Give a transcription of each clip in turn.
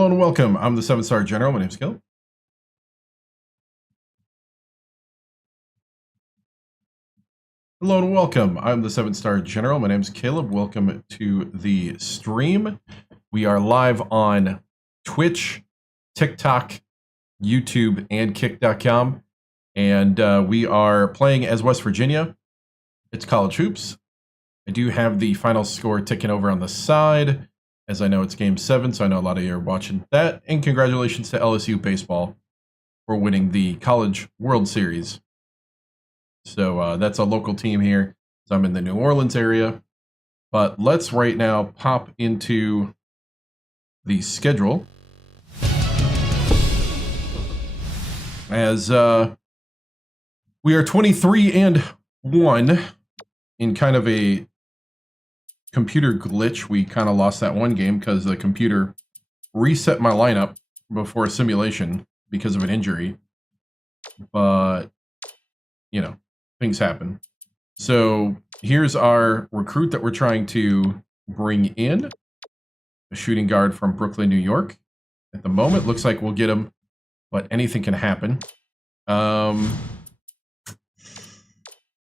Hello and welcome. I'm the 7-Star General. My name's Caleb. Hello and welcome. I'm the 7-Star General. My name's Caleb. Welcome to the stream. We are live on Twitch, TikTok, YouTube, and Kick.com. And we are playing as West Virginia. It's college hoops. I do have the final score ticking over on the side, as I know it's Game 7, so I know a lot of you are watching that. And congratulations to LSU Baseball for winning the College World Series. So that's a local team here. So I'm in the New Orleans area. But let's right now pop into the schedule. As we are 23-1 in kind of a computer glitch. We kind of lost that one game because the computer reset my lineup before a simulation because of an injury. But, you know, things happen. So here's our recruit that we're trying to bring in. A shooting guard from Brooklyn, New York. At the moment, looks like we'll get him, but anything can happen.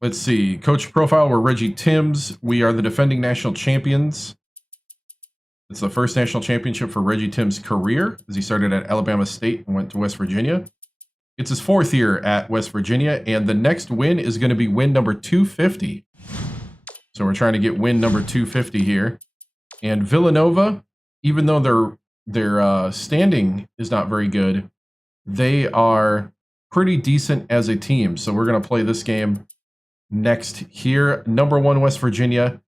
Let's see. Coach profile, we're Reggie Timms. We are the defending national champions. It's the first national championship for Reggie Timms' career, as he started at Alabama State and went to West Virginia. It's his 4th year at West Virginia, and the next win is going to be win number 250. So we're trying to get win number 250 here. And Villanova, even though their standing is not very good, they are pretty decent as a team. So we're going to play this game next here. Number 1 West Virginia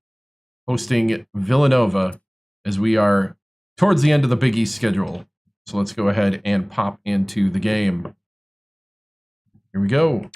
hosting Villanova as we are towards the end of the Big East schedule. So let's go ahead and pop into the game. Here we go.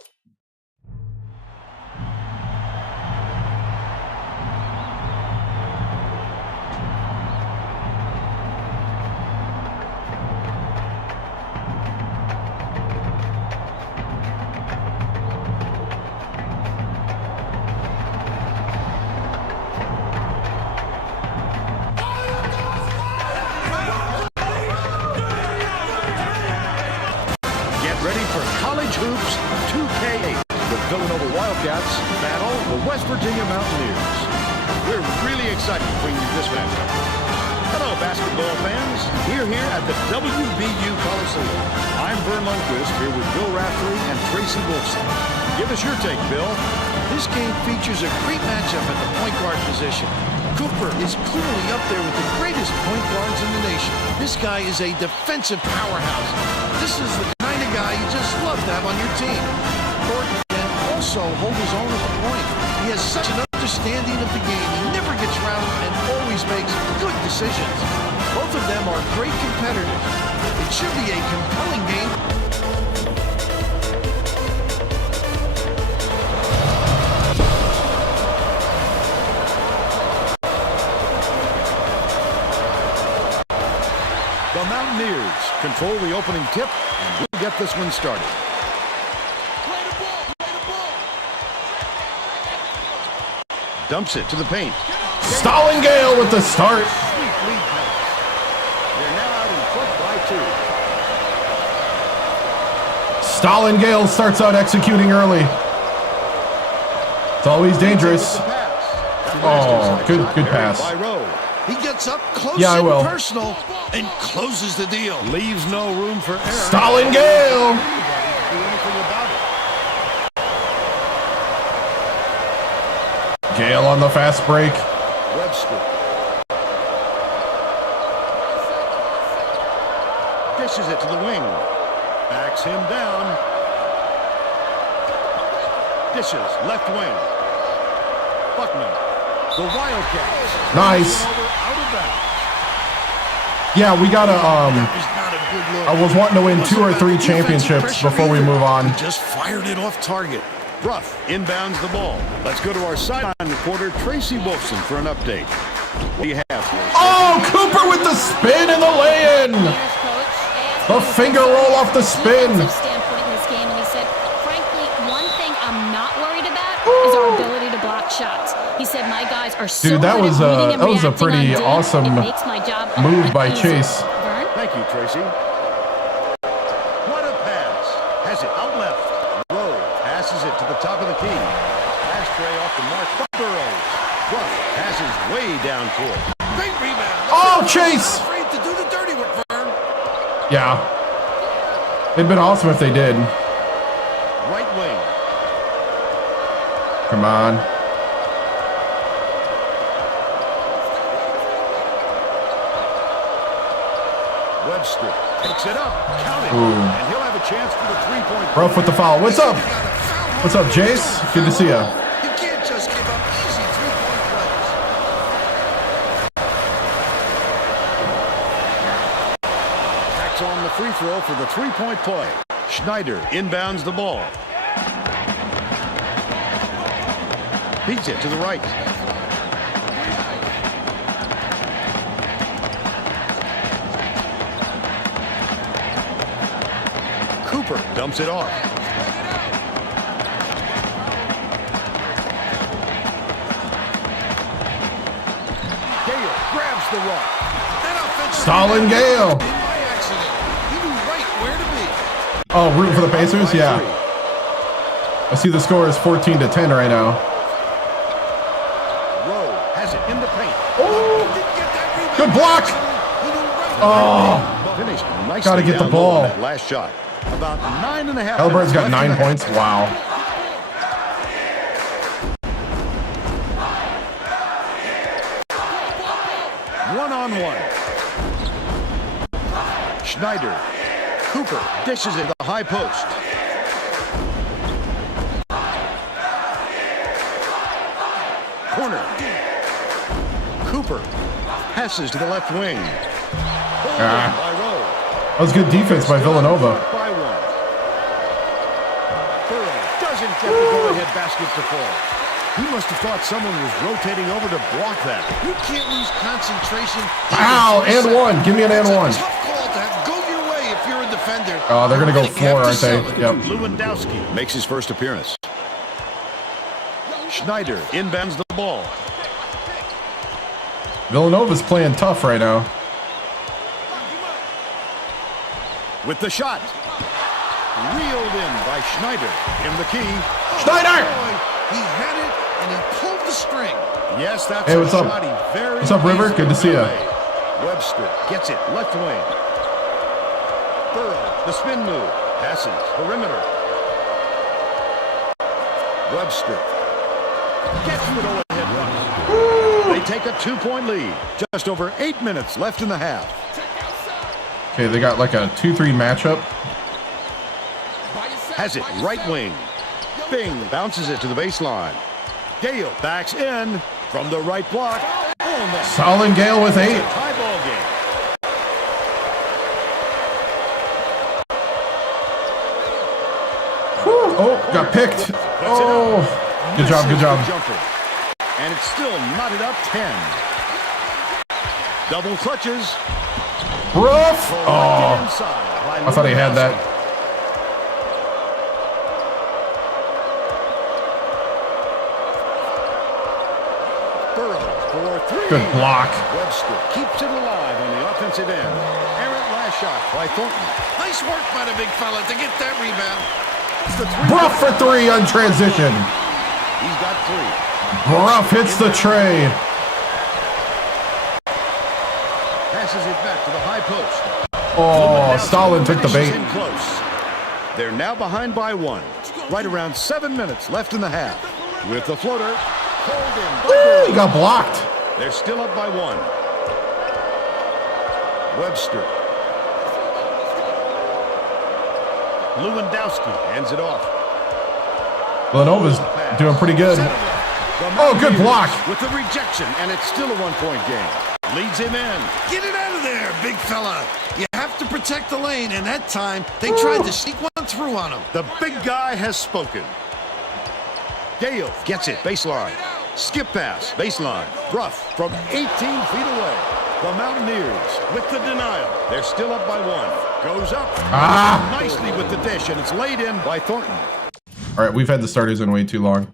Hoops 2K8. The Villanova Wildcats battle the West Virginia Mountaineers. We're really excited to bring you this matchup. Hello, basketball fans. We're here at the WVU Coliseum. I'm Vern Lundquist here with Bill Raftery and Tracy Wolfson. Give us your take, Bill. This game features a great matchup at the point guard position. Cooper is clearly up there with the greatest point guards in the nation. This guy is a defensive powerhouse. This is the kind of guy you just love to have on your team. Gordon can also hold his own at the point. He has such an understanding of the game. He never gets rattled and always makes good decisions. Both of them are great competitors. It should be a compelling game. The Mountaineers control the opening tip, and we'll get this one started. Dumps it to the paint. Stallingale with the start. Sweet lead pass. They're now out in front by 2. Stallingale starts out executing early. It's always dangerous. Oh, good pass. He gets up close and personal and closes the deal. Leaves no room for error. Stallingale. Gale on the fast break. Webster. Dishes it to the wing. Backs him down. Dishes left wing. Buckman. The Wildcats. Nice. Yeah, we gotta, I was wanting to win 2 or 3 championships before we move on. Just fired it off target. Bruff inbounds the ball. Let's go to our sideline reporter, Tracy Wolfson, for an update. What do you have here? Oh, Cooper with the spin and the lay-in. The finger roll off the spin. Is our ability to block shots. He said, "My guys are so Dude, that was a pretty awesome it makes my job move by easier." Chase. Vern? Thank you, Tracy. What a pass. Has it out left. Rowe passes it to the top of the key. Pass tray off the mark. Burrows. Ruff passes way down court. Great rebound. Oh, Chase! Afraid to do the dirty work, Vern. Yeah. It'd been awesome if they did. Right wing. Come on. Webster takes it up. Count it. Ooh. And he'll have a chance for the three-point. Ruff with the foul. What's up? What's up, Jace? Good to see ya. You can't just give up easy three-point plays. Backs on the free throw for the three-point play. Schneider inbounds the ball. Beats it to the right. Cooper dumps it off. Gale grabs the rock. That offensive Stalin rebound Gale. came by accident. He knew right where to be. Oh, rooting for the Pacers? Yeah. I see the score is 14-10 right now. Rowe has it in the paint. Didn't get that rebound. Good block. He knew right Oh, Finished nicely. Gotta get the down low on ball. that last shot. About 9.5. Halliburton's got minutes 9 left in the points. Wow. One-on-one. Schneider. Cooper dishes it to the high post. Corner. Cooper passes to the left wing. Pulled in by Rowe. That was good defense by Villanova. By one. Burrow doesn't get the go-ahead basket to fall. He must have thought someone was rotating over to block that. You can't lose concentration. Ow, and one. Give me an and one. It's a tough call to have go your way if you're a defender. Oh, they're going to go I think you have floor, to aren't they? sell it. Yep. Lewandowski makes his first appearance. Schneider inbounds the ball. Villanova's playing tough right now. With the shot. Reeled in by Schneider. In the key. Schneider! Boy, he had it and he pulled the string. Yes, that's Hey, what's a up? shot he very What's up, River? easily Good to see ya. made. Webster gets it left wing. Burrow, the spin move. Passes. Perimeter. Webster gets the go-ahead rush. They take a 2-point lead. Just over 8 minutes left in the half. Okay, they got like a 2-3 matchup. Has it right wing. Bing bounces it to the baseline. Gale backs in from the right block. Solid Gale with 8. Tie ball game. Whew. Oh, got picked. Oh, good job, good job. Jumper. And it's still knotted up 10. Double clutches. Rough. Oh, I thought he had that. Burrow for three. Good block. Webster keeps it alive on the offensive end. Errant last shot by Thornton. Nice work by the big fella to get that rebound. It's the three. Bruff for 3 on transition. He's got 3. Bruff hits the tray. Passes it back to the high post. Oh, Stalin took the Finishes bait. in close. They're now behind by 1. Right around 7 minutes left in the half. With the floater. Pulled in. Woo, he got blocked. They're still up by 1. Webster. Lewandowski hands it off. Villanova's doing pretty good. Oh, good block. With the rejection, and it's still a 1-point game. Leads him in. Get it out of there, big fella. You have to protect the lane, and that time they tried to sneak one through on him. The big guy has spoken. Gale gets it, baseline. Skip pass, baseline. Ruff from 18 feet away. The Mountaineers with the denial. They're still up by 1. Goes up. Nicely with the dish, and it's laid in by Thornton. All right, we've had the starters in way too long.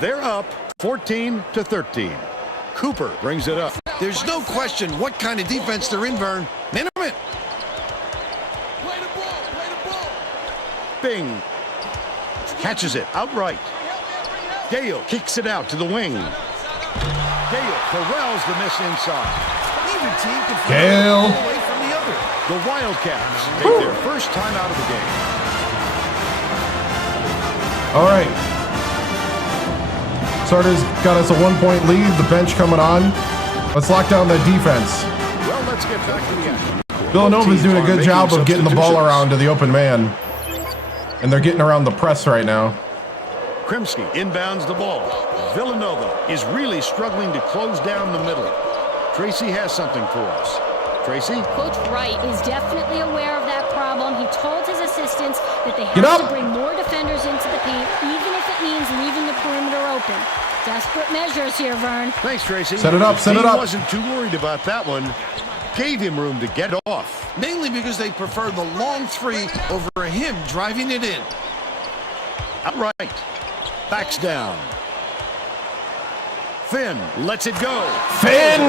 They're up 14-13. Cooper brings it up. There's no question what kind of defense they're in, Vern. Minute. Play the ball. Bing. Catches it outright. Gale kicks it out to the wing. Gale corrals the miss inside. Neither team can find Gale. away from the other. The Wildcats take their first time out of the game. All right. Starters got us a 1-point lead. The bench coming on. Let's lock down that defense. Well, let's get back to the action. Villanova's doing a Both good teams job are of getting the ball making around to the open man. And they're getting around the press right now. Krimsky inbounds the ball. Villanova is really struggling to close down the middle. Tracy has something for us. Tracy? Coach Wright is definitely aware of that problem. He told his assistants that they Get have up. to bring more defenders into the paint, even if it means leaving the perimeter open. Desperate measures here, Vern. Thanks, Tracy. Set it up, set it He up. wasn't too worried about that one. Gave him room to get off. Mainly because they prefer the long three over him driving it in. Outright. Backs down. Finn lets it go. Finn!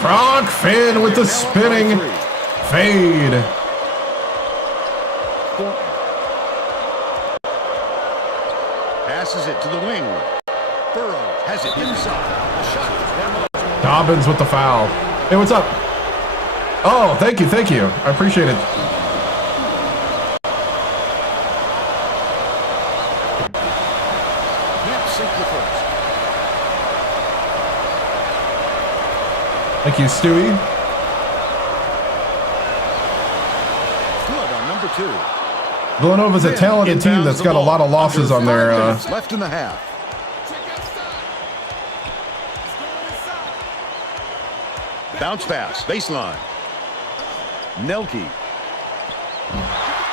Frank Finn with the spinning fade. Passes it to the wing. Burrow has it inside. The shot. Dobbins with the foul. Hey, what's up? Oh, thank you. I appreciate it. Can't sink the first. Thank you, Stewie. Good on number 2. Villanova's a talented team that's got a lot of losses on their. Left in the half. Bounce pass, baseline. Nelke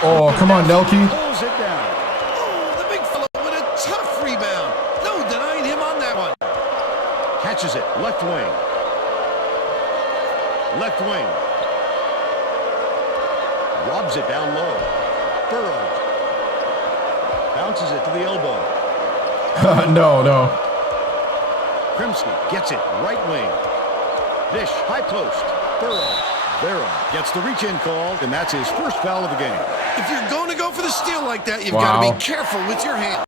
Oh, come on, Nelke. pulls it down. Oh, the big fella with a tough rebound. No denying him on that one. Catches it, left wing. Left wing. Lobs it down low. Burrow bounces it to the elbow. No. Krimsky gets it, right wing. Dish, high post. Burrow gets the reach-in call, and that's his first foul of the game. If you're going to go for the steal like that, you've got to Wow. be careful with your hands.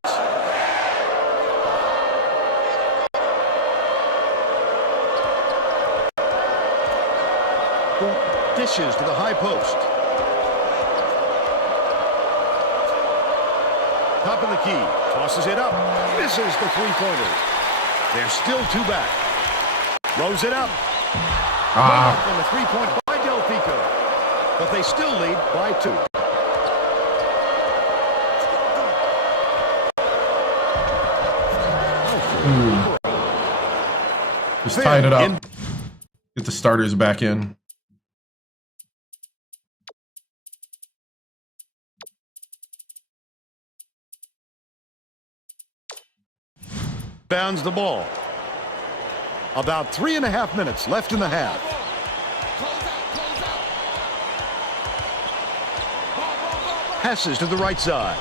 Dishes to the high post. Top of the key. Tosses it up. Misses the three-pointer. They're still 2 back. Throws it up. And the three-point by Del Pico. But they still lead by 2. Just tied it up. Get the starters back in. Bounds the ball. About 3.5 minutes left in the half. Passes to the right side.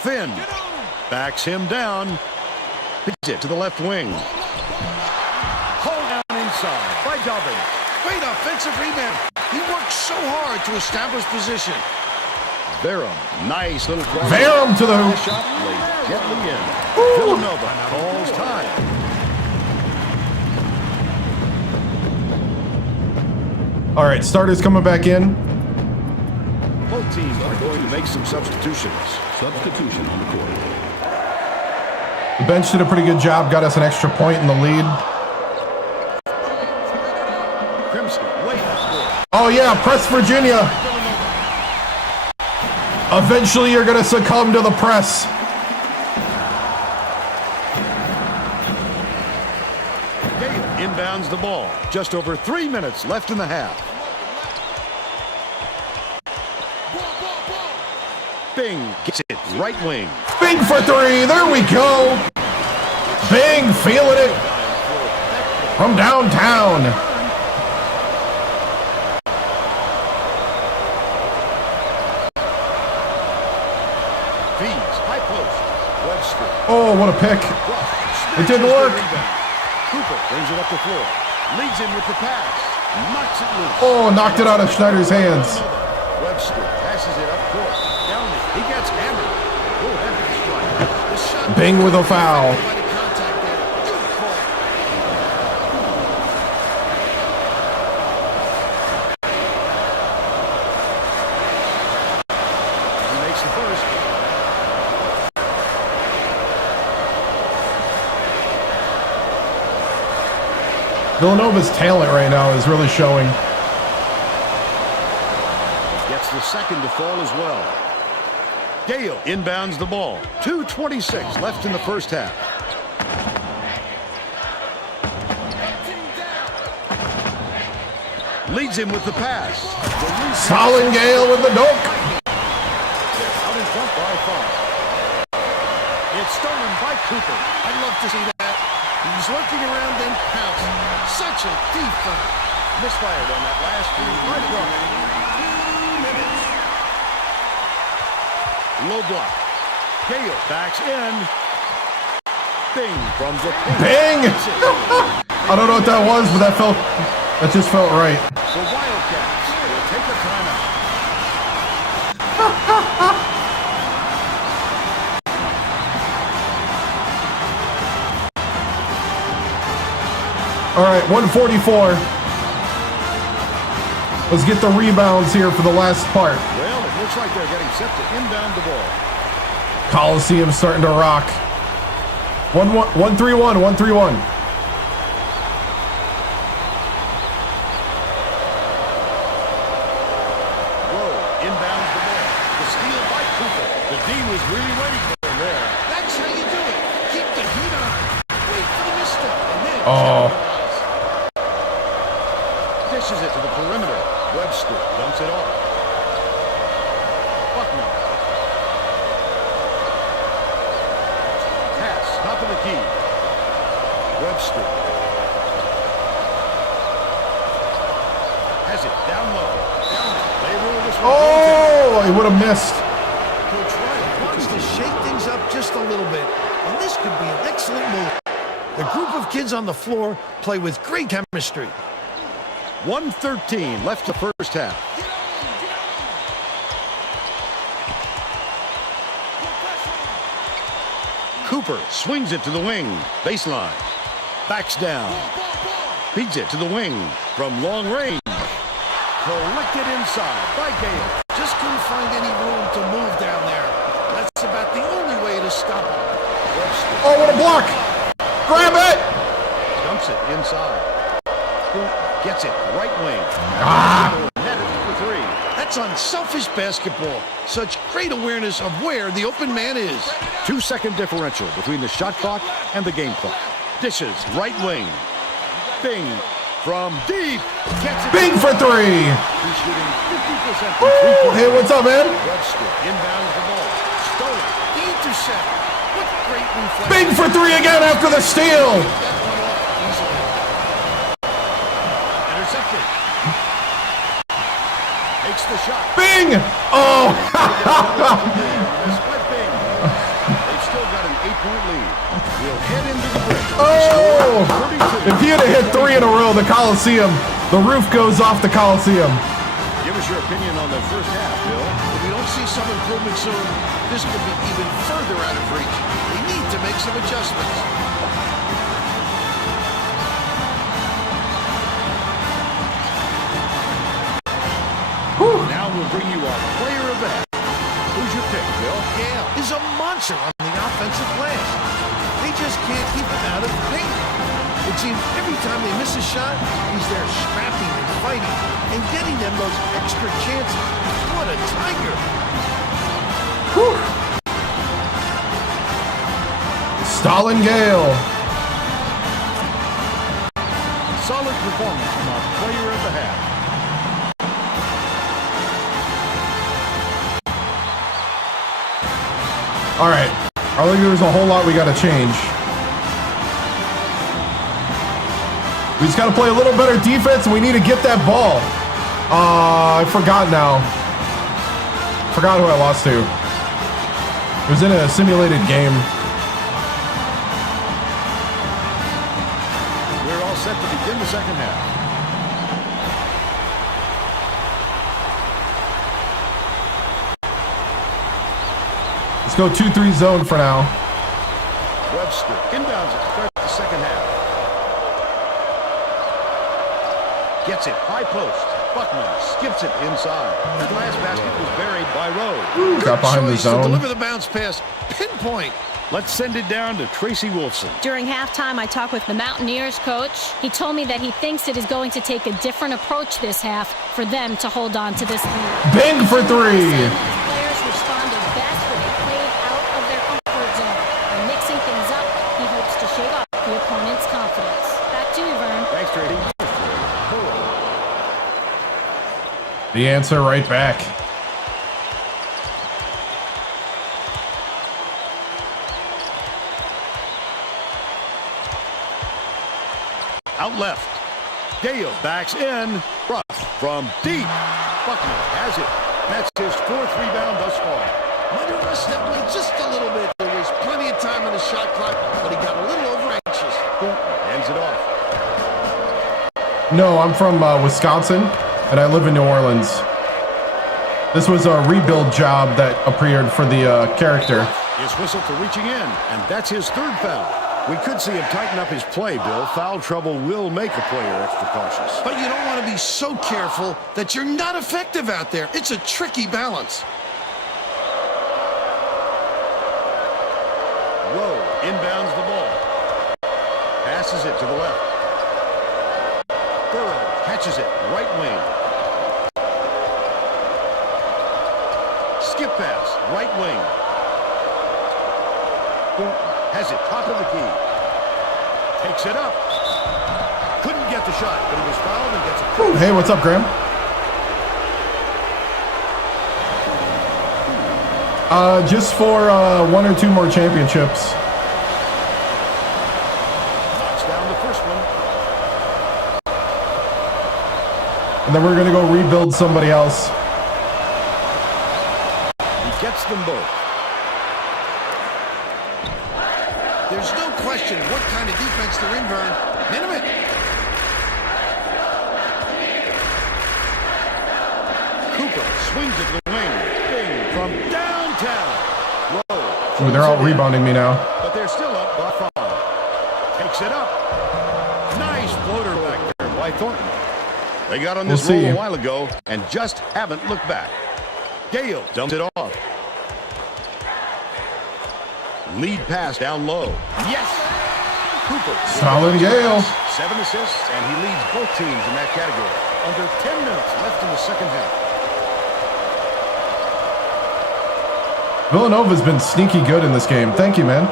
Finn backs him down. Picks it to the left wing. Hold down inside by Dobbins. Great offensive rebound. He worked so hard to establish position. Verum, nice little cross. Verum to the The hoop. shot laid gently in. Villanova calls time. All right, starters coming back in. Both teams are going to make some substitutions. Substitution on the court. The bench did a pretty good job, got us an extra point in the lead. Krimsky, way up. Oh yeah, press Virginia. Eventually you're gonna succumb to the press. Gale inbounds the ball. Just over 3 minutes left in the half. Bing gets it right wing. Bing for 3, there we go. Bing, feeling it from downtown. Feeds, high post. Webster. Oh, what a pick. Ruff It didn't smashes the work. rebound. Cooper brings it up the floor. Leads him with the pass. Knocks it loose. Oh, knocked it out of Schneider's hands. Webster passes it up court. Down it. He gets hammered. Go ahead with the strike. The shot Bing with a foul. Contact there. Good call. He makes the first. Villanova's talent right now is really showing. Gets the second to fall as well. Gale inbounds the ball. 2:26 left in the first half. Leads him with the pass. Colin Gale with the dunk. Out in front by 5. It's stolen by Cooper. I'd love to see that. He's lurking around and pouncing. Such a defense. Misfired on that last few. Low block. Gale backs in. Bing from the pin. Bing! I don't know what that was, but that just felt right. The Wildcats will take a timeout. All right, 144. Let's get the rebounds here for the last part. Well, it looks like they're getting set to inbound the ball. Coliseum starting to rock. 1-3-1, 1-3-1. Inbounds the ball. The steal by Cooper. The D was really waiting for him there. That's how you do it. Keep the heat on. Wait for the misstep. And then Dishes it to the perimeter. Webster dumps it off. Buckner. Pass. Top of the key. Webster. Has it down low. Down it. They rule this one. Oh, he would have missed. Coach Ryan wants to shake things up just a little bit, and this could be an excellent move. The group of kids on the floor play with great chemistry. 1:13 left the first half. Cooper swings it to the wing. Baseline. Backs down. Feeds it to the wing from long range. Collected inside by Gale. Just couldn't find any room to move down there. That's about the only way to stop him. Oh, what a block. Grab it. Dumps it inside. Gets it right wing. Net it for 3. That's unselfish basketball. Such great awareness of where the open man is. 2-second differential between the shot clock and the game clock. Dishes right wing. Bing from deep. Gets it. Bing for 3. He's shooting 50% from 3-point. Hey, what's up, man? Webster inbounds the ball. Stolen. The intercept. What great reflex. Bing for 3 again after the steal. That one off easily. Intercepted. Takes the shot. Bing. Oh. Despite Bing. They've still got an 8-point lead. We'll head into the break. Oh. If he had hit 3 in a row, the Coliseum, the roof goes off the Coliseum. Give us your opinion on the first half, Bill. If we don't see some improvement soon, this could be even further out of reach. They need to make some adjustments. Now we'll bring you our player of the half. Who's your pick, Bill? Gale is a monster on the offensive glass. They just can't keep him out of the paint. It seems every time they miss a shot, he's there scrapping and fighting and getting them those extra chances. What a tiger. Stalin Gale. Solid performance from our player of the half. All right. I think there's a whole lot we got to change. We just got to play a little better defense, and we need to get that ball. I forgot now. Forgot who I lost to. It was in a simulated game. We're all set to begin in the second half. Let's go 2-3 zone for now. Webster inbounds it to start the second half. Gets it, high post. Buckman skips it inside. That last basket was buried by Rowe. Got behind the Choice to zone. deliver the bounce pass. Pinpoint. Let's send it down to Tracy Wolfson. During halftime, I talked with the Mountaineers coach. He told me that he thinks it is going to take a different approach this half for them to hold on to this lead. Bang for three. His players responded best when they played out of their comfort zone. By mixing things up, he hopes to shake off the opponent's confidence. Back to you, Vern. Thanks, Tracy. The answer right back. Out left. Gale backs in. Ruff from deep. Buckner has it. That's his fourth rebound thus far. Might have rushed that one just a little bit. There was plenty of time on the shot clock, but he got a little over-anxious. Ends it off. No, I'm from Wisconsin, and I live in New Orleans. This was a rebuild job that appeared for the character. His whistle for reaching in, and that's his third foul. We could see him tighten up his play, Bill. Foul trouble will make a player extra cautious. But you don't want to be so careful that you're not effective out there. It's a tricky balance. Rowe inbounds the ball. Passes it to the left. Burrow catches it, right wing. Skip pass, right wing. Has it, top of the key. Takes it up. Couldn't get the shot, but he was fouled and gets it. Ooh, hey, what's up, Graham? Just for 1 or 2 more championships. Knocks down the first one. And then we're going to go rebuild somebody else. He gets them both. There's no question what kind of defense they're in, Vern. Minute. Cooper swings it to the wing. Bing from downtown. Rowe. Ooh, they're all rebounding me now. But they're still up by 5. Takes it up. Nice floater back there by Thornton. They got on this roll a while ago and just haven't looked back. Gale dumps it off. Lead pass down low. Yes! Cooper. Solid Gale. 7 assists, and he leads both teams in that category. Under 10 minutes left in the second half. Villanova's been sneaky good in this game. Thank you, man.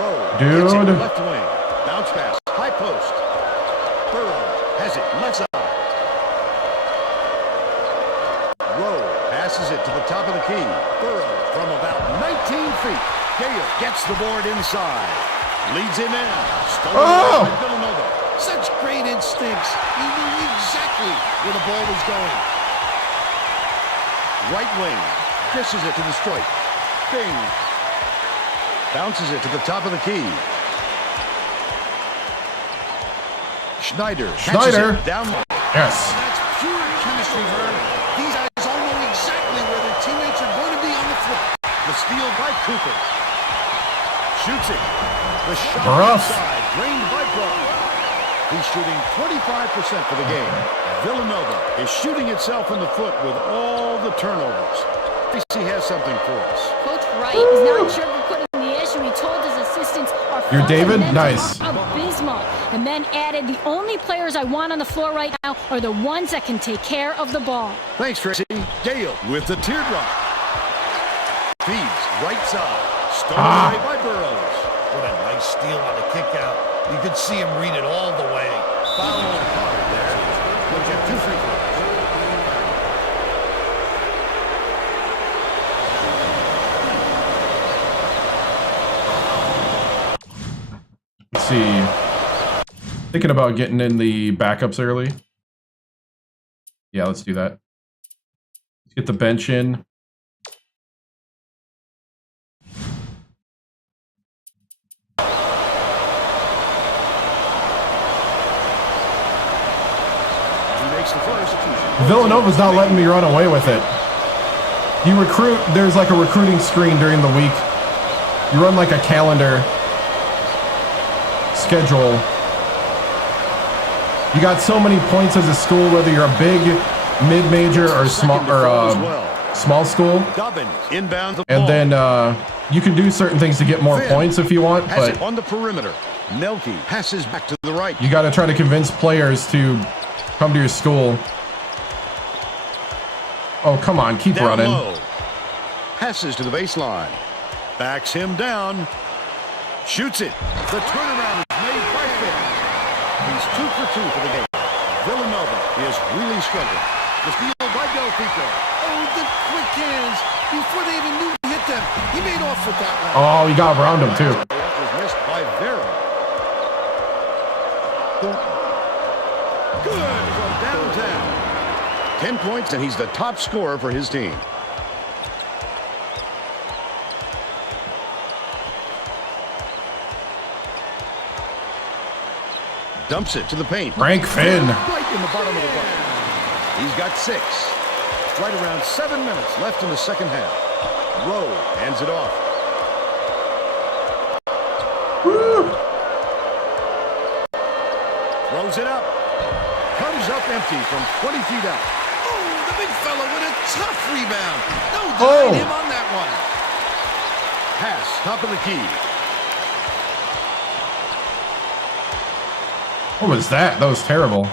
Rowe. Dude. Gets it left wing. Bounce pass. High post. Burrow has it left side. Rowe passes it to the top of the key. Burrow from about 19 feet. Gale gets the board inside. Leads him in. Stolen by Villanova. Such great instincts. He knew exactly where the ball was going. Right wing. Dishes it to the stripe. Bing. Bounces it to the top of the key. Schneider. catches it down. Yes. That's pure chemistry, Vern. These guys all know exactly where their teammates are going to be on the floor. The steal by Cooper. Shoots it. The shot Rough. inside. Drained by Brown. He's shooting 25% for the game. Villanova is shooting itself in the foot with all the turnovers. He has something for us. Coach Wright is not sugarcoating the issue. He told his assistants, our You're David? fundamentals Nice. are abysmal. And then added, the only players I want on the floor right now are the ones that can take care of the ball. Thanks, Tracy. Gale with the teardrop. Feeds right side. Stolen away by Burrows. What a nice steal on the kick out. You could see him read it all the way. Foul hard there. We'll get 2 free throws. Let's see. Thinking about getting in the backups early. Yeah, let's do that. Let's get the bench in. the first. Villanova's not letting me run away with it. You recruit, there's like a recruiting screen during the week. You run like a calendar schedule. You got so many points as a school, whether you're a big, mid-major, or small school. And then you can do certain things to get more points if you want, but on the perimeter. Nelke passes back to the right. You got to try to convince players to come to your school. Oh, come on, keep running. Low. Passes to the baseline. Backs him down. Shoots it. The turnaround is made by Finn. He's 2 for 2 for the game. Villanova is really struggling. The steal by Delfico. Oh, the quick hands. Before they even knew to hit them, he made off with that one. Oh, he got around him, too. That was missed by Vera. Good from downtown. 10 points, and he's the top scorer for his team. Dumps it to the paint. Frank Finn. Right in the bottom of the bucket. He's got 6. Right around 7 minutes left in the second half. Rowe hands it off. Woo. Throws it up. Comes up empty from 20 feet out. Oh, the big fella with a tough rebound. No, denied him on that one. Pass, top of the key. What was that? That was terrible.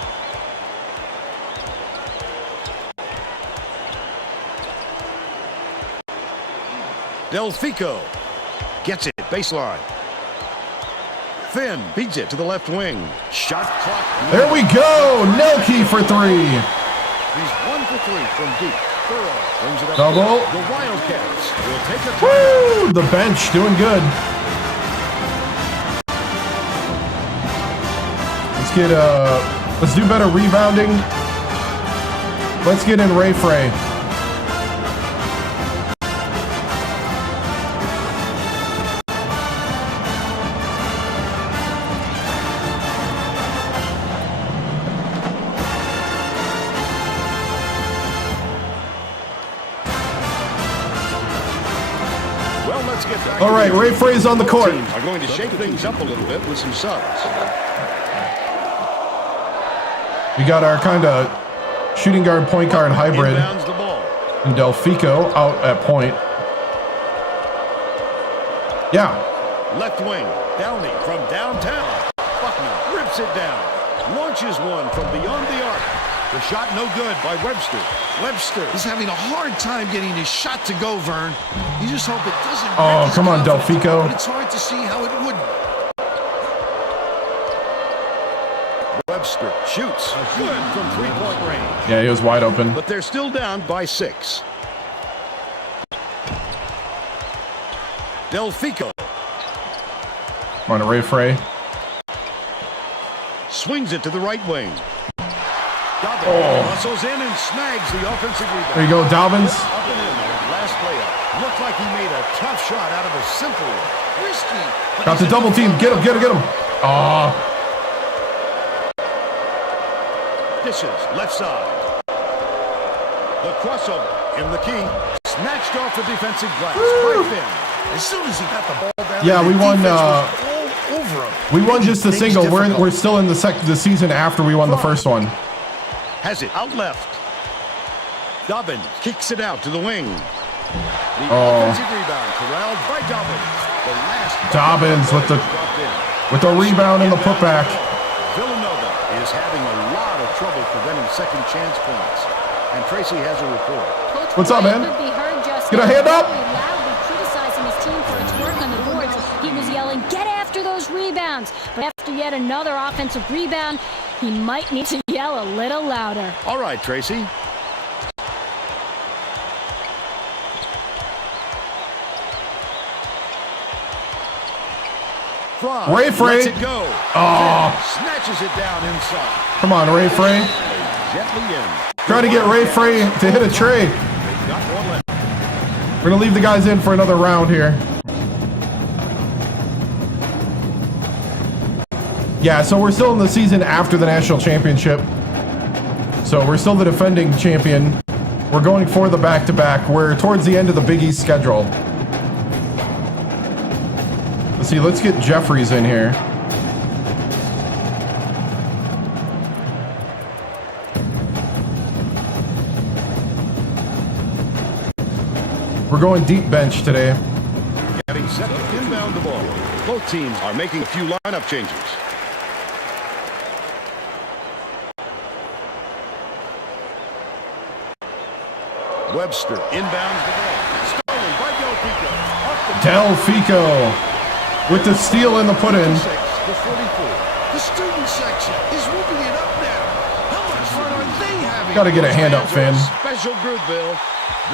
Delfico gets it, baseline. Finn beats it to the left wing. Shot clock. There we go. Nelke for 3. He's 1 for 3 from deep. Burrow brings it up. Double. The Wildcats will take a Woo! The bench doing good. Let's do better rebounding. Let's get in Ray Frey. Well, let's get back. All right, Ray Frey's on the court. Are going to shake things up a little bit with some subs. We got our kind of shooting guard, point guard hybrid. Inbounds the ball. And Delfico out at point. Yeah. Left wing. Downey from downtown. Buckner rips it down. Launches one from beyond the arc. The shot no good by Webster. Webster. He's having a hard time getting his shot to go, Vern. You just hope it doesn't. Oh, come on, Delfico. But it's hard to see how it would. Webster shoots. Good from 3-point range. Yeah, he was wide open. But they're still down by 6. Delfico On a Ray Frey. swings it to the right wing. Dobbins muscles in and snags the offensive rebound. There you go, Dobbins. Up and in on the last layup. Looked like he made a tough shot out of a simple one. Risky. but Got the he's double team. Get him, get him, get him. Aw. Dishes left side. The crossover in the key. Snatched off the defensive glass by Finn. As soon as he got the ball down, Yeah, the we won, defense was all over him. We won Making just the things single. difficult. We're still in the season after we won the first one. Has it out left. Dobbins kicks it out to the wing. The offensive rebound corralled by Dobbins. The last Dobbins with the rebound and the putback. Villanova is having a lot of trouble preventing second chance points. And Tracy has a report. Coach What's up, man? Could be heard just Get a hand up. very loudly criticizing his team for its work on the boards. He was yelling, "Get after those rebounds!" But after yet another offensive rebound, he might need to yell a little louder. All right, Tracy. Fry Ray Frey. lets it go. Oh. Snatches it down inside. Come on, Ray Frey. Gently in. Trying to get Ray Frey to hit a trade. They've got one left. We're going to leave the guys in for another round here. Yeah, so we're still in the season after the national championship. So we're still the defending champion. We're going for the back-to-back. We're towards the end of the Big East schedule. Let's see, let's get Jeffries in here. We're going deep bench today. Getting set to inbound the ball. Both teams are making a few lineup changes. Webster inbounds the ball. Stolen by Delfico with the steal in the put-in. The student section is whooping it up now. How much fun are they having? Gotta get a hand up, Finn. Special group, Bill.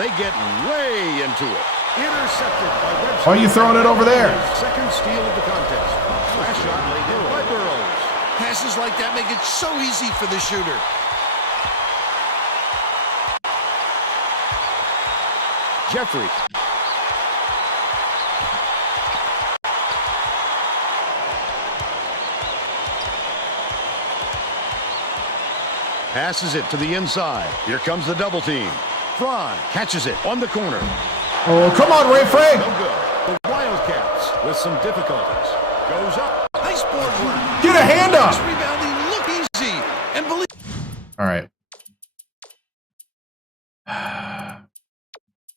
They get way into it. Intercepted by Webster. Why are you throwing it over there? Second steal of the contest. Flash shot laid in by Burrows. Passes like that make it so easy for the shooter. Jeffrey. Passes it to the inside. Here comes the double team. Fry catches it on the corner. Oh, come on, Ray Frey. No good. The Wildcats with some difficulties. Goes up. Nice board work. Get a hand up. This rebounding look easy. And believe. All right.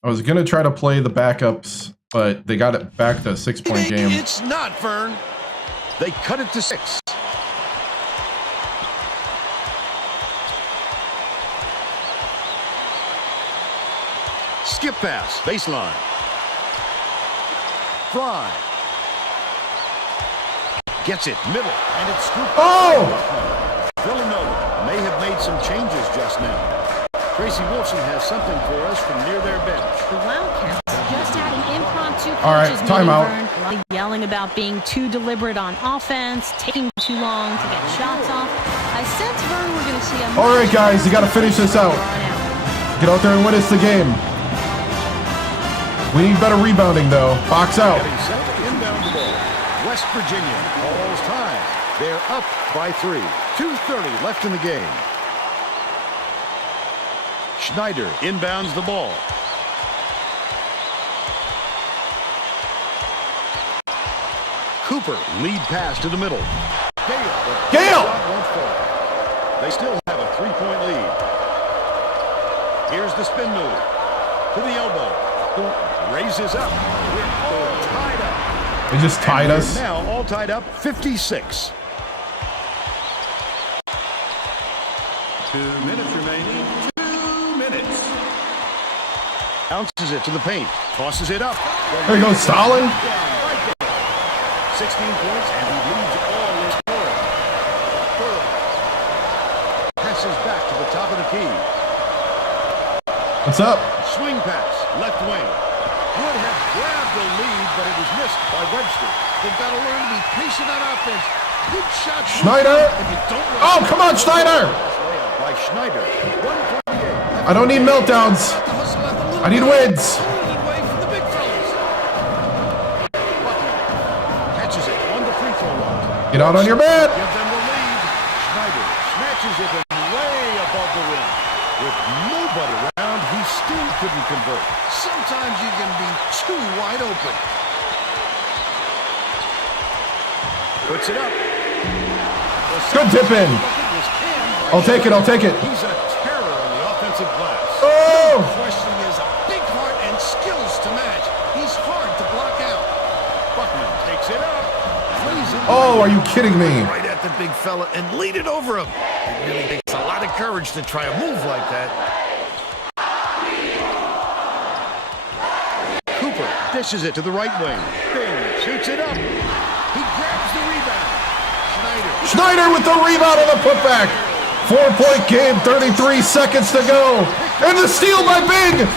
I was going to try to play the backups, but they got it back to a 6-point game. It's not, Vern. They cut it to 6. Skip pass, baseline. Fry. Gets it, middle, and it's scooped. Oh! Villanova may have made some changes just now. Tracy Wilson has something for us from near their bench. The Wildcats just had an impromptu All right, coaches timeout. meeting, yelling about being too deliberate on offense, taking too long to get shots off. I sense, Vern, we're going to see a All right, guys, you got to finish this out. Get out there and win us the game. We need better rebounding, though. Box out. Getting set to inbound the ball. West Virginia calls time. They're up by 3. 2:30 left in the game. Schneider inbounds the ball. Cooper lead pass to the middle. Gale! They still have a 3-point lead. Here's the spin move. To the elbow. Raises up. We're all tied up. They just tied us. Now all tied up, 56. 2 minutes remaining. 2 minutes. Bounces it to the paint. Tosses it up. There you go, Stalin. 16 points, and he leads all in scoring. Passes back to the top of the key. What's up? Swing pass, left wing. Would have grabbed the lead, but it was missed by Webster. They've got to learn to be patient on offense. Good shot. Schneider. If you don't run Oh, come on, Schneider. By Schneider. 128. I don't need meltdowns. I need wins. Catches it on the free throw line. Get out on your mat. Give them the lead. Schneider snatches it way above the rim. With nobody around, he still couldn't convert. Sometimes you can be too wide open. Puts it up. Good tip in. I'll take it. I'll take it. He's a terror on the offensive glass. Oh! The question is a big heart and skills to match. He's hard to block out. Buckman takes it up. Oh, are you kidding me? Right at the big fella and laid it over him. It really takes a lot of courage to try a move like that. Cooper dishes it to the right wing. Bing shoots it up. He grabs the rebound. Schneider with the rebound on the putback. 4-point game, 33 seconds to go. And the steal by Big.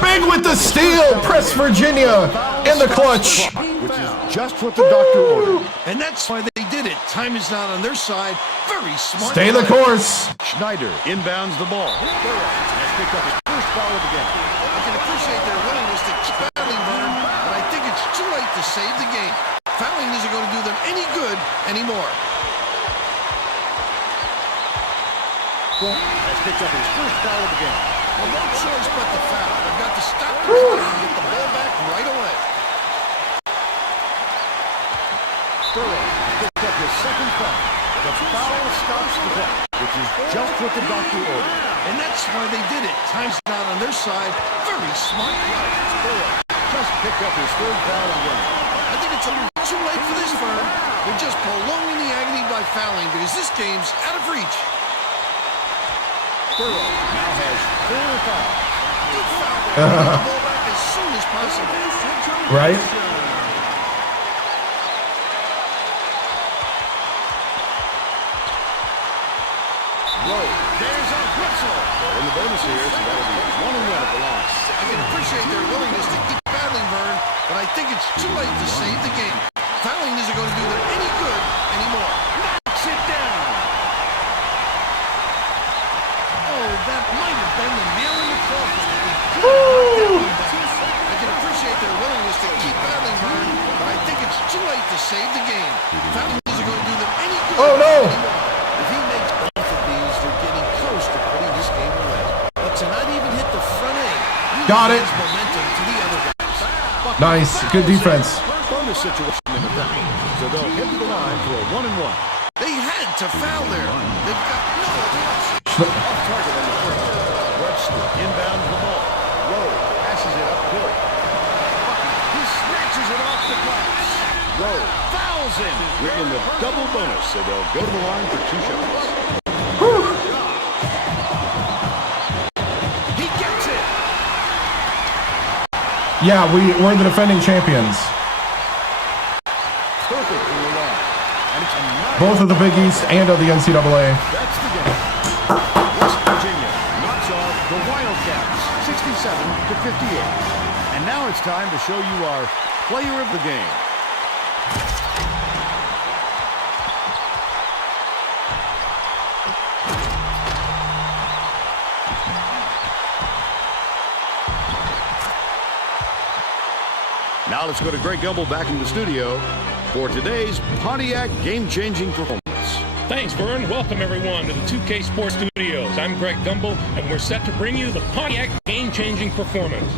Big with the steal. Press Virginia in the clutch. Which is just what the doctor ordered. And that's why they did it. Time is not on their side. Very smart. Stay the course. Schneider inbounds the ball. Has picked up his first foul of the game. I can appreciate their willingness to keep battling, Vern, but I think it's too late to save the game. Fouling isn't going to do them any good anymore. Has picked up his first foul of the game. Well, no choice but to foul. They've got to stop the clock and get the ball back right away. Burrow picked up his second foul. The foul stops the clock, which is just what the doctor ordered. And that's why they did it. Time's out on their side. Very smart play. Burrow just picked up his third foul of the game. I think it's a little too late for this, Vern. They're just prolonging the agony by fouling because this game's out of reach. Burrow now has 4 fouls. Good foul there. Get the ball back as soon as possible. Right? Low. There's a whistle. In the bonus here, so that'll be 1-1 at the line. I can appreciate their willingness to keep battling, Vern, but I think it's too late to save the game. Fouling isn't going to do them any good anymore. Knocks it down. Oh, that might have been the nail in the coffin. I can appreciate their willingness to keep battling, Vern, but I think it's too late to save the game. Fouling isn't going to do them any good anymore. If he makes both of these, they're getting close to putting this game away. But to not even hit the front end, Got it. momentum to the other guys. Nice. Good defense. Bonus situation in the back, so they'll head to the line for a 1-1. They had to foul there. They've got no other option. Off target on the first. Webster inbounds the ball. Lowe passes it up court. He snatches it off the glass. Lowe fouls him. We're in the double bonus, so they'll go to the line for 2 shots. He gets it. Yeah, we're the defending champions. Perfect in the line. And it's a 9. Both of the Big East and of the NCAA. That's the game. West Virginia knocks off the Wildcats 67-58. And now it's time to show you our player of the game. Now let's go to Greg Gumbel back in the studio for today's Pontiac game-changing performance. Thanks, Vern. Welcome, everyone, to the 2K Sports Studios. I'm Greg Gumbel, and we're set to bring you the Pontiac game-changing performance.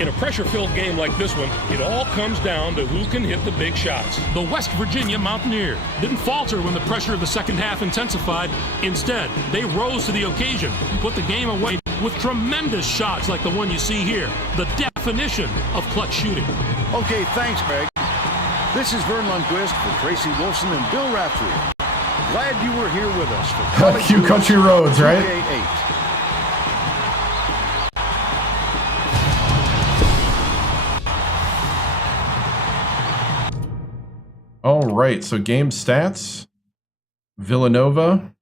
In a pressure-filled game like this one, it all comes down to who can hit the big shots. The West Virginia Mountaineers didn't falter when the pressure of the second half intensified. Instead, they rose to the occasion and put the game away with tremendous shots like the one you see here, the definition of clutch shooting. Okay, thanks, Greg. This is Vern Lundquist for Tracy Wolfson and Bill Raftery. Glad you were here with us for Cue Country Roads, right? 2K8. All right, so game stats. Villanova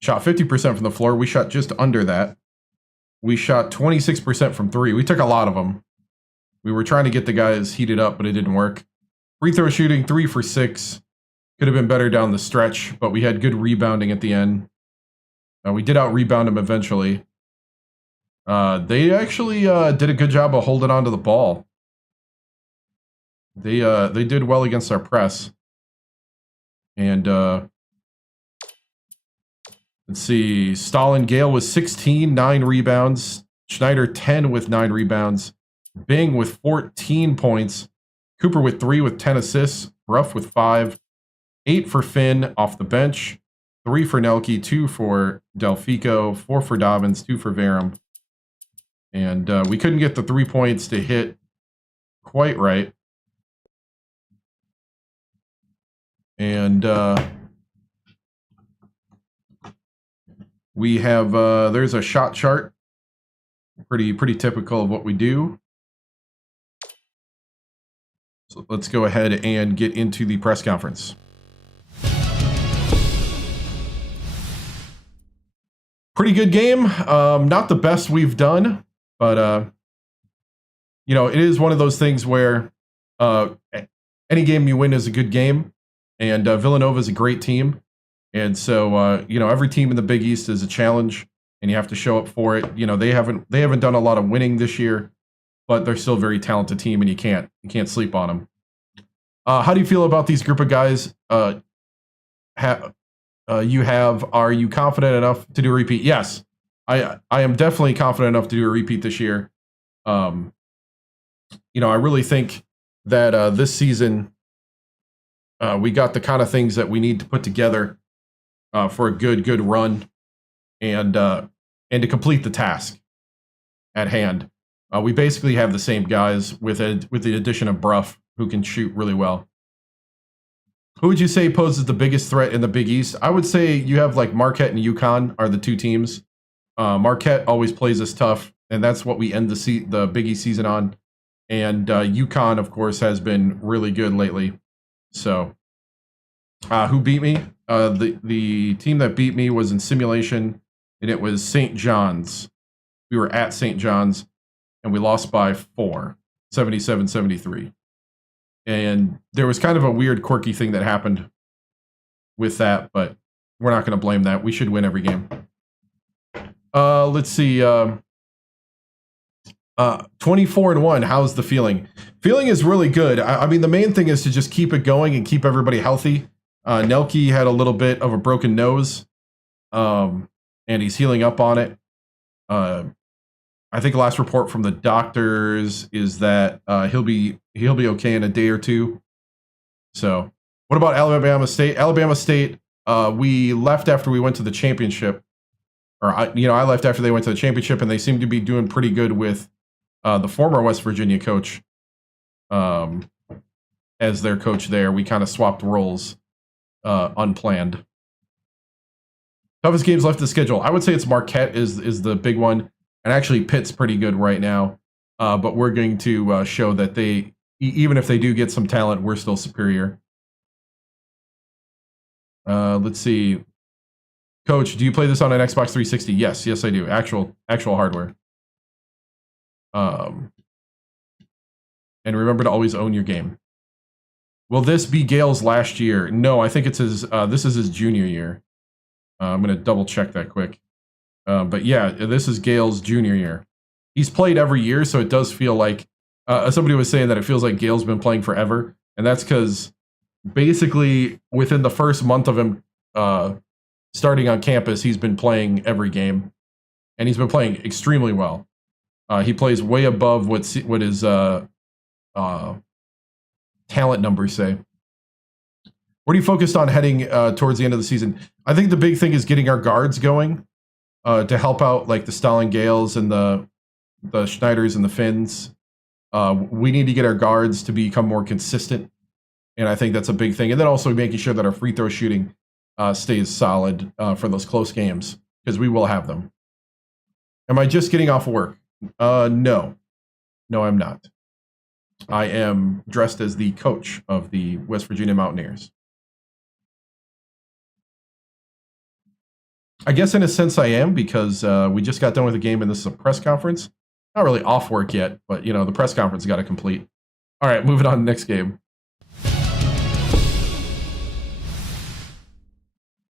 shot 50% from the floor. We shot just under that. We shot 26% from 3. We took a lot of them. We were trying to get the guys heated up, but it didn't work. Free throw shooting, 3 for 6. Could have been better down the stretch, but we had good rebounding at the end. We did out-rebound them eventually. They actually did a good job of holding on to the ball. They did well against our press. And let's see, Stalin Gale was 16, 9 rebounds. Schneider 10 with 9 rebounds. Bing with 14 points. Cooper with 3 with 10 assists. Ruff with 5. 8 for Finn off the bench. 3 for Nelke, 2 for Delfico, 4 for Dobbins, 2 for Varum. And we couldn't get the 3 points to hit quite right. And we have, there's a shot chart. Pretty typical of what we do. So let's go ahead and get into the press conference. Pretty good game. Not the best we've done, but you know, it is one of those things where any game you win is a good game, and Villanova is a great team, and so you know, every team in the Big East is a challenge, and you have to show up for it. You know, they haven't done a lot of winning this year, but they're still a very talented team, and you can't sleep on them. How do you feel about these group of guys? You have, are you confident enough to do a repeat? Yes, I am definitely confident enough to do a repeat this year. You know, I really think that this season we got the kind of things that we need to put together for a good run and to complete the task at hand. We basically have the same guys with the addition of Bruff, who can shoot really well. Who would you say poses the biggest threat in the Big East? I would say you have like Marquette and UConn are the two teams. Marquette always plays us tough, and that's what we end the Big East season on. And UConn, of course, has been really good lately. So, who beat me? The team that beat me was in simulation, and it was St. John's. We were at St. John's, and we lost by 4, 77-73. And there was kind of a weird, quirky thing that happened with that, but we're not going to blame that. We should win every game. Let's see. 24-1. How's the feeling? Feeling is really good. I mean, the main thing is to just keep it going and keep everybody healthy. Nelke had a little bit of a broken nose, and he's healing up on it. I think the last report from the doctors is that he'll be okay in a day or two. So, what about Alabama State? Alabama State, we left after we went to the championship, or I left after they went to the championship, and they seem to be doing pretty good with the former West Virginia coach as their coach there. We kind of swapped roles unplanned. Toughest games left to the schedule. I would say it's Marquette is the big one. And actually, Pitt's pretty good right now. But we're going to show that they, even if they do get some talent, we're still superior. Let's see. Coach, do you play this on an Xbox 360? Yes, I do. Actual hardware. And remember to always own your game. Will this be Gale's last year? No, I think it's his. This is his junior year. I'm going to double check that quick. But yeah, this is Gale's junior year. He's played every year, so it does feel like somebody was saying that it feels like Gale's been playing forever, and that's because basically within the first month of him starting on campus, he's been playing every game, and he's been playing extremely well. He plays way above what his talent numbers say. What are you focused on heading towards the end of the season? I think the big thing is getting our guards going. To help out like the Stalin Gales and the Schneiders and the Finns. We need to get our guards to become more consistent. And I think that's a big thing. And then also making sure that our free throw shooting stays solid for those close games, because we will have them. Am I just getting off work? No, I'm not. I am dressed as the coach of the West Virginia Mountaineers. I guess in a sense I am, because we just got done with a game and this is a press conference. Not really off work yet, but the press conference got to complete. All right, moving on to the next game.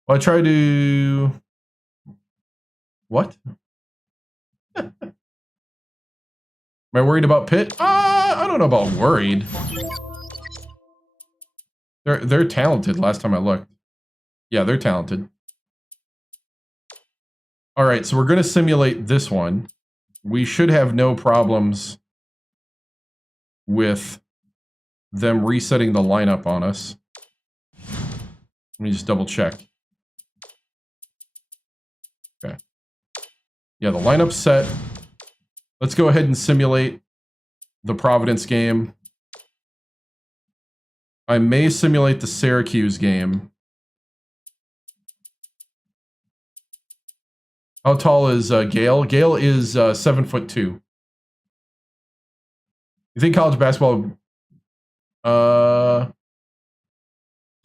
Well, I try to... What? Am I worried about Pitt? I don't know about worried. They're talented last time I looked. Yeah, they're talented. All right, so we're going to simulate this one. We should have no problems with them resetting the lineup on us. Let me just double check. Okay. Yeah, the lineup's set. Let's go ahead and simulate the Providence game. I may simulate the Syracuse game. How tall is Gale? Gale is 7'2". You think college basketball? I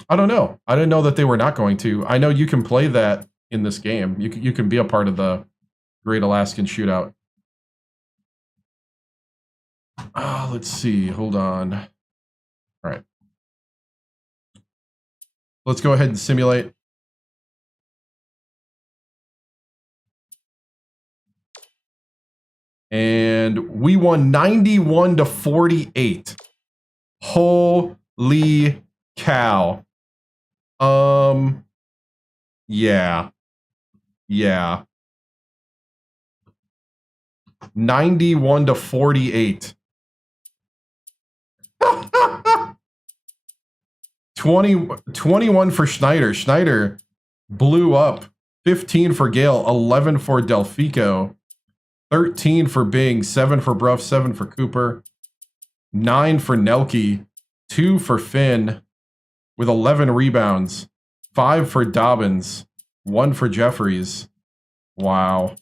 don't know. I didn't know that they were not going to. I know you can play that in this game. You can be a part of the Great Alaskan Shootout. Let's see. Hold on. All right. Let's go ahead and simulate. And we won 91-48. Holy cow. Yeah. Yeah. 91-48. 21 for Schneider. Schneider blew up. 15 for Gale, 11 for Delfico, 13 for Bing, 7 for Bruff, 7 for Cooper, 9 for Nelke, 2 for Finn with 11 rebounds, 5 for Dobbins, 1 for Jeffries. Wow.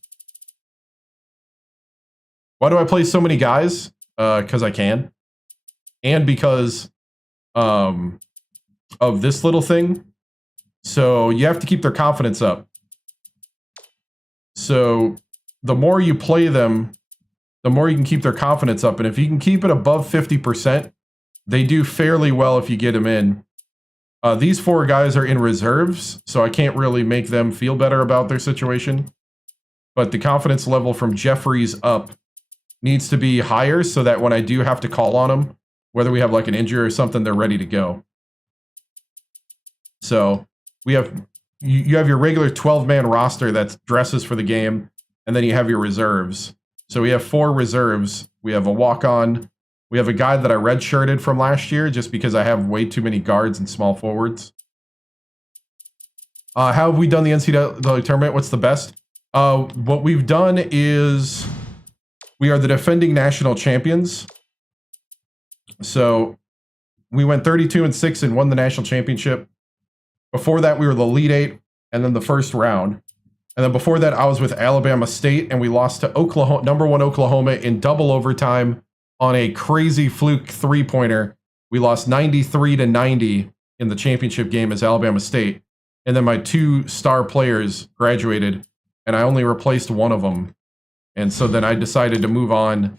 Why do I play so many guys? Because I can. And because of this little thing. So you have to keep their confidence up. So the more you play them, the more you can keep their confidence up. And if you can keep it above 50%, they do fairly well if you get them in. These 4 guys are in reserves, so I can't really make them feel better about their situation. But the confidence level from Jeffries up needs to be higher so that when I do have to call on them, whether we have like an injury or something, they're ready to go. So we have... You have your regular 12-man roster that dresses for the game, and then you have your reserves. So we have 4 reserves. We have a walk-on. We have a guy that I redshirted from last year just because I have way too many guards and small forwards. How have we done the NCAA tournament? What's the best? What we've done is we are the defending national champions. So we went 32-6 and won the national championship. Before that, we were the Elite 8 and then the first round. And then before that, I was with Alabama State, and we lost to Oklahoma, #1 Oklahoma in double overtime on a crazy fluke three-pointer. We lost 93-90 in the championship game as Alabama State. And then my 2 star players graduated, and I only replaced one of them. And so then I decided to move on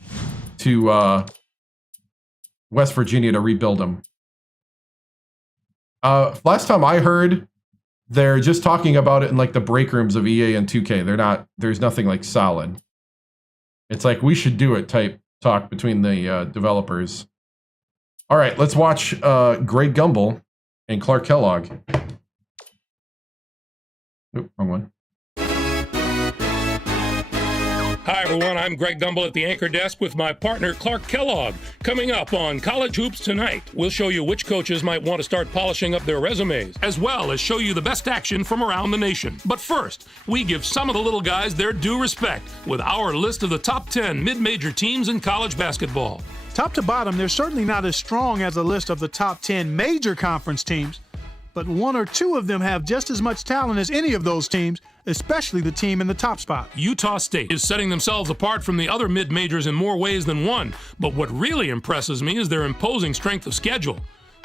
to West Virginia to rebuild them. Last time I heard, they're just talking about it in like the break rooms of EA and 2K. There's nothing like solid. It's like we should do it type talk between the developers. All right, let's watch Greg Gumbel and Clark Kellogg. Oop, wrong one. Hi, everyone. I'm Greg Gumbel at the anchor desk with my partner, Clark Kellogg. Coming up on College Hoops Tonight, we'll show you which coaches might want to start polishing up their resumes, as well as show you the best action from around the nation. But first, we give some of the little guys their due respect with our list of the top 10 mid-major teams in college basketball. Top to bottom, they're certainly not as strong as a list of the top 10 major conference teams, but 1 or 2 of them have just as much talent as any of those teams, especially the team in the top spot. Utah State is setting themselves apart from the other mid-majors in more ways than one, but what really impresses me is their imposing strength of schedule.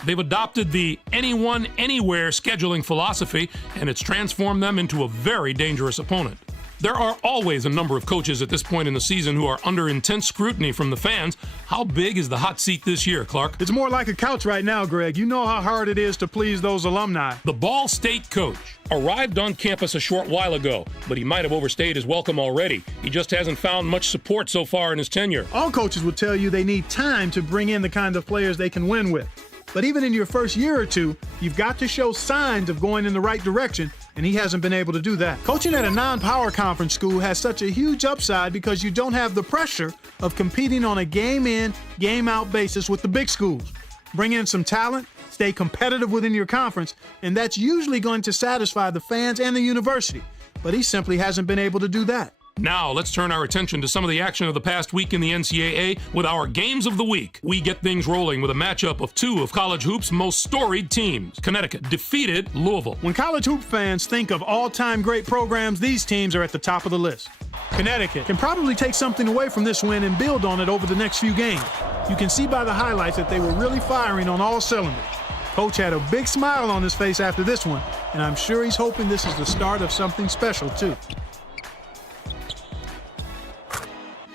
They've adopted the anyone, anywhere scheduling philosophy, and it's transformed them into a very dangerous opponent. There are always a number of coaches at this point in the season who are under intense scrutiny from the fans. How big is the hot seat this year, Clark? It's more like a couch right now, Greg. You know how hard it is to please those alumni. The Ball State coach arrived on campus a short while ago, but he might have overstayed his welcome already. He just hasn't found much support so far in his tenure. All coaches will tell you they need time to bring in the kind of players they can win with. But even in your first year or two, you've got to show signs of going in the right direction, and he hasn't been able to do that. Coaching at a non-power conference school has such a huge upside because you don't have the pressure of competing on a game-in, game-out basis with the big schools. Bring in some talent, stay competitive within your conference, and that's usually going to satisfy the fans and the university. But he simply hasn't been able to do that. Now, let's turn our attention to some of the action of the past week in the NCAA with our Games of the Week. We get things rolling with a matchup of 2 of college hoops' most storied teams. Connecticut defeated Louisville. When college hoop fans think of all-time great programs, these teams are at the top of the list. Connecticut can probably take something away from this win and build on it over the next few games. You can see by the highlights that they were really firing on all cylinders. Coach had a big smile on his face after this one, and I'm sure he's hoping this is the start of something special, too.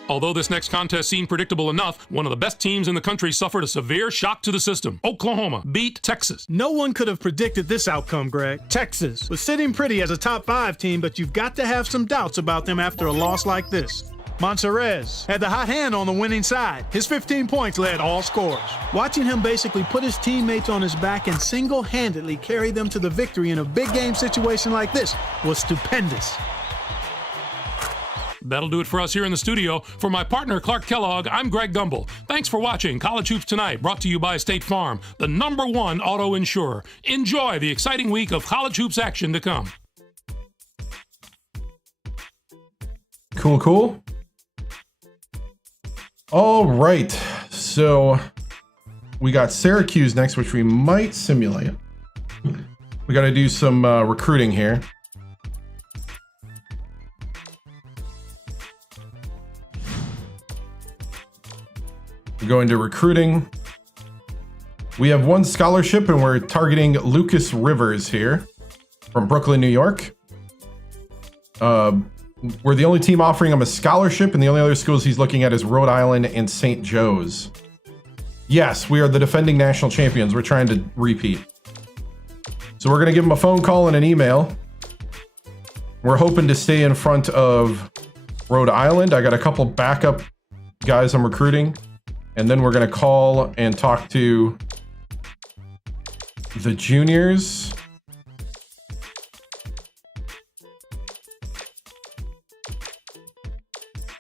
Although this next contest seemed predictable enough, one of the best teams in the country suffered a severe shock to the system. Oklahoma beat Texas. No one could have predicted this outcome, Greg. Texas was sitting pretty as a top 5 team, but you've got to have some doubts about them after a loss like this. Monserez had the hot hand on the winning side. His 15 points led all scorers. Watching him basically put his teammates on his back and single-handedly carry them to the victory in a big game situation like this was stupendous. That'll do it for us here in the studio. For my partner, Clark Kellogg, I'm Greg Gumbel. Thanks for watching College Hoops Tonight, brought to you by State Farm, the #1 auto insurer. Enjoy the exciting week of college hoops action to come. Cool, cool. All right, so we got Syracuse next, which we might simulate. We got to do some recruiting here. We go into recruiting. We have one scholarship, and we're targeting Lucas Rivers here from Brooklyn, New York. We're the only team offering him a scholarship, and the only other schools he's looking at is Rhode Island and St. Joe's. Yes, we are the defending national champions. We're trying to repeat. So we're going to give him a phone call and an email. We're hoping to stay in front of Rhode Island. I got a couple backup guys I'm recruiting. And then we're going to call and talk to the juniors.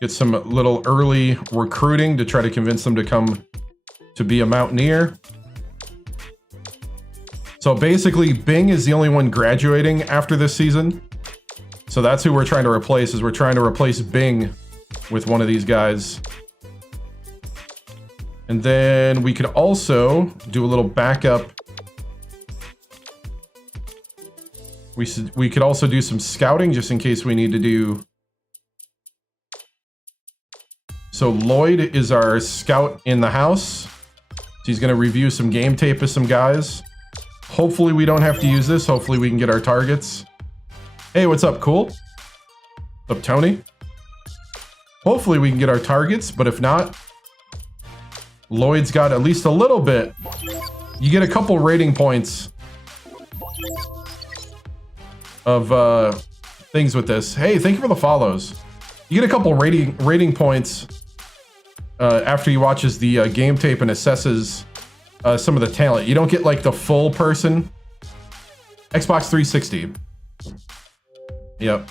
Get some little early recruiting to try to convince them to come to be a Mountaineer. So basically, Bing is the only one graduating after this season. So that's who we're trying to replace, is we're trying to replace Bing with one of these guys. And then we could also do a little backup. We could also do some scouting just in case we need to do. So Lloyd is our scout in the house. So he's going to review some game tape with some guys. Hopefully we don't have to use this. Hopefully we can get our targets. Hey, what's up, Cool? What's up, Tony? Hopefully we can get our targets, but if not, Lloyd's got at least a little bit. You get a couple rating points of things with this. Hey, thank you for the follows. You get a couple rating points after he watches the game tape and assesses some of the talent. You don't get like the full person. Xbox 360. Yep.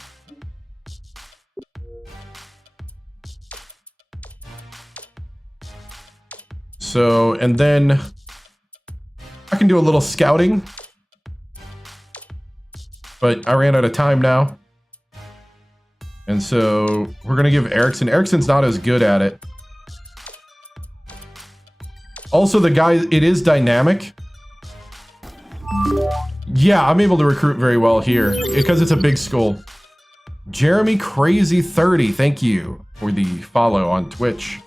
So, and then I can do a little scouting, but I ran out of time now. And so we're going to give Erickson. Erickson's not as good at it. Also, the guy, it is dynamic. Yeah, I'm able to recruit very well here because it's a big school. Jeremy Crazy 30, thank you for the follow on Twitch.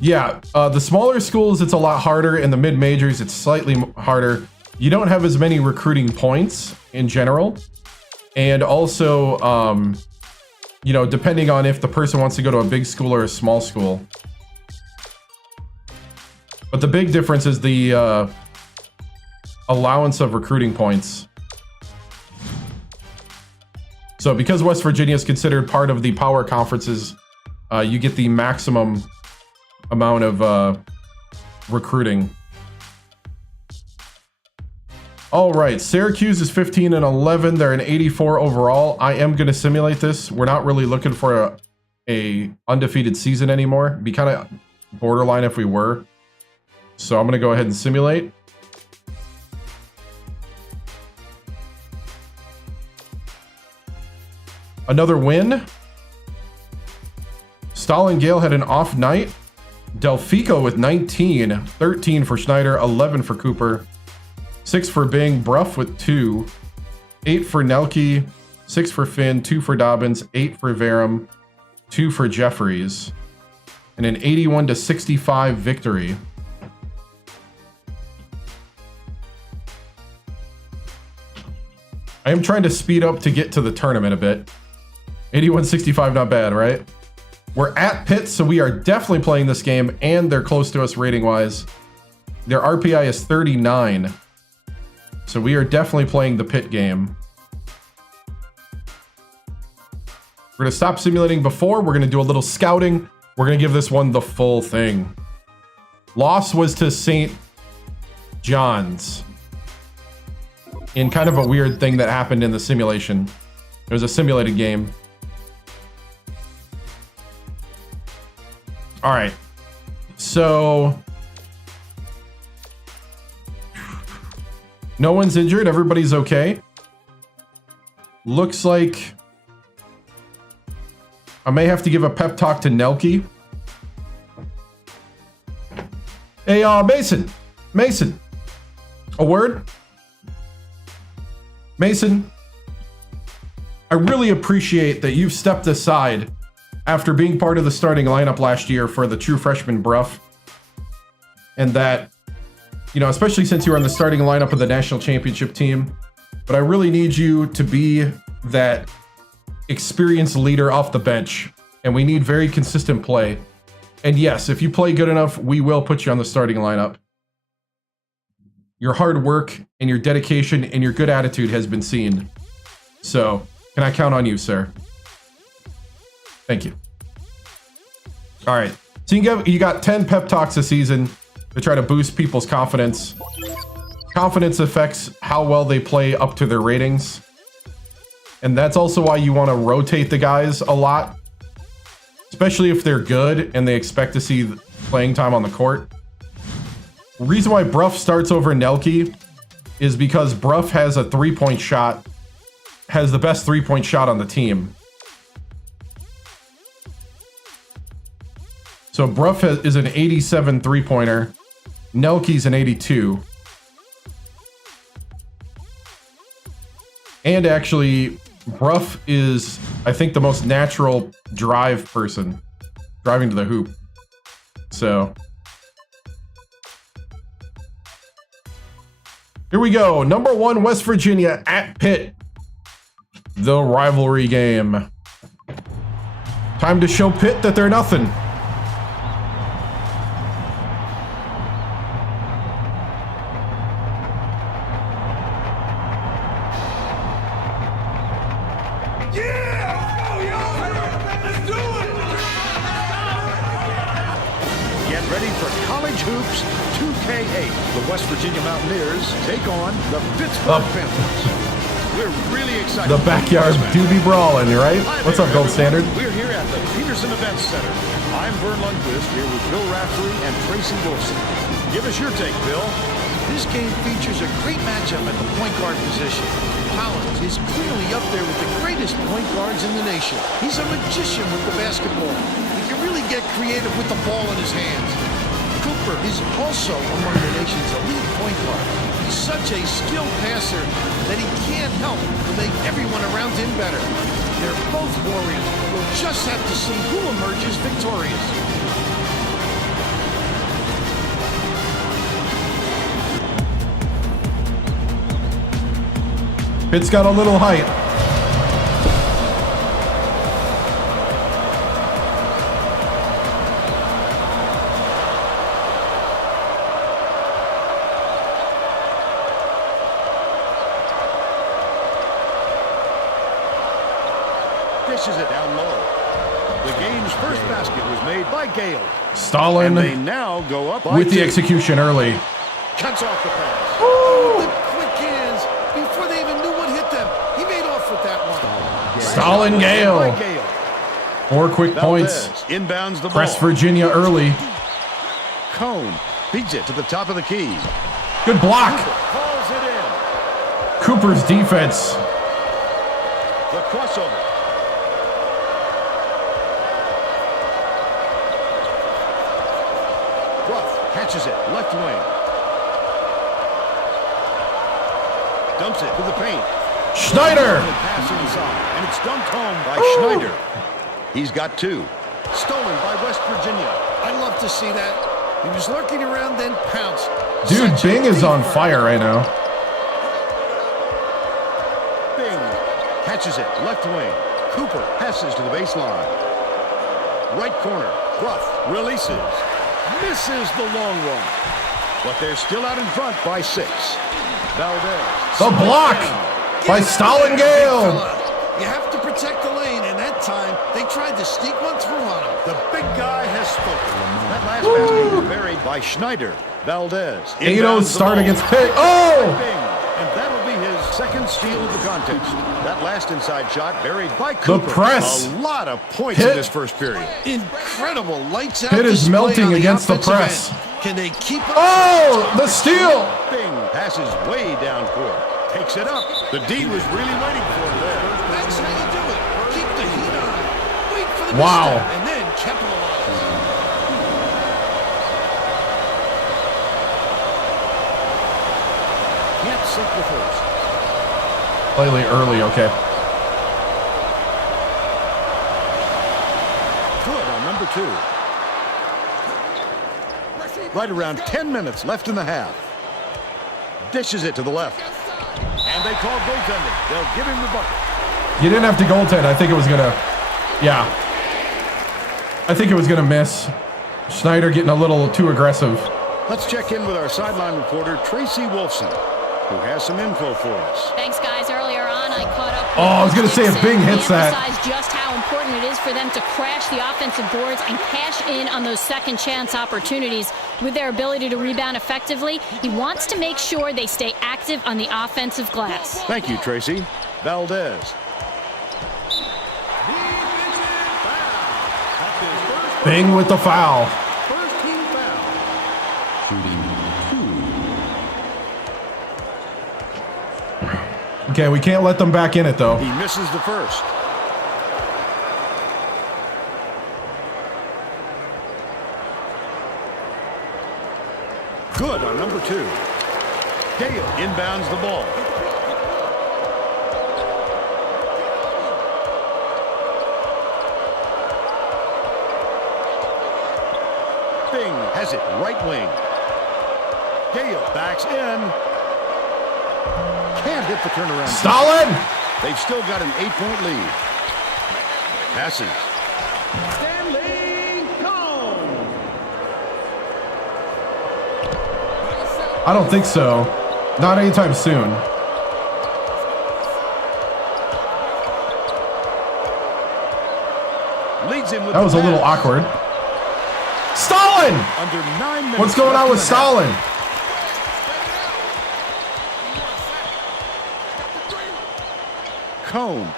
Yeah, the smaller schools, it's a lot harder. In the mid-majors, it's slightly harder. You don't have as many recruiting points in general. And also, you know, depending on if the person wants to go to a big school or a small school. But the big difference is the allowance of recruiting points. So because West Virginia is considered part of the power conferences, you get the maximum amount of recruiting. All right, Syracuse is 15 and 11. They're an 84 overall. I am going to simulate this. We're not really looking for a undefeated season anymore. It'd be kind of borderline if we were. So I'm going to go ahead and simulate. Another win. Stalin Gale had an off night. Delfico with 19, 13 for Schneider, 11 for Cooper, 6 for Bing, Bruff with 2, 8 for Nelke, 6 for Finn, 2 for Dobbins, 8 for Varum, 2 for Jeffries, and an 81-65 victory. I am trying to speed up to get to the tournament a bit. 81-65, not bad, right? We're at Pitt, so we are definitely playing this game, and they're close to us rating-wise. Their RPI is 39, so we are definitely playing the Pitt game. We're going to stop simulating before. We're going to do a little scouting. We're going to give this one the full thing. Loss was to St. John's in kind of a weird thing that happened in the simulation. It was a simulated game. All right. So no one's injured. Everybody's okay. Looks like I may have to give a pep talk to Nelke. Hey, Mason, a word? Mason, I really appreciate that you've stepped aside after being part of the starting lineup last year for the true freshman Bruff. And that, you know, especially since you were on the starting lineup of the national championship team, but I really need you to be that experienced leader off the bench, and we need very consistent play. And yes, if you play good enough, we will put you on the starting lineup. Your hard work and your dedication and your good attitude has been seen. So, can I count on you, sir? Thank you. All right. So you got 10 pep talks a season to try to boost people's confidence. Confidence affects how well they play up to their ratings. And that's also why you want to rotate the guys a lot, especially if they're good and they expect to see playing time on the court. The reason why Bruff starts over Nelke is because Bruff has a three-point shot, has the best three-point shot on the team. So Bruff is an 87 three-pointer. Nelke's an 82. And actually, Bruff is, I think, the most natural drive person, driving to the hoop. So here we go. Number 1, West Virginia at Pitt. The rivalry game. Time to show Pitt that they're nothing. Hoops 2K8. The West Virginia Mountaineers take on the Pittsburgh Panthers. We're really excited. The backyard doobie brawling, right? Hi What's there, up, Gold everyone. Standard? We're here at the Peterson Events Center. I'm Vern Lundquist here with Bill Raftery and Tracy Wilson. Give us your take, Bill. This game features a great matchup at the point guard position. Collins is clearly up there with the greatest point guards in the nation. He's a magician with the basketball. He can really get creative with the ball in his hands. Cooper is also among the nation's elite point guards. He's such a skilled passer that he can't help but make everyone around him better. They're both warriors. We'll just have to see who emerges victorious. Pitt's got a little height. Dishes it down low. The game's first basket was made by Gale. Stalin And they now go up by with the 2. execution early. Cuts off the pass. The quick hands before they even knew what hit them. He made off with that one. Stalin Gale. 4 quick points. Inbounds the Press ball. Virginia early. Cone beats it to the top of the key. Good block. Calls it in. Cooper's defense. The crossover. Ruff catches it, left wing. Dumps it to the paint. Schneider. Pass inside, and it's dumped home by Schneider. He's got 2. Stolen by West Virginia. I love to see that. He was lurking around, then pounced. Dude, Such a Bing is on deep fire right now. Bing catches it, left wing. Cooper passes to the baseline. Right corner. Ruff releases. Misses the long one. But they're still out in front by 6. Valdez. The block by Stalin Gale. You have to protect the lane, and that time to sneak one through on him. The big guy has spoken. That last basket was buried by Schneider. Valdez. 8-0 start against Pitt. Oh! And that'll be his second steal of the contest. That last inside shot buried by Cooper. The press. A lot of points in this first period. Incredible lights out. Pitt is display melting on against the offensive press. end. Can they keep up? Oh, the steal. Bing passes way down court. Takes it up. The D was really waiting for it there. That's how you do it. Keep the heat on. Wait for the Wow. misstep and then capitalize. Can't sink the first. Slightly early, okay. Good on number 2. Right around 10 minutes left in the half. Dishes it to the left. And they call goaltending. They'll give him the bucket. You didn't have to goaltend. I think it was gonna, yeah. I think it was gonna miss. Schneider getting a little too aggressive. Let's check in with our sideline reporter, Tracy Wolfson, who has some info for us. Thanks, guys. Earlier on, I caught up with Oh, I was gonna say if Dixon. Bing hits He that. emphasized just how important it is for them to crash the offensive boards and cash in on those second chance opportunities. With their ability to rebound effectively, he wants to make sure they stay active on the offensive glass. Thank you, Tracy. Valdez. Bing with the foul. First team foul. Okay, we can't let them back in it though. He misses the first. Good on number 2. Gale inbounds the ball. Bing has it right wing. Gale backs in. Can't hit the turnaround. Stalin! They've still got an 8-point lead. Passes. Stanley Cone. I don't think so. Not anytime soon. Leads him with That was a little awkward. Stalin! Under 9 minutes. What's going on with Stalin? Cone.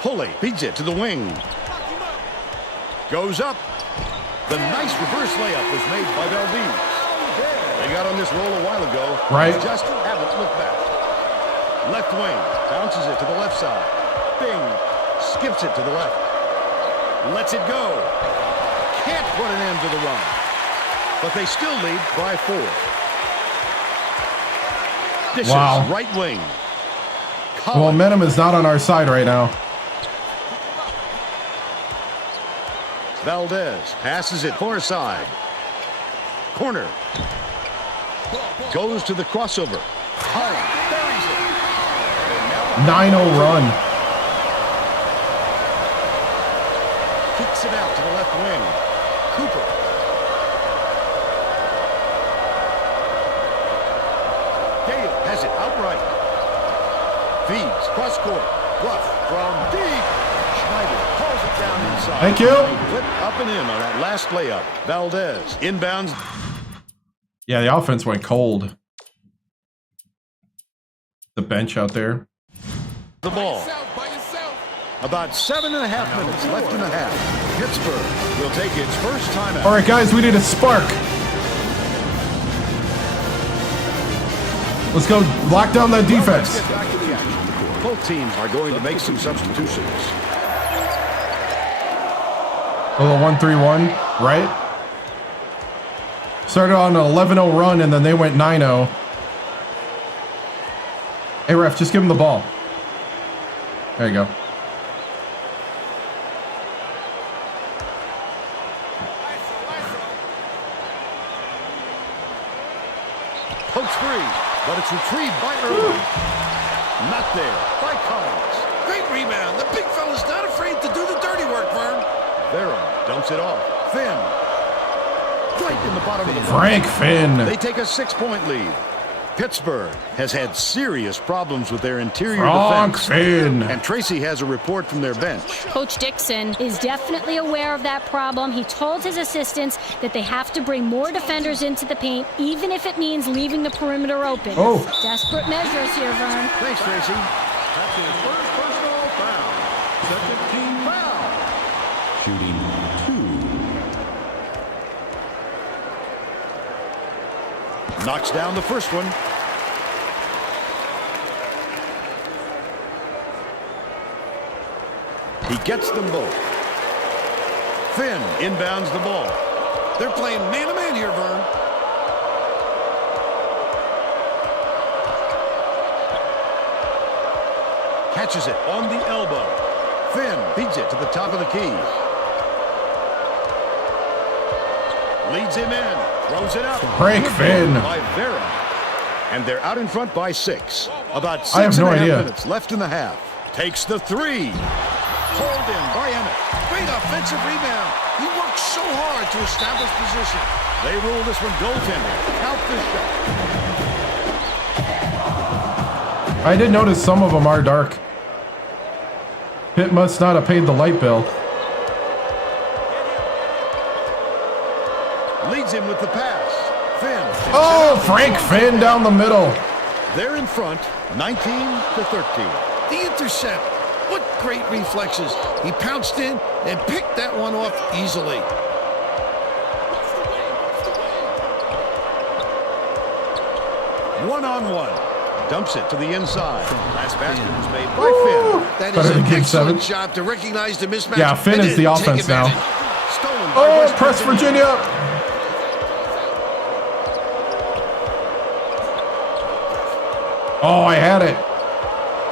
Pulley beats it to the wing. Goes up. The nice reverse layup was made by Valdez. They got on this roll a while ago. Right. Just haven't looked back. Left wing. Bounces it to the left side. Bing. Skips it to the left. Lets it go. Can't put an end to the run. But they still lead by 4. Dishes Wow. right wing. The momentum is not on our side right now. Valdez passes it far side. Corner. Goes to the crossover. Holland buries it. 9-0 run. Kicks it out to the left wing. Cooper. Gale has it outright. Feeds cross court. Bluff from deep. Schneider pulls it down inside. Thank you. Flip up and in on that last layup. Valdez inbounds. Yeah, the offense went cold. The bench out there. The ball. About 7.5 minutes left in the half. Pittsburgh will take its first timeout. All right, guys, we need a spark. Let's go lock down that defense. Let's get back to the action. Both teams are going to make some substitutions. A little 1-3-1, right? Started on an 11-0 run, and then they went 9-0. Hey, ref, just give him the ball. There you go. Post free, but it's retrieved by Irwin. Not there by Collins. Great rebound. The big fella's not afraid to do the dirty work, Vern. Vera dumps it off. Finn. Right in the bottom of the Frank Finn. They take a 6-point lead. Pittsburgh has had serious problems with their interior Frank defense. Finn. And Tracy has a report from their bench. Coach Dixon is definitely aware of that problem. He told his assistants that they have to bring more defenders into the paint, even if it means leaving the perimeter open. Oh. Desperate measures here, Vern. Thanks, Tracy. That's his first personal foul. Second team foul. Shooting 2. Knocks down the first one. He gets them both. Finn inbounds the ball. They're playing man-to-man here, Vern. Catches it on the elbow. Finn feeds it to the top of the key. Leads him in. Throws it up. Frank Finn. By Vera. And they're out in front by 6. About 6 I have no and a half idea. minutes left in the half. Takes the 3. Hauled in by Emmett. Great offensive rebound. He worked so hard to establish position. They rule this one goaltending. Count this shot. I did notice some of them are dark. Pitt must not have paid the light bill. Leads him with the pass. Finn. Oh, Frank Finn down the middle. They're in front, 19-13. The intercept. What great reflexes. He pounced in and picked that one off easily. One-on-one. Dumps it to the inside. Last basket was made by Finn. That Better is than an Game excellent 7. job to recognize the mismatch. Yeah, Finn and is the then take offense now. advantage. Stolen by Oh, West press Virginia. Oh, I had it.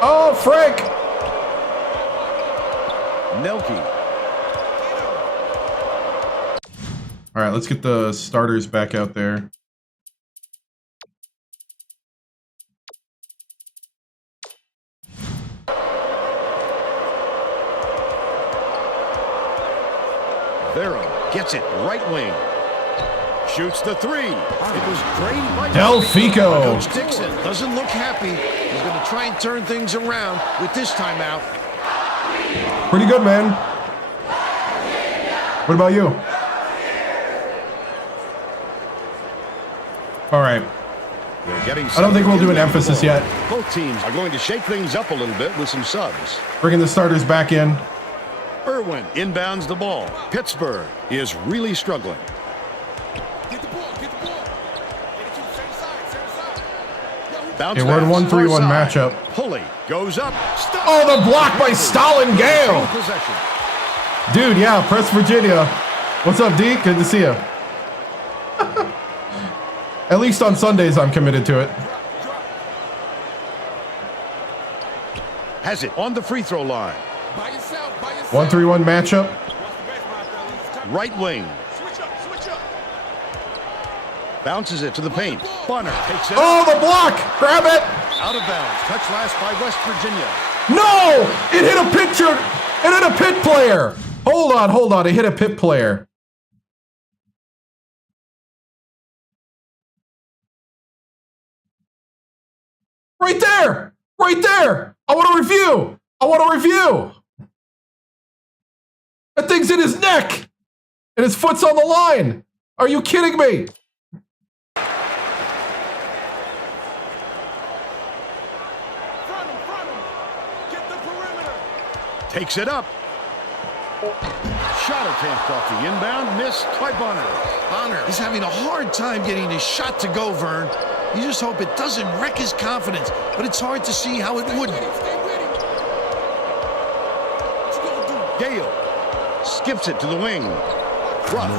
Oh, Frank. Nelke. All right, let's get the starters back out there. Vera gets it right wing. Shoots the 3. It was great by Delfico. Coach Dixon doesn't look happy. He's going to try and turn things around with this timeout. Pretty good, man. What about you? All right. They're getting I don't think we'll do an in emphasis the ball. yet. Both teams are going to shake things up a little bit with some subs. Bringing the starters back in. Irwin inbounds the ball. Pittsburgh is really struggling. Bounce Okay, we're in pass, 1-3-1 far side. matchup. Pulley goes up. Stop. Oh, the block by Stalin Gale. Possession. Dude, yeah, press Virginia. What's up, D? Good to see you. At least on Sundays, I'm committed to it. Has it on the free throw line. 1-3-1 matchup. Right wing. Bounces it to the paint. Bunner takes it. Oh, the block! Grab it! Out of bounds. Touch last by West Virginia. No! It hit a pitcher! It hit a Pitt player! Hold on. It hit a Pitt player. Right there! Right there! I want a review! That thing's in his neck! And his foot's on the line! Are you kidding me? Takes it up. Shot attempt off the inbound. Missed by Bunner. Bonner is having a hard time getting his shot to go, Vern. You just hope it doesn't wreck his confidence, but it's hard to see how it wouldn't. Gale skips it to the wing.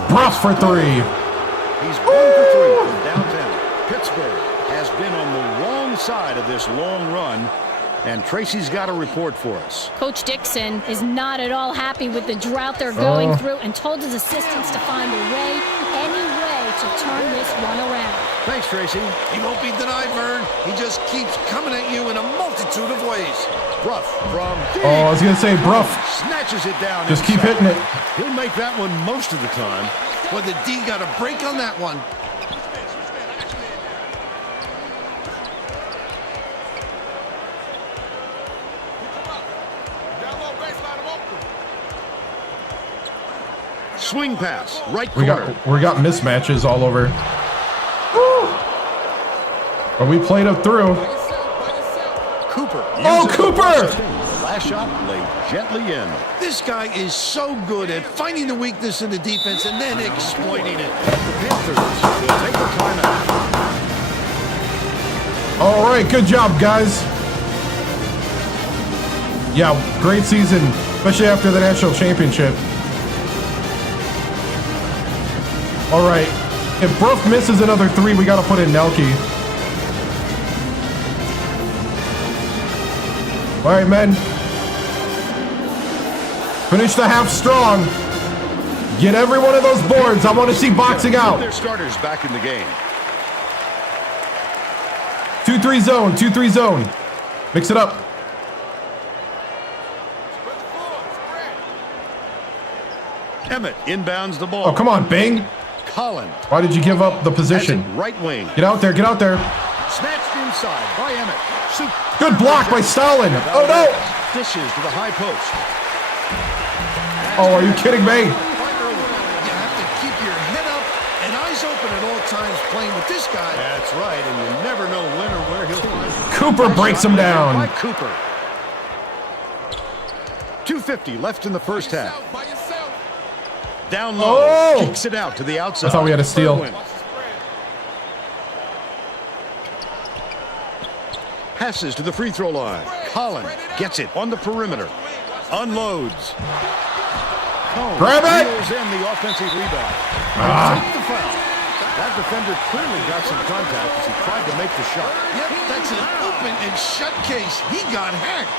Bruff for 3. He's 1 for 3 from downtown. Pittsburgh has been on the wrong side of this long run, and Tracy's got a report for us. Coach Dixon is not at all happy with the drought they're going through and told his assistants to find a way, any way, to turn this one around. Thanks, Tracy. He won't be denied, Vern. He just keeps coming at you in a multitude of ways. Bruff from deep. Oh, I was going to say, Bruff. Snatches it down. Just keep inside. hitting it. He'll make that one most of the time. Well, the D got a break on that one. Swing pass, right We corner. got mismatches all over. Woo! But we played it through. Cooper. Oh, Cooper! Last shot laid gently in. This guy is so good at finding the weakness in the defense and then exploiting it. The Panthers will take a timeout. All right, good job, guys. Yeah, great season, especially after the national championship. All right, if Bruff misses another 3, we got to put in Nelke. All right, men. Finish the half strong. Get every one of those boards. I want to see boxing out. Their starters back in the game. 2-3 zone, 2-3 zone. Mix it up. Emmett inbounds the ball. Oh, come on, Bing. Collins. Why did you give up the position? Right wing. Get out there, get out there. Snatched inside by Emmett. Good block by Stalin. Oh, no. Dishes to the high post. Oh, are you kidding me? You have to keep your head up and eyes open at all times playing with this guy. That's right, and you never know when or where he'll find it. Cooper breaks him down. By Cooper. 2:50 left in the first half. Down low. Oh! Kicks it out to the outside. I thought we had a steal. Irwin. Passes to the free throw line. Collins gets it on the perimeter. Unloads. Grab it! Reels in the offensive rebound. Take the foul. That defender clearly got some contact as he tried to make the shot. Yep, that's an open and shut case. He got hacked.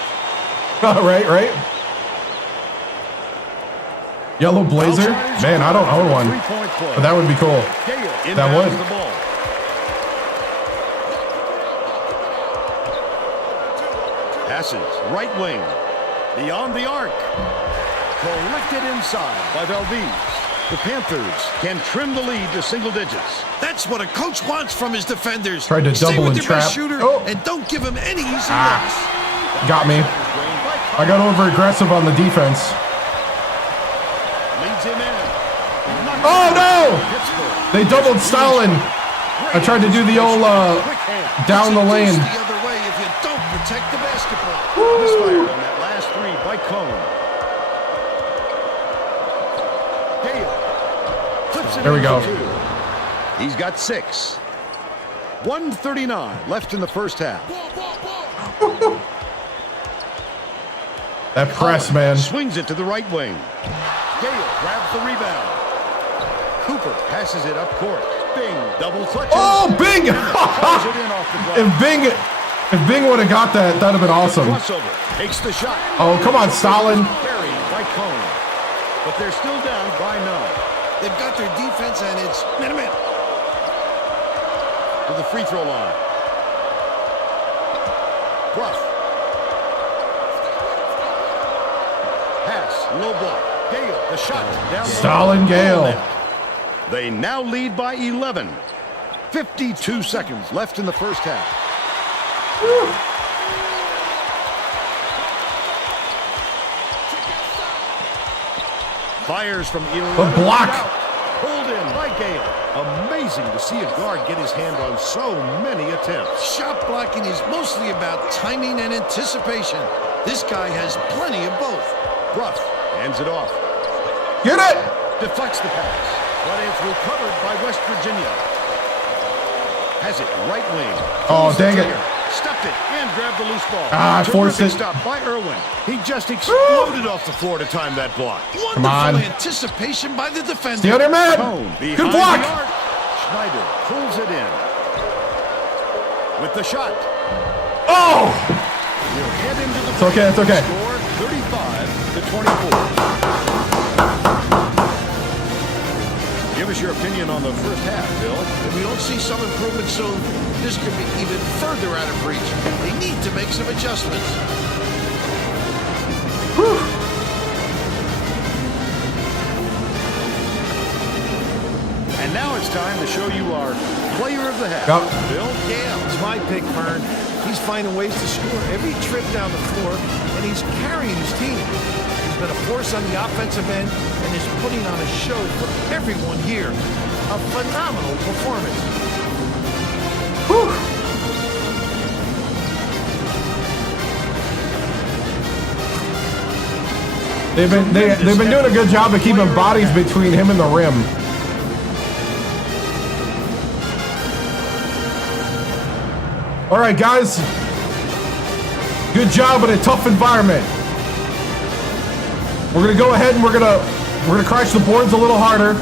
Right. Yellow blazer? Man, I don't own one. But that would be cool. That would. The ball. Passes, right wing, beyond the arc. Collected inside by Valdez. The Panthers can trim the lead to single digits. That's what a coach wants from his defenders. Tried to Stay double with and your best trap. shooter Oh. and don't give him any easy looks. Got me. I got over aggressive on the defense. Leads him in. Oh, no! They doubled Stalin. I tried to do the old down the lane. The other way if you don't protect the basketball. Misfire on that last 3 by Cone. Gale clips it There we go. into 2. He's got 6. 1:39 left in the first half. That press, man. Swings it to the right wing. Gale grabs the rebound. Cooper passes it up court. Bing double clutches. Oh, Bing! Throws it in off the glass. If Bing would have got that, that'd have been awesome. Crossover. Takes the shot. Oh, come on, Stalin. Carried by Cone. But they're still down by none. They've got their defense and it's minute. To the free throw line. Ruff. Pass. Low block. Gale. The shot. Down Stalin Gale. They now lead by 11. 52 seconds left in the first half. Fires from 11. The block. Pulled in by Gale. Amazing to see a guard get his hand on so many attempts. Shot blocking is mostly about timing and anticipation. This guy has plenty of both. Ruff hands it off. Get it! Deflects the pass. But it's recovered by West Virginia. Has it right wing. Oh, Pulls the dang it. trigger. Stepped it and grabbed the loose ball. Ah, I forced Terrific it. stop by Irwin. He just exploded off the floor to time that block. Come on. Wonderful anticipation by the defender. Stay on your man. Cone behind Good block. the arc. Schneider pulls it in. With the shot. Oh! He'll head into the It's okay, it's okay. score 35-24. Give us your opinion on the first half, Bill. If we don't see some improvement soon, this could be even further out of reach. They need to make some adjustments. And now it's time to show you our player of the half. Yep. Bill? Yeah, it's my pick, Vern. He's finding ways to score every trip down the floor, and he's carrying his team. He's has been a force on the offensive end and is putting on a show for everyone here. A phenomenal performance. Whew. They've been doing a good job of keeping bodies between him and the rim. All right, guys. Good job in a tough environment. We're gonna go ahead and we're gonna crash the boards a little harder.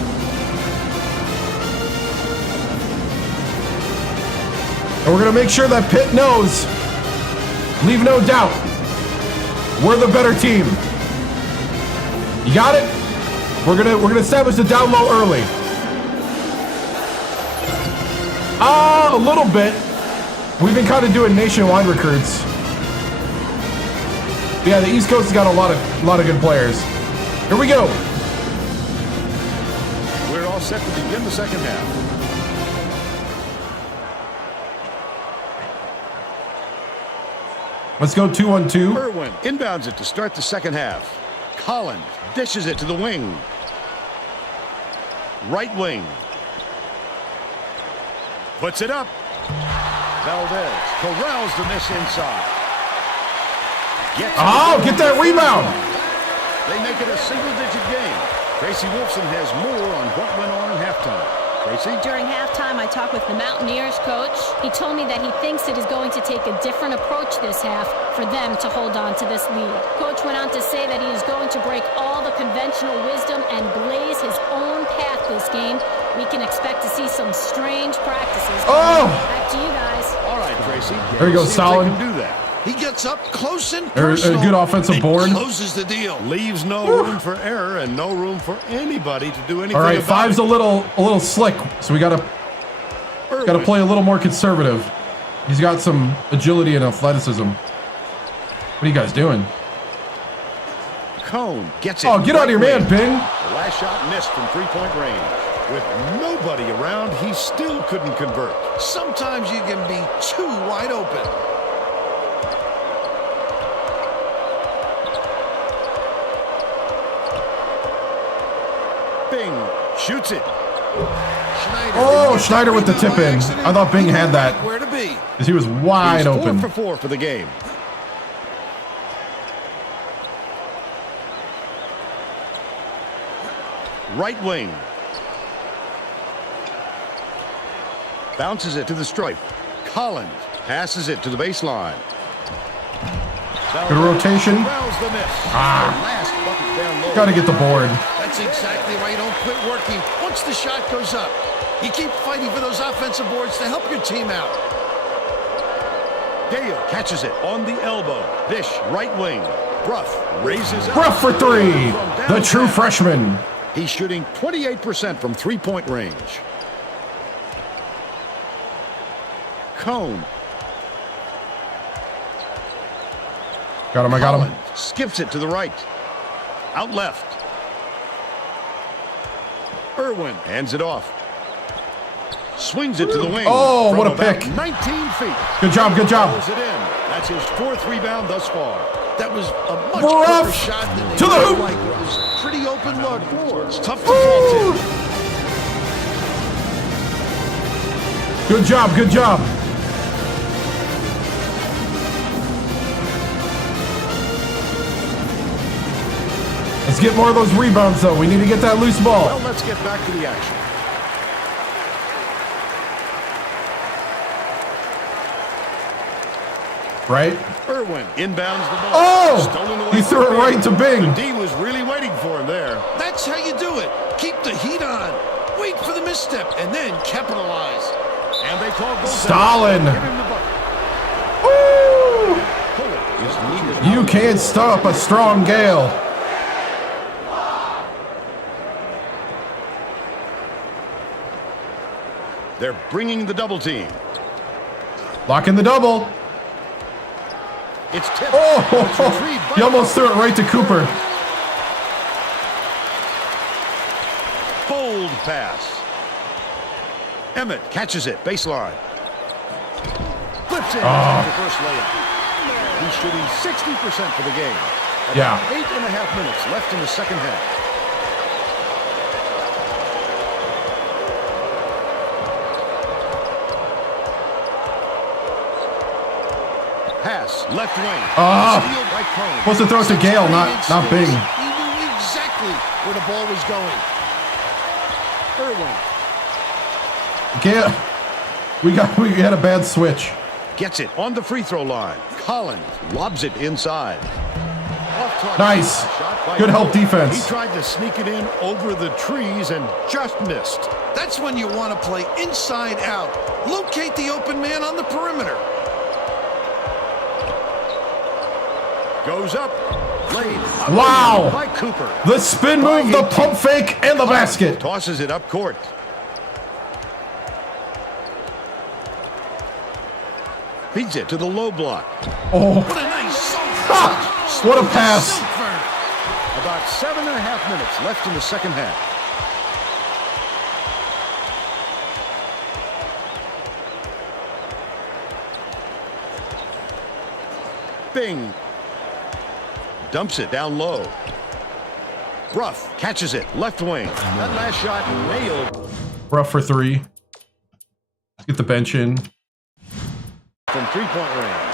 And we're gonna make sure that Pitt knows, leave no doubt, we're the better team. You got it? We're gonna establish the down low early. A little bit. We've been kind of doing nationwide recruits. Yeah, the East Coast has got a lot of good players. Here we go. We're all set to begin the second half. Let's go 2-on-2. Irwin inbounds it to start the second half. Collins dishes it to the wing. Right wing. Puts it up. Valdez corrals the miss inside. Get that rebound. They make it a single-digit game. Tracy Wolfson has more on what went on in halftime. Tracy? During halftime, I talked with the Mountaineers coach. He told me that he thinks it is going to take a different approach this half for them to hold on to this lead. Coach went on to say that he is going to break all the conventional wisdom and blaze his own path this game. We can expect to see some strange practices. Back to you guys. All right, Tracy. There you go, solid. Can do that. He gets up close and There's a personal. good offensive board. Closes the deal. Leaves no room for error and no room for anybody to do anything. All right, about five's it. a little slick, so we gotta play a little more conservative. He's got some agility and athleticism. What are you guys doing? Cone gets it. Oh, get out of here, man, Bing. The last shot missed from three-point range. With nobody around, he still couldn't convert. Sometimes you can be too wide open. Bing shoots it. Schneider with the tip in. I thought Bing had that Where to be? because he was wide He's open. 4 for 4 for the game. Right wing. Bounces it to the stripe. Collins passes it to the baseline. Good rotation. The miss. Last bucket down low. Gotta get the board. That's exactly right. Don't quit working. Once the shot goes up, you keep fighting for those offensive boards to help your team out. Gale catches it on the elbow. Bish, right wing. Bruff raises up. Bruff for three. The true freshman. He's shooting 28% from three-point range. Cone. Got him, I got him. Collins skips it to the right. Out left. Irwin hands it off. Swings it to the wing. Oh, from what a about pick. 19 feet. Good job, good job. Throws it in. That's his fourth rebound thus far. That was a much Bruff better shot than they to the hoop. like. It was a pretty open look. It's tough to Woo. fault him. Good job, good job. Let's get more of those rebounds, though. We need to get that loose ball. Well, let's get back to the action. Right? Irwin inbounds the ball. Oh! Stolen away He threw from it right to Bing. The D was really waiting for him there. That's how you do it. Keep the heat on. Wait for the misstep and then capitalize. And they call goal. Stalin. Give him the bucket. Woo! Pull is needed. You can't stop a strong gale. They're bringing the double team. Lock in the double. It's tipped. It's Oh! retrieved by He almost threw it right to Cooper. bold pass. Emmett catches it. Baseline. Flips it. The first layup. He's shooting 60% for the game. Yeah. 8.5 minutes left in the second half. Pass, left wing. Steal by Cone. Supposed to throw it to Gale, not Bing. He knew exactly where the ball was going. Irwin Gale, we had a bad switch. gets it on the free throw line. Collins lobs it inside. Nice. Shot by Good help Cole. defense. He tried to sneak it in over the trees and just missed. That's when you want to play inside out. Locate the open man on the perimeter. Goes up. Laid. Wow. By Cooper. The spin move, the pump fake, and the basket. Tosses it up court. Feeds it to the low block. Oh, What a nice what a pass. About 7.5 minutes left in the second half. Bing. Dumps it down low. Ruff catches it. Left wing. That last shot nailed Rough for three. Get the bench in. from three-point range.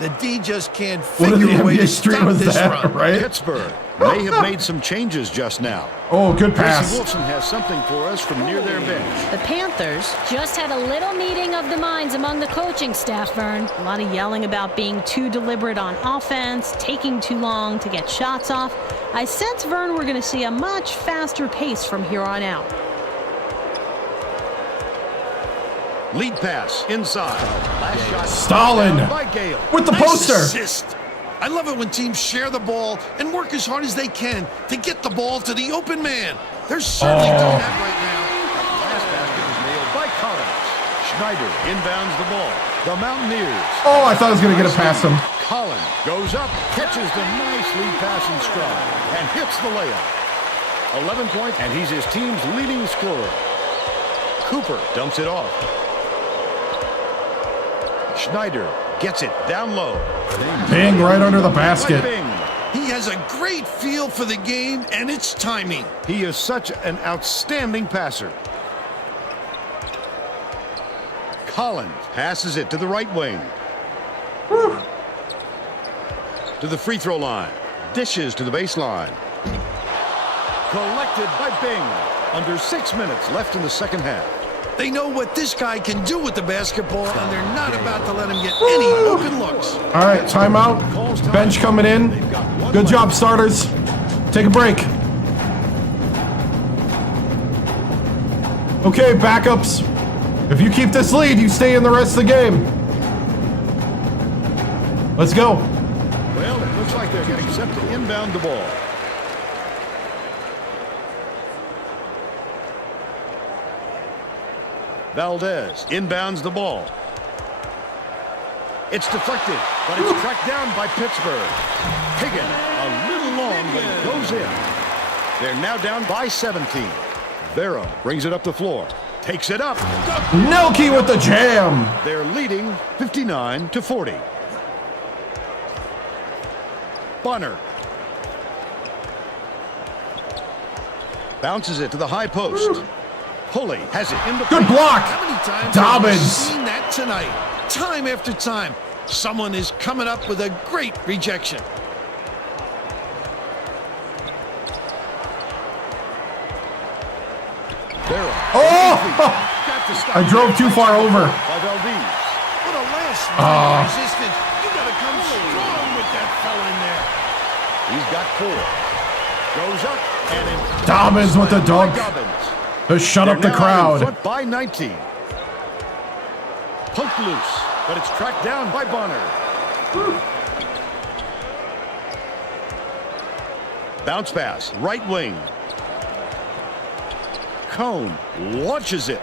The D just can't What in figure the a way NBA to stream stop was this that, run. right? Pittsburgh may have made some changes just now. Oh, good Tracy pass. Wolfson has something for us from near their bench. The Panthers just had a little meeting of the minds among the coaching staff, Vern. A lot of yelling about being too deliberate on offense, taking too long to get shots off. I sense, Vern, we're going to see a much faster pace from here on out. Lead pass inside. Last shot. Stalin down by Gale. with the Nice poster. assist. I love it when teams share the ball and work as hard as they can to get the ball to the open man. They're certainly doing that right now. Last basket was nailed by Collins. Schneider inbounds the ball. The Mountaineers. Oh, I thought I was going to get it past him. Collins goes up, catches the nice lead pass in stride, and hits the layup. 11 points, and he's his team's leading scorer. Cooper dumps it off. Schneider gets it down low. Bing right under the By basket. Bing. He has a great feel for the game and its timing. He is such an outstanding passer. Collins passes it to the right wing. To the free throw line. Dishes to the baseline. Collected by Bing. Under 6 minutes left in the second half. They know what this guy can do with the basketball, and they're not about to let him get any open looks. All right, timeout. Bench coming in. Good job, starters. Take a break. Okay, backups. If you keep this lead, you stay in the rest of the game. Let's go. Well, it looks like they're getting set to inbound the ball. Valdez inbounds the ball. It's deflected, but it's tracked down by Pittsburgh. Higgin, a little long, but it goes in. They're now down by 17. Barrow brings it up the floor. Takes it up. Nelke with the jam. They're leading 59-40. Bonner bounces it to the high post. Pulley has it in the Good paint. block. How many times have Dobbins. you seen that tonight? Time after time. Someone is coming up with a great rejection. Barrow. Oh! Got to stop. I drove too far over. By Valdez. What a last resistance. You got to come strong with that fella in there. He's got 4. Goes up and in. Dobbins with the dunk. Dobbins. To shut up the They're now out in crowd. front by 19. Poked loose, but it's tracked down by Bonner. Bounce pass, right wing. Cone launches it.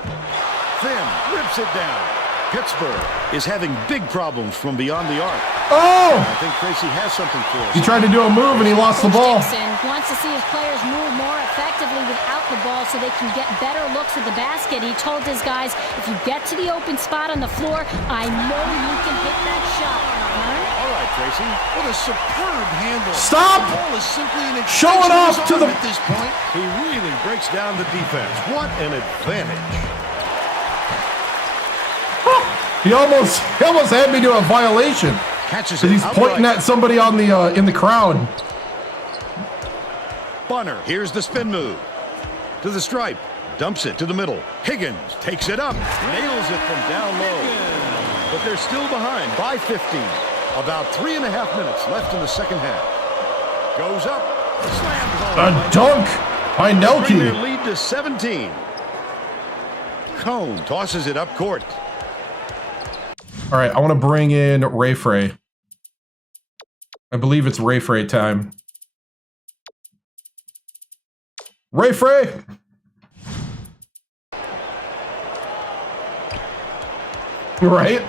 Thin rips it down. Pittsburgh is having big problems from beyond the arc. Oh! I think Tracy has something for us. He tried to do a move and he lost the ball. Dixon wants to see his players move more effectively without the ball so they can get better looks at the basket. He told his guys, if you get to the open spot on the floor, I know you can hit that shot. All right, Tracy. What a superb handle. Stop! The ball is simply an Showing extension of off his to arm the- at this point. He really breaks down the defense. What an advantage. He almost had me do a violation. Catches Because it he's outright. pointing at somebody on the in the crowd. Bunner, here's the spin move. To the stripe. Dumps it to the middle. Higgins takes it up. Nails it from down low. But they're still behind by 15. About 3.5 minutes left in the second half. Goes up. Slammed home. A dunk by Bring their Nelke. lead to 17. Cone tosses it up court. All right, I want to bring in Ray Frey. I believe it's Ray Frey time. Ray Frey! Right?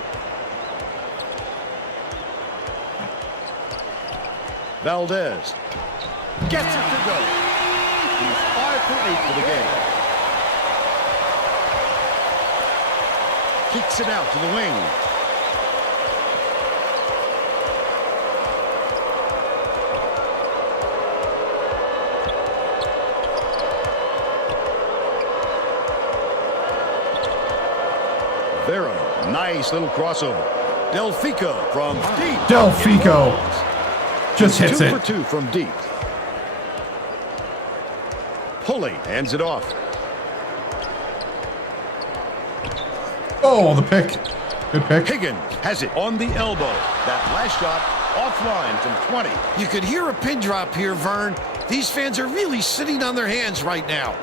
Valdez gets it to go. He's 5 for 8 for the game. Kicks it out to the wing. Vera, nice little crossover. Delfico from deep. Delfico just hits 2 it. for 2 from deep. Pulley hands it off. Oh, the pick. Good pick. Higgins has it on the elbow. That last shot offline from 20. You could hear a pin drop here, Vern. These fans are really sitting on their hands right now.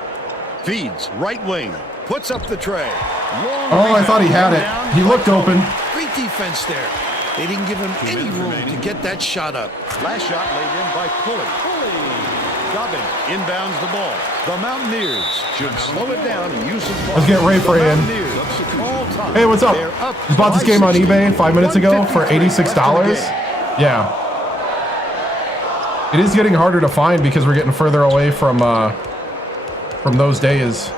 Feeds right wing. Puts up the tray. Long Oh, I thought he had rebound it. He looked open. Great defense there. They didn't give him any room to get that shot up. Last shot laid in by Pulley. Dobbins inbounds the ball. The Mountaineers should slow it down and use some ball. Let's get Ray Frey in. Hey, what's up? Just bought this game on eBay 5 minutes ago for $86. Yeah. It is getting harder to find because we're getting further away from those days.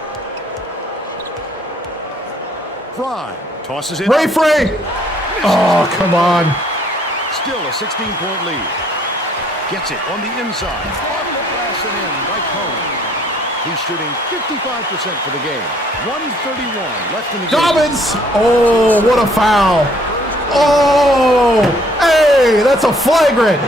Fry tosses it. Ray Frey! Oh, come on. Still a 16-point lead. Gets it on the inside. On the glass and in by Cone. He's shooting 55% for the game. 1:31 left in the game. Dobbins! Oh, what a foul. Oh! Hey, that's a flagrant.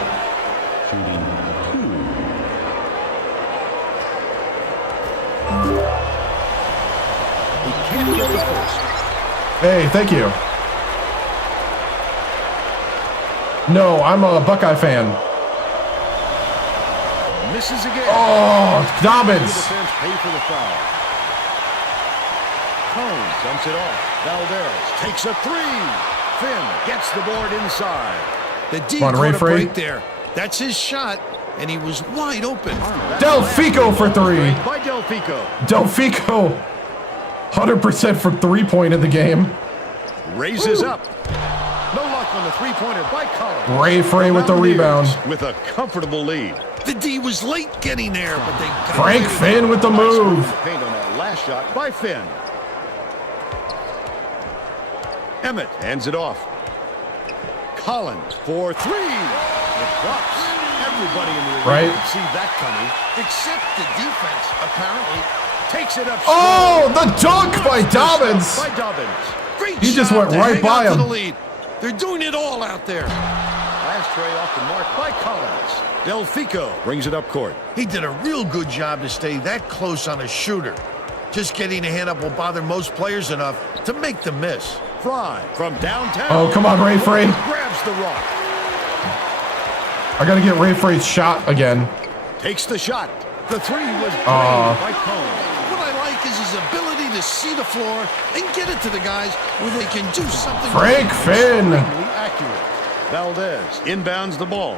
He can't get the first. Hey, thank you. No, I'm a Buckeye fan. Misses again. Oh, The Dobbins. defense pay for the foul. Cone dumps it off. Valdez takes a three. Finn gets the board inside. The D Come on, Ray caught a Frey. break there. That's his shot, and he was wide open. Delfico for three. By Delfico. Delfico, 100% from three-point in the game. Raises up. No luck on the three-pointer by Collins. Ray Frey with the rebound. With a comfortable lead. The D was late getting there, but they got Frank away with Finn with the move. Paint on that last shot by Finn. Emmett hands it off. Collins for three. It drops. Everybody in the arena Right. could see that coming. Except the defense, apparently. Takes it up. Oh, the dunk by Dobbins. By Dobbins. Great He just shot went to right hang by on to him. the lead. They're doing it all out there. Last tray off the mark by Collins. Delfico brings it up court. He did a real good job to stay that close on a shooter. Just getting a hand up will bother most players enough to make them miss. Fry from downtown. Oh, come on, Ray Frey. Grabs the rock. I got to get Ray Frey's shot again. Takes the shot. The three was drained by Cone. What I like is his ability to see the floor and get it to the guys where they can do something. Frank Finn. Extremely accurate. Valdez inbounds the ball.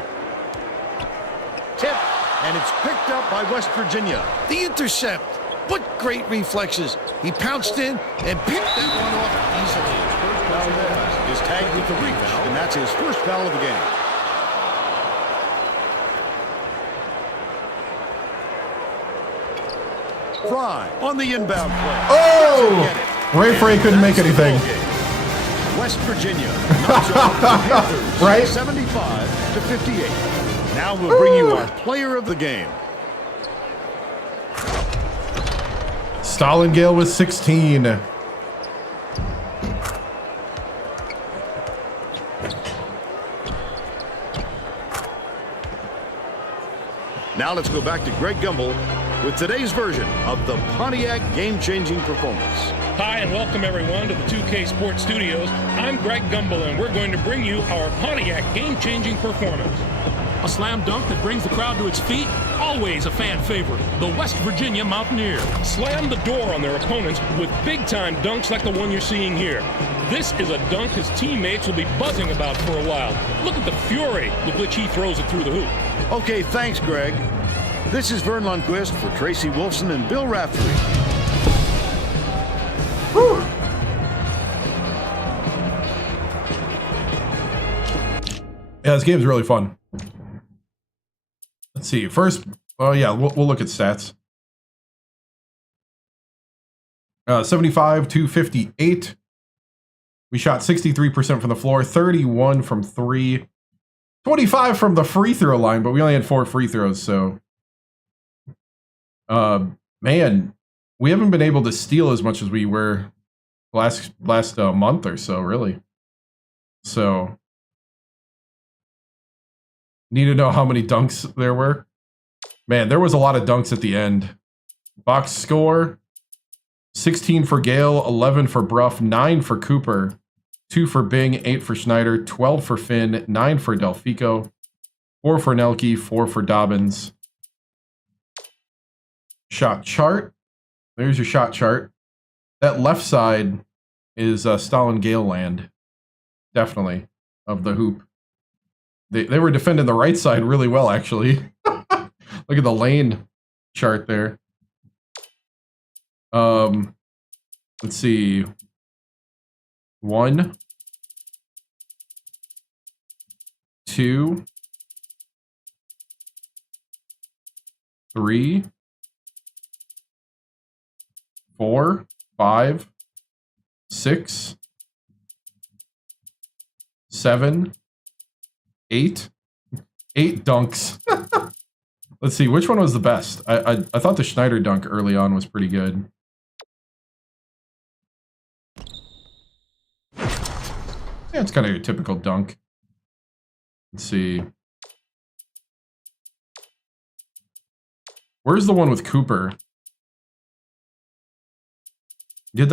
Tip, and it's picked up by West Virginia. The intercept. What great reflexes. He pounced in and picked that one off easily. Valdez is tagged with the rebound, and that's his first foul of the game. Fry on the inbound play. Oh! Ray Frey couldn't make anything. West Virginia knocks out the Panthers, Right? 75 to 58. Now we'll bring you our player of the game. Stallengale with 16. Now let's go back to Greg Gumbel with today's version of the Pontiac game-changing performance. Hi, and welcome everyone to the 2K Sports Studios. I'm Greg Gumbel, and we're going to bring you our Pontiac game-changing performance. A slam dunk that brings the crowd to its feet, always a fan favorite, the West Virginia Mountaineers. Slam the door on their opponents with big-time dunks like the one you're seeing here. This is a dunk his teammates will be buzzing about for a while. Look at the fury with which he throws it through the hoop. Okay, thanks, Greg. This is Vern Lundquist for Tracy Wolfson and Bill Raftery. Whew. Yeah, this game's really fun. Let's see. First, oh yeah, we'll look at stats. 75 to 58. We shot 63% from the floor, 31 from 3, 25 from the free throw line, but we only had 4 free throws, so man, we haven't been able to steal as much as we were last month or so, really. So need to know how many dunks there were. Man, there was a lot of dunks at the end. Box score: 16 for Gale, 11 for Bruff, 9 for Cooper, 2 for Bing, 8 for Schneider, 12 for Finn, 9 for Delfico, 4 for Nelke, 4 for Dobbins. Shot chart. There's your shot chart. That left side is Stalin Gale land. Definitely. Of the hoop. They were defending the right side really well, actually. Look at the lane chart there. Let's see. 1, 2, 3, 4, 5, 6, 7, 8. 8 dunks. Let's see, which one was the best? I thought the Schneider dunk early on was pretty good. Yeah, it's kind of your typical dunk. Let's see. Where's the one with Cooper? He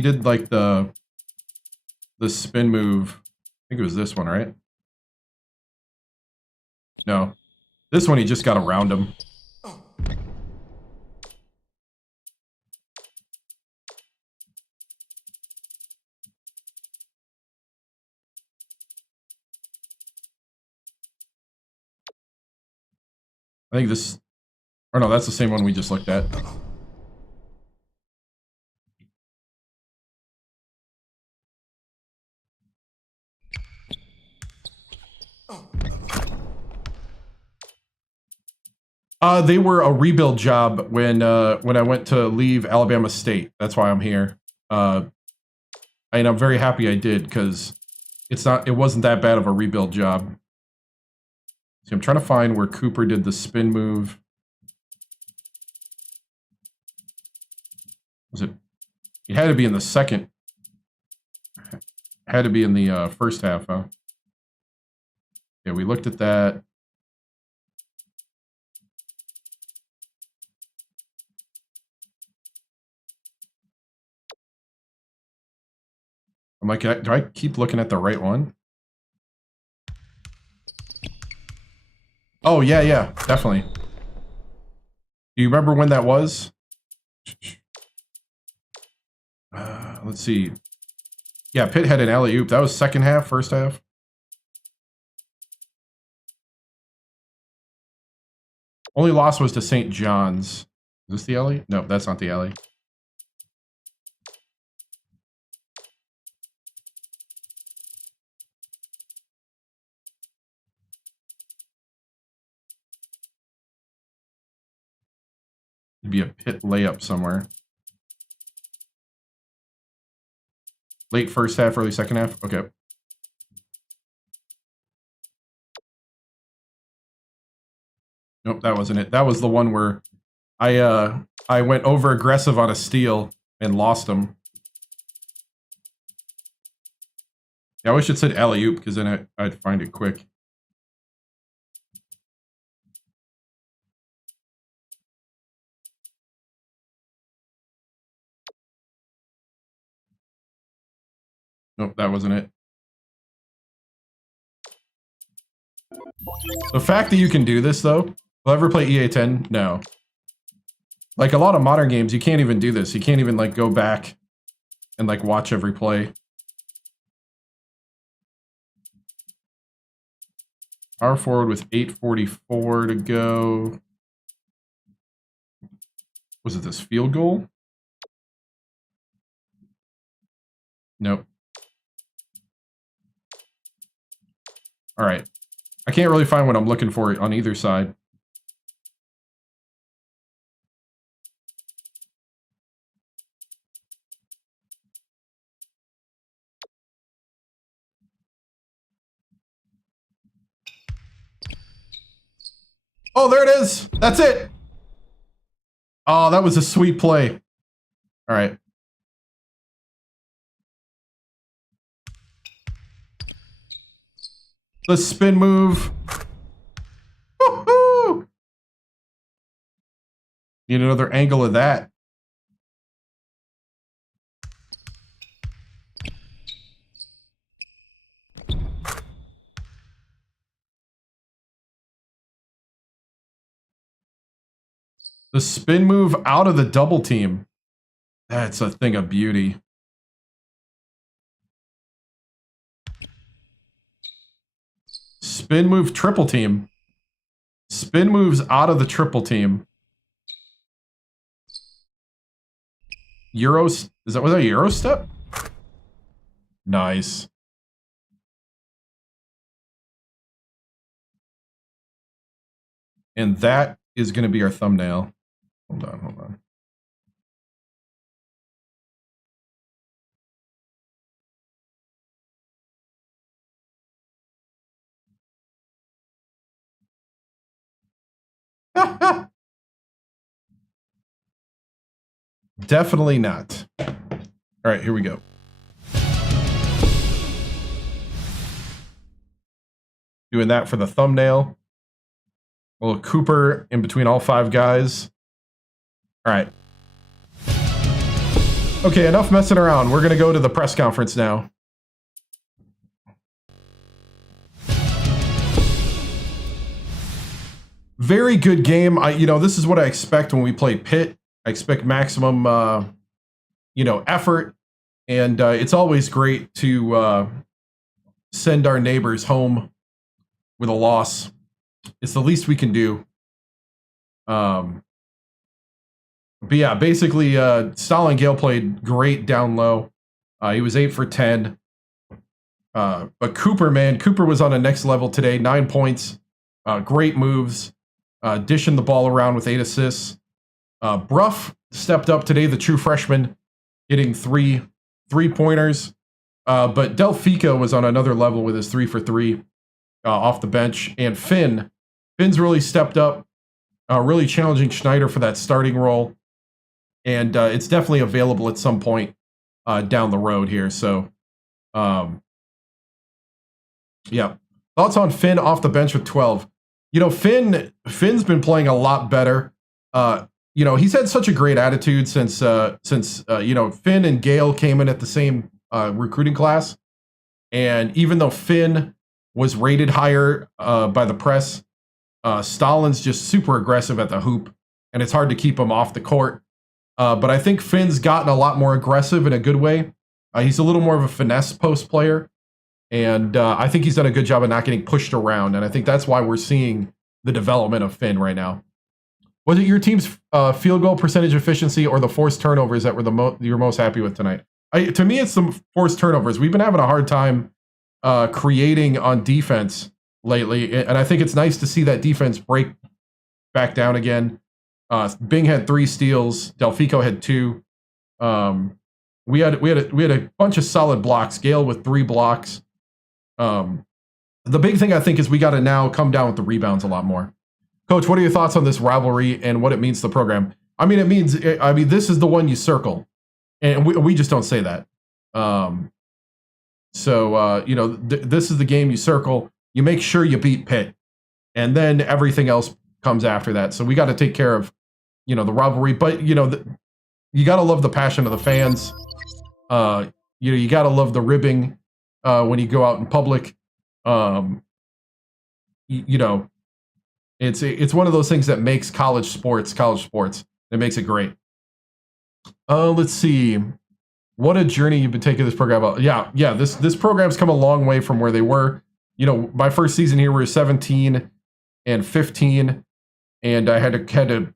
did like the spin move. I think it was this one, right? No. This one he just got around him. I think this, or no, that's the same one we just looked at. They were a rebuild job when I went to leave Alabama State. That's why I'm here. And I'm very happy I did, because it wasn't that bad of a rebuild job. See, I'm trying to find where Cooper did the spin move. Was it? It had to be in the second. Had to be in the first half, huh? Yeah, we looked at that. I'm like, do I keep looking at the right one? Oh, yeah, definitely. Do you remember when that was? Let's see. Yeah, Pitt had an alley-oop. That was second half, first half. Only loss was to St. John's. Is this the alley? No, that's not the alley. It'd be a pit layup somewhere. Late first half, early second half? Okay. Nope, that wasn't it. That was the one where I went over aggressive on a steal and lost him. Yeah, I wish it said alley-oop because then I'd find it quick. Nope, that wasn't it. The fact that you can do this, though, will I ever play EA10? No. Like, a lot of modern games, you can't even do this. You can't even, like, go back and, like, watch every play. Power forward with 8:44 to go. Was it this field goal? Nope. All right. I can't really find what I'm looking for on either side. Oh, there it is. That's it. Oh, that was a sweet play. All right. The spin move. Woohoo! Need another angle of that. The spin move out of the double team. That's a thing of beauty. Spin move triple team. Spin moves out of the triple team. Was that a Euro step? Nice. And that is going to be our thumbnail. Hold on. Definitely not. All right, here we go. Doing that for the thumbnail. A little Cooper in between all five guys. All right. Okay, enough messing around. We're going to go to the press conference now. Very good game. This is what I expect when we play Pitt. I expect maximum, effort. And it's always great to send our neighbors home with a loss. It's the least we can do. But yeah, basically, Stalin Gale played great down low. He was 8 for 10. But Cooper was on a next level today. 9 points. Great moves. Dishing the ball around with 8 assists. Bruff stepped up today, the true freshman, hitting three-pointers. But Delfico was on another level with his 3 for 3 off the bench. And Finn's really stepped up, really challenging Schneider for that starting role. And it's definitely available at some point down the road here. So, yeah. Thoughts on Finn off the bench with 12? Finn's been playing a lot better. He's had such a great attitude since Finn and Gale came in at the same recruiting class. And even though Finn was rated higher by the press, Stalin's just super aggressive at the hoop, and it's hard to keep him off the court. But I think Finn's gotten a lot more aggressive in a good way. He's a little more of a finesse post player. And I think he's done a good job of not getting pushed around. And I think that's why we're seeing the development of Finn right now. Was it your team's field goal percentage efficiency or the forced turnovers that were you're most happy with tonight? To me, it's the forced turnovers. We've been having a hard time creating on defense lately. And I think it's nice to see that defense break back down again. Bing had 3 steals. Delfico had 2. We had a bunch of solid blocks. Gale with 3 blocks. The big thing I think is we got to now come down with the rebounds a lot more. Coach, what are your thoughts on this rivalry and what it means to the program? I mean, this is the one you circle, and we just don't say that. This is the game you circle. You make sure you beat Pitt, and then everything else comes after that. So we got to take care of, the rivalry. But you got to love the passion of the fans. You got to love the ribbing when you go out in public. It's one of those things that makes college sports. It makes it great. Let's see. What a journey you've been taking this program about. Yeah. This program's come a long way from where they were. My first season here, we were 17 and 15, and I had to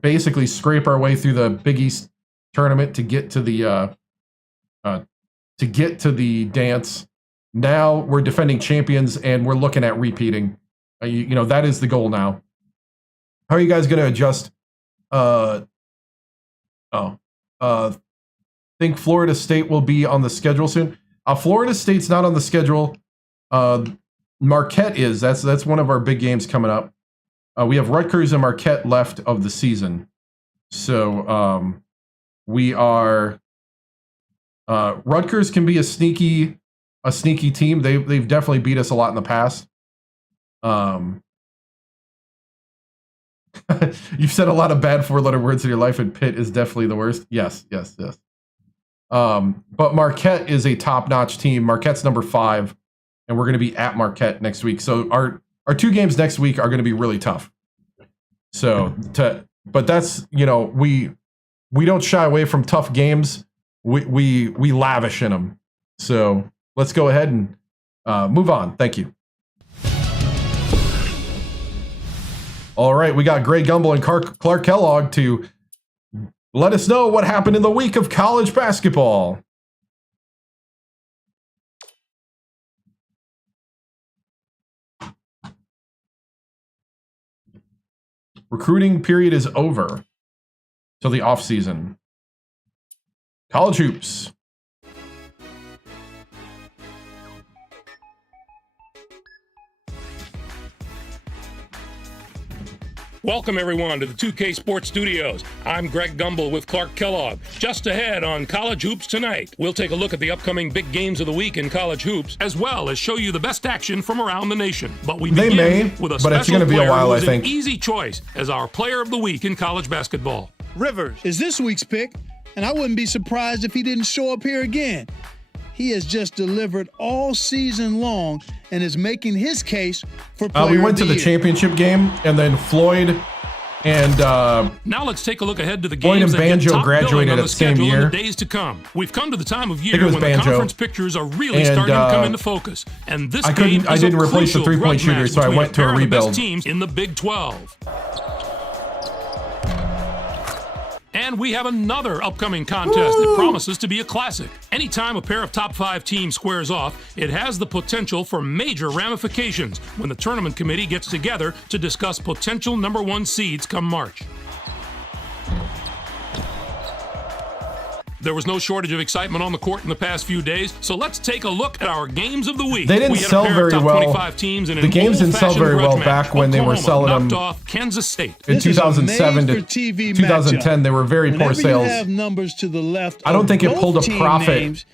basically scrape our way through the Big East tournament to get to the dance. Now we're defending champions, and we're looking at repeating. That is the goal now. How are you guys going to adjust? Think Florida State will be on the schedule soon. Florida State's not on the schedule. Marquette is. That's one of our big games coming up. We have Rutgers and Marquette left of the season. So we are. Rutgers can be a sneaky team. They've definitely beat us a lot in the past. You've said a lot of bad 4-letter words in your life, and Pitt is definitely the worst. Yes. But Marquette is a top-notch team. Marquette's number 5, and we're going to be at Marquette next week. So our 2 games next week are going to be really tough. But that's, we don't shy away from tough games. We lavish in them. So let's go ahead and move on. Thank you. All right, we got Greg Gumbel and Clark Kellogg to let us know what happened in the week of college basketball. Recruiting period is over till the offseason. College hoops. Welcome, everyone, to the 2K Sports Studios. I'm Greg Gumbel with Clark Kellogg. Just ahead on College Hoops tonight, we'll take a look at the upcoming big games of the week in college hoops, as well as show you the best action from around the nation. But we begin with a special player who is an easy choice as our player of the week in college basketball. Rivers is this week's pick, and I wouldn't be surprised if he didn't show up here again. He has just delivered all season long and is making his case for player we went to of the the year. Championship game, and then Floyd and now let's take a look ahead to the Floyd games and that Banjo get top graduated billing on at the the same schedule in year. the days to come. We've come to the time of think year it was when Banjo. the conference pictures are really And, starting to come into focus. And this I game is didn't a replace the crucial three-point grudge shooter, match so I between went to a pair of the best rebuild. teams in the Big 12. And we have another upcoming contest that promises to be a classic. Anytime a pair of top 5 teams squares off, it has the potential for major ramifications when the tournament committee gets together to discuss potential number 1 seeds come March. There was no shortage of excitement on the court in the past few days, so let's take a look at our games of the week. They didn't we had sell a pair very of top well. 25 teams in The an games didn't sell old-fashioned very well grudge match. back when they were Oklahoma selling them knocked off Kansas State. in This is a 2007 to made-for-TV 2010. They were very poor Whenever sales. you have numbers to the left I don't of think it both pulled a team profit names,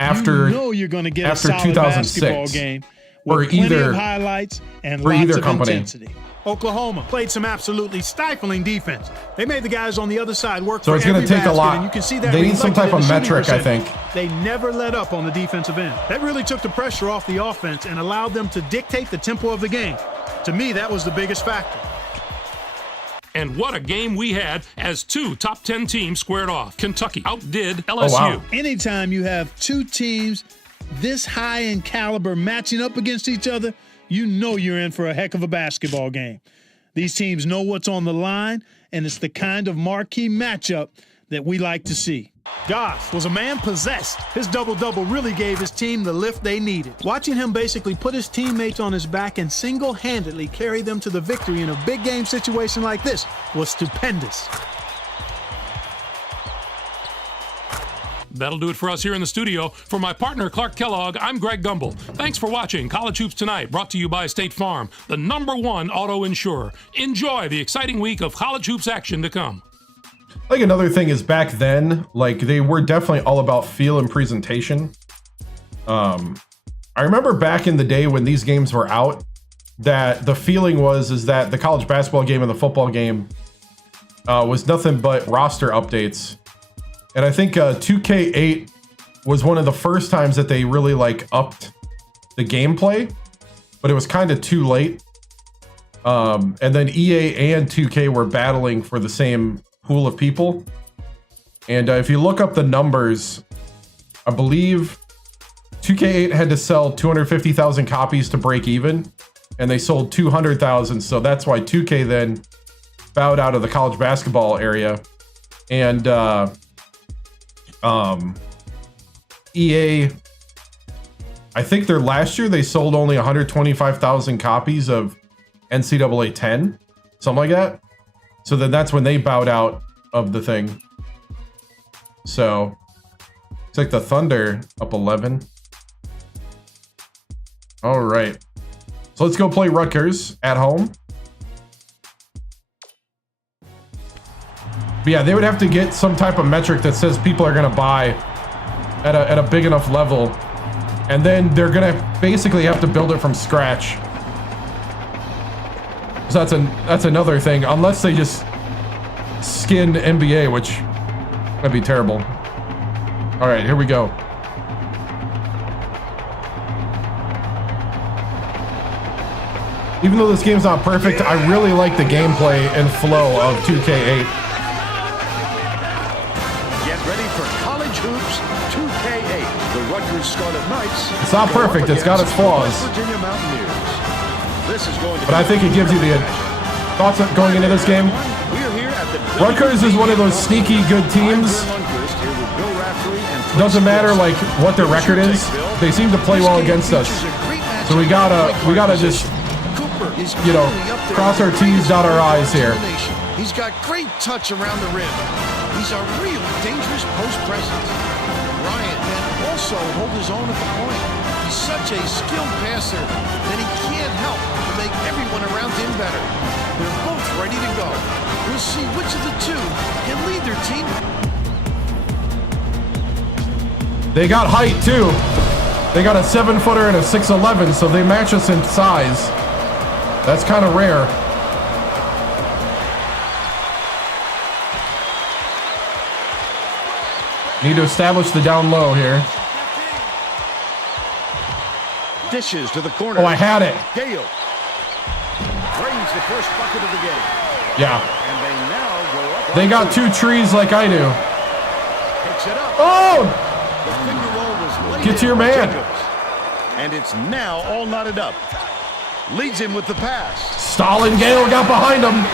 after you know you're going to get after a solid 2006 basketball game for with plenty either- of highlights and for lots either of company. intensity. Oklahoma played some absolutely stifling defense. They made the guys on the other side work So for it's going every to take a basket, lot. and you can see that They need some reflected type in of the shooting metric, I percentage. think. They never let up on the defensive end. That really took the pressure off the offense and allowed them to dictate the tempo of the game. To me, that was the biggest factor. And what a game we had as 2 top 10 teams squared off. Kentucky outdid LSU. wow. Anytime you have 2 teams this high in caliber matching up against each other, you know you're in for a heck of a basketball game. These teams know what's on the line, and it's the kind of marquee matchup that we like to see. Goss was a man possessed. His double-double really gave his team the lift they needed. Watching him basically put his teammates on his back and single-handedly carry them to the victory in a big game situation like this was stupendous. That'll do it for us here in the studio. For my partner, Clark Kellogg, I'm Greg Gumbel. Thanks for watching College Hoops Tonight, brought to you by State Farm, the #1 auto insurer. Enjoy the exciting week of college hoops action to come. Like another thing is back then, like they were definitely all about feel and presentation. I remember back in the day when these games were out, that the feeling is that the college basketball game and the football game was nothing but roster updates. And I think 2K8 was one of the first times that they really like upped the gameplay, but it was kind of too late. And then EA and 2K were battling for the same pool of people. And if you look up the numbers, I believe 2K8 had to sell 250,000 copies to break even, and they sold 200,000. So that's why 2K then bowed out of the college basketball area. And EA, I think their last year they sold only 125,000 copies of NCAA 10, something like that. So then that's when they bowed out of the thing. So it's like the Thunder up 11. All right, so let's go play Rutgers at home. But yeah, they would have to get some type of metric that says people are gonna buy at a big enough level, and then they're gonna basically have to build it from scratch. So that's another thing, unless they just skin NBA, which would be terrible. All right, here we go. Even though this game's not perfect, I really like the gameplay and flow of 2K8. Get ready for College Hoops 2K8. The Rutgers Scarlet Knights. It's not perfect, it's got its flaws. West Virginia Mountaineers. This is going to But I think it gives you the thoughts going into this game. Rutgers is one of those sneaky good teams. Doesn't matter like what their record is. They seem to play well against us. So we gotta just, you know, cross our T's, dot our I's here. He's got great touch around the rim. He's a really dangerous post presence. Ryan can also hold his own at the point. He's such a skilled passer that he can't help but make everyone around him better. They're both ready to go. We'll see which of the two can lead their team. They got height too. They got a 7-footer and a 6'11", so they match us in size. That's kind of rare. Need to establish the down low here. Dishes to the corner. Oh, I had it. Gale brings the first bucket of the game. Yeah. And they now go up. They got 2 trees like I do. Picks it up. Oh! The finger roll was laid Get to your by man. Jacobs. And it's now all knotted up. Leads him with the pass. Stalin Gale got behind him.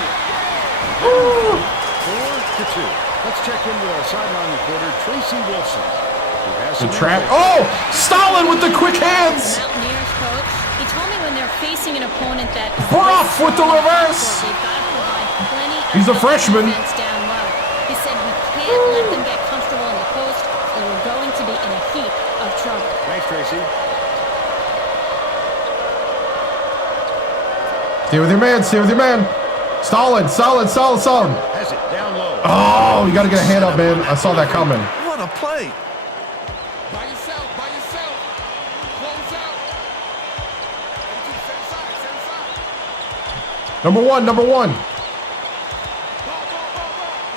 4-2. Let's check in with our sideline reporter, Tracy Wilson. The trap. Oh! Stalin with the quick hands. Mountaineers coach, he told me when they're facing an opponent that Brough with the reverse. they've got to provide plenty of He's a freshman. defense down low. He said we can't let them get comfortable in the post, or we're going to be in a heap of trouble. Thanks, Tracy. Stay with your man. Stay with your man. Stalin. Solid. Has it down low. Oh, you got to get a hand up, man. I saw that coming. What a play. By yourself. Close out. Number one.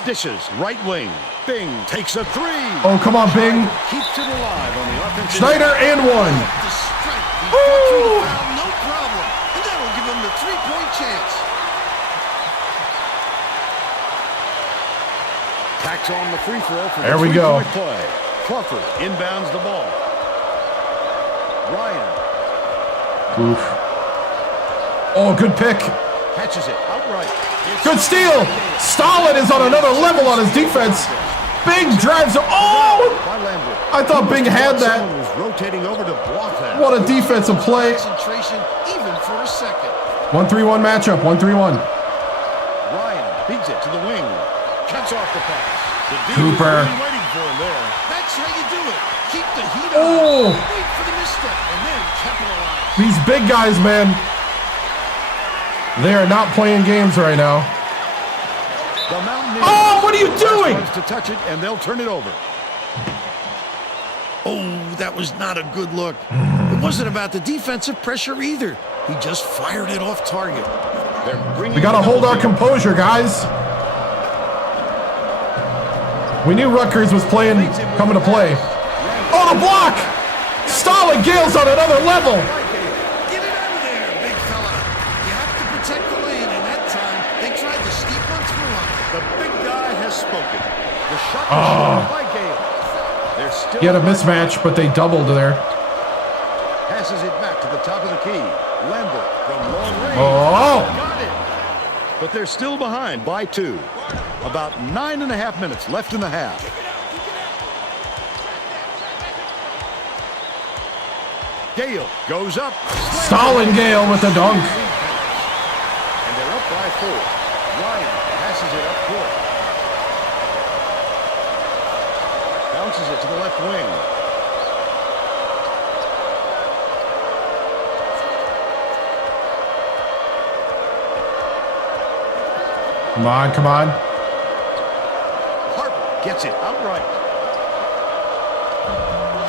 Dishes, right wing. Bing takes a 3. Oh, come on, Bing. Keeps it alive on the offensive. Schneider and one. The strength. He fought through the foul, no problem. And that'll give him the 3-point chance. Tacks on the free throw for There the we go. 3-point play. Crawford inbounds the ball. Ryan Oof. Oh, good pick. catches it outright. It's Good steal. Stalin is on another level on his defense. Bing drives. Oh! By Lambert. I thought Bing had that. Someone was rotating over to block that. What a defensive play. Concentration even for a second. 1-3-1 matchup. 1-3-1. Ryan beats it to the wing. Cuts off the pass. The D Cooper. was really waiting for him there. That's how you do it. Keep the heat Oh. on. Wait for the misstep and then capitalize. These big guys, man. They are not playing games right now. The Mountaineers. Oh, what are you doing? Wants to touch it, and they'll turn it over. Oh, that was not a good look. It wasn't about the defensive pressure either. He just fired it off target. We got to hold our composure, guys. We knew Rutgers was coming to play. Oh, the block! Stalin Gale's on another level. Get it out of there, big fella. You have to protect the lane, and that time they tried to sneak one through on him. The big guy has spoken. The shot was by Gale. They're still He had a mismatch, but they doubled there. passes it back to the top of the key. Lambert from long range. Oh! Got it. But they're still behind by 2. About 9.5 minutes left in the half. Gale goes up. Stalin Gale with the dunk. And they're up by 4. Ryan passes it up court. Bounces it to the left wing. Come on, come on. Harper gets it outright.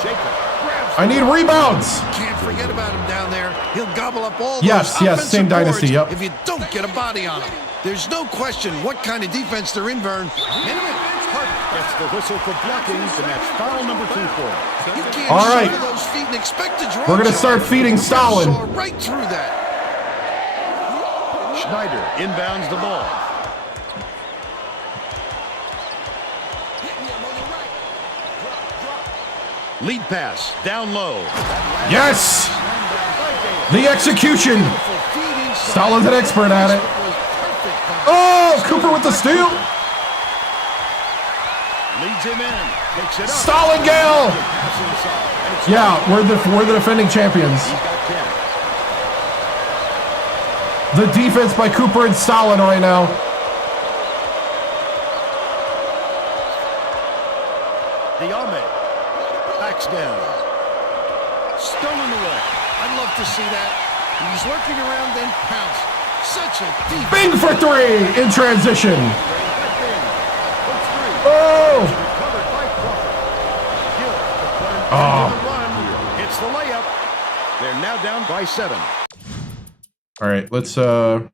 Jacob grabs. I need rebounds. Can't forget about him down there. He'll gobble up all Yes, those yes, same offensive dynasty, boards yep. if you don't get a body on him. There's no question what kind of defense they're in, Vern. Harper gets the whistle for blocking, and that's foul number 2 for him. You can't All right. shoulder those feet and expect to draw. We're gonna start feeding Stalin. Saw right through that. Schneider inbounds the ball. Lead pass down low. Yes! The execution. Stalin's an expert at it. Oh, Cooper with the steal. Leads him in. Takes it up. Stalin Gale. Pass inside. And it's Yeah, we're the defending champions. He's got 10. The defense by Cooper and Stalin right now. Diame backs down. Stolen away. I'd love to see that. He's lurking around, then pounce. Such a deep. Bing for 3 in transition. Oh! Covered by Crawford. Gill to put him Oh. into the run. Hits the layup. They're now down by 7. All right, let's wow,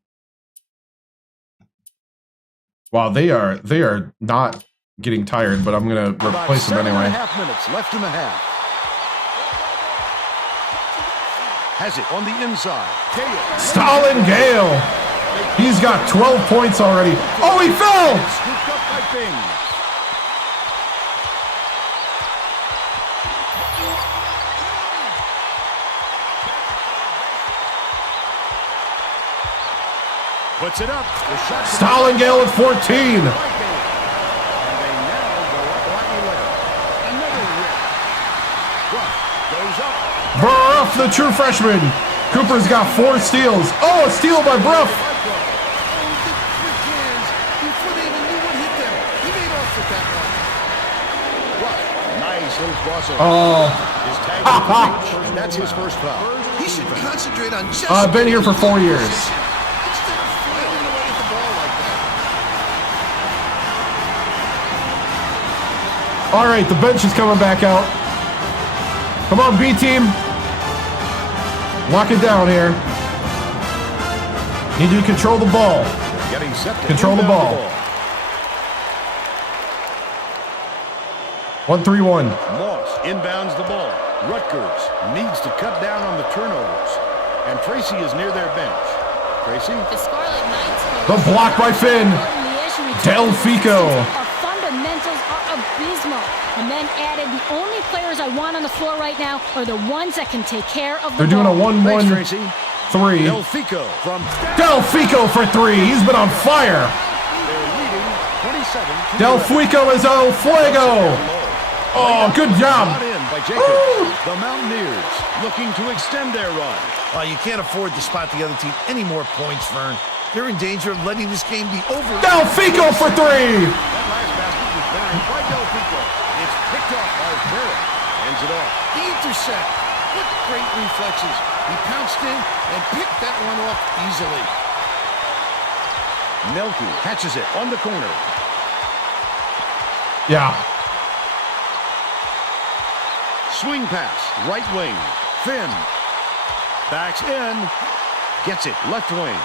they are not getting tired, but I'm gonna replace them anyway. About 7.5 minutes left in the half. Has it on the inside. Gale. Stalin Gale. He's got 12 points already. Oh, he fell! Scooped up by Bing. Puts it up. The shot. Stalin Gale at 14. And they now go up by 11. Another rip. Bruff goes up. Bruff, the true freshman. Cooper's got 4 steals. Oh, a steal by Bruff. Oh, the quick hands. Before they even knew what hit them. He made off with that one. Bruff. Nice little crossover. Oh, His tag is complete. That's his first foul. He should concentrate on just. I've been here for 4 years. Instead of flailing away at the ball like that. All right, the bench is coming back out. Come on, B team. Lock it down here. Need you to control the ball. Getting set to Control the inbound ball. 1-3-1. Moss inbounds the ball. Rutgers needs to cut down on the turnovers. And Tracy is near their bench. Tracy? The Scarlet Knights. The block by Finn. Del Fico. Our fundamentals are abysmal. And then added, the only players I want on the floor right now are the ones that can take care of the They're doing a ball. 1-1-3. Thanks, Tracy. Del Fico from Del Fico for 3. He's been on fire. They're leading Del Fuego is El Fuego. Oh, good job. Brought in by Jacobs. The Mountaineers looking to extend their run. Well, you can't afford to spot the other team any more points, Vern. They're in danger of letting this game be over. Del Fuego for 3. That last basket was buried by Del Fuego. It's picked off by Vera. Ends it off. The intercept. What great reflexes. He pounced in and picked that one off easily. Melky catches it on the corner. Yeah. Swing pass, right wing. Finn. Backs in. Gets it, left wing.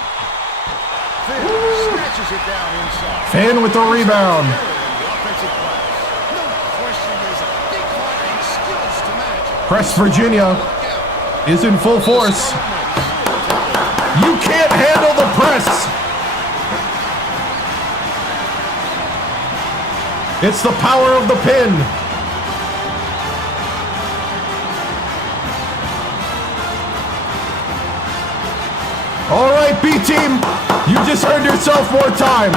Finn snatches it down inside. Finn with the rebound. No question there's a big heart and skills to match. Press Virginia is in full force. You can't handle the press. It's the power of the pin. All right, B team, you just earned yourself more time.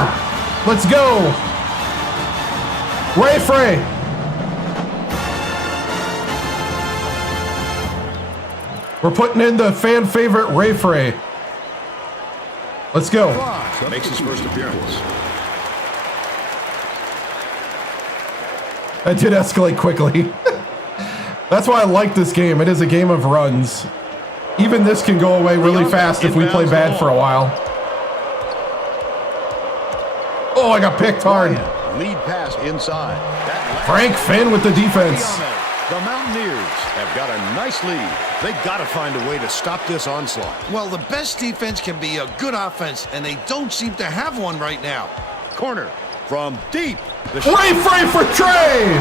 Let's go. Ray Frey. We're putting in the fan favorite Ray Frey. Let's go. Makes his first appearance. That did escalate quickly. That's why I like this game. It is a game of runs. Even this can go away really fast if we play bad for a while. Oh, I got picked hard. Lead pass inside. Frank Finn with the defense. The Mountaineers have got a nice lead. They got to find a way to stop this onslaught. Well, the best defense can be a good offense, and they don't seem to have one right now. Corner from deep. Ray Frey for Trey.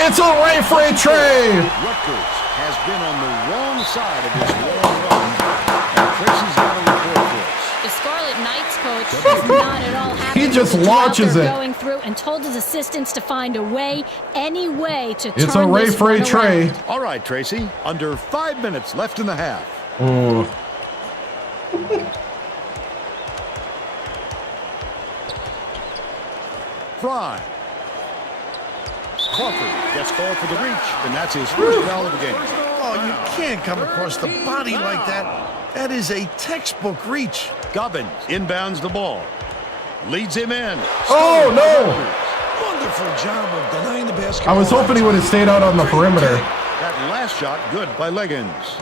It's a Ray Frey Trey. Rutgers has been on the wrong side of this long run, and Tracy's got a report for us. The Scarlet Knights coach is not at all happy. He just with launches they're it. Going through and told his assistants to find a way, any way to turn It's a Ray this Frey one Trey. around. All right, Tracy. Under 5 minutes left in the half. Oh. Fry. Crawford gets called for the reach, and that's his first foul of the game. Oh, you can't come across the body like that. That is a textbook reach. Gobbins inbounds the ball. Leads him in. Oh, no. Wonderful job of denying the basketball. I was hoping he would have stayed out on the perimeter. That last shot good by Leggins.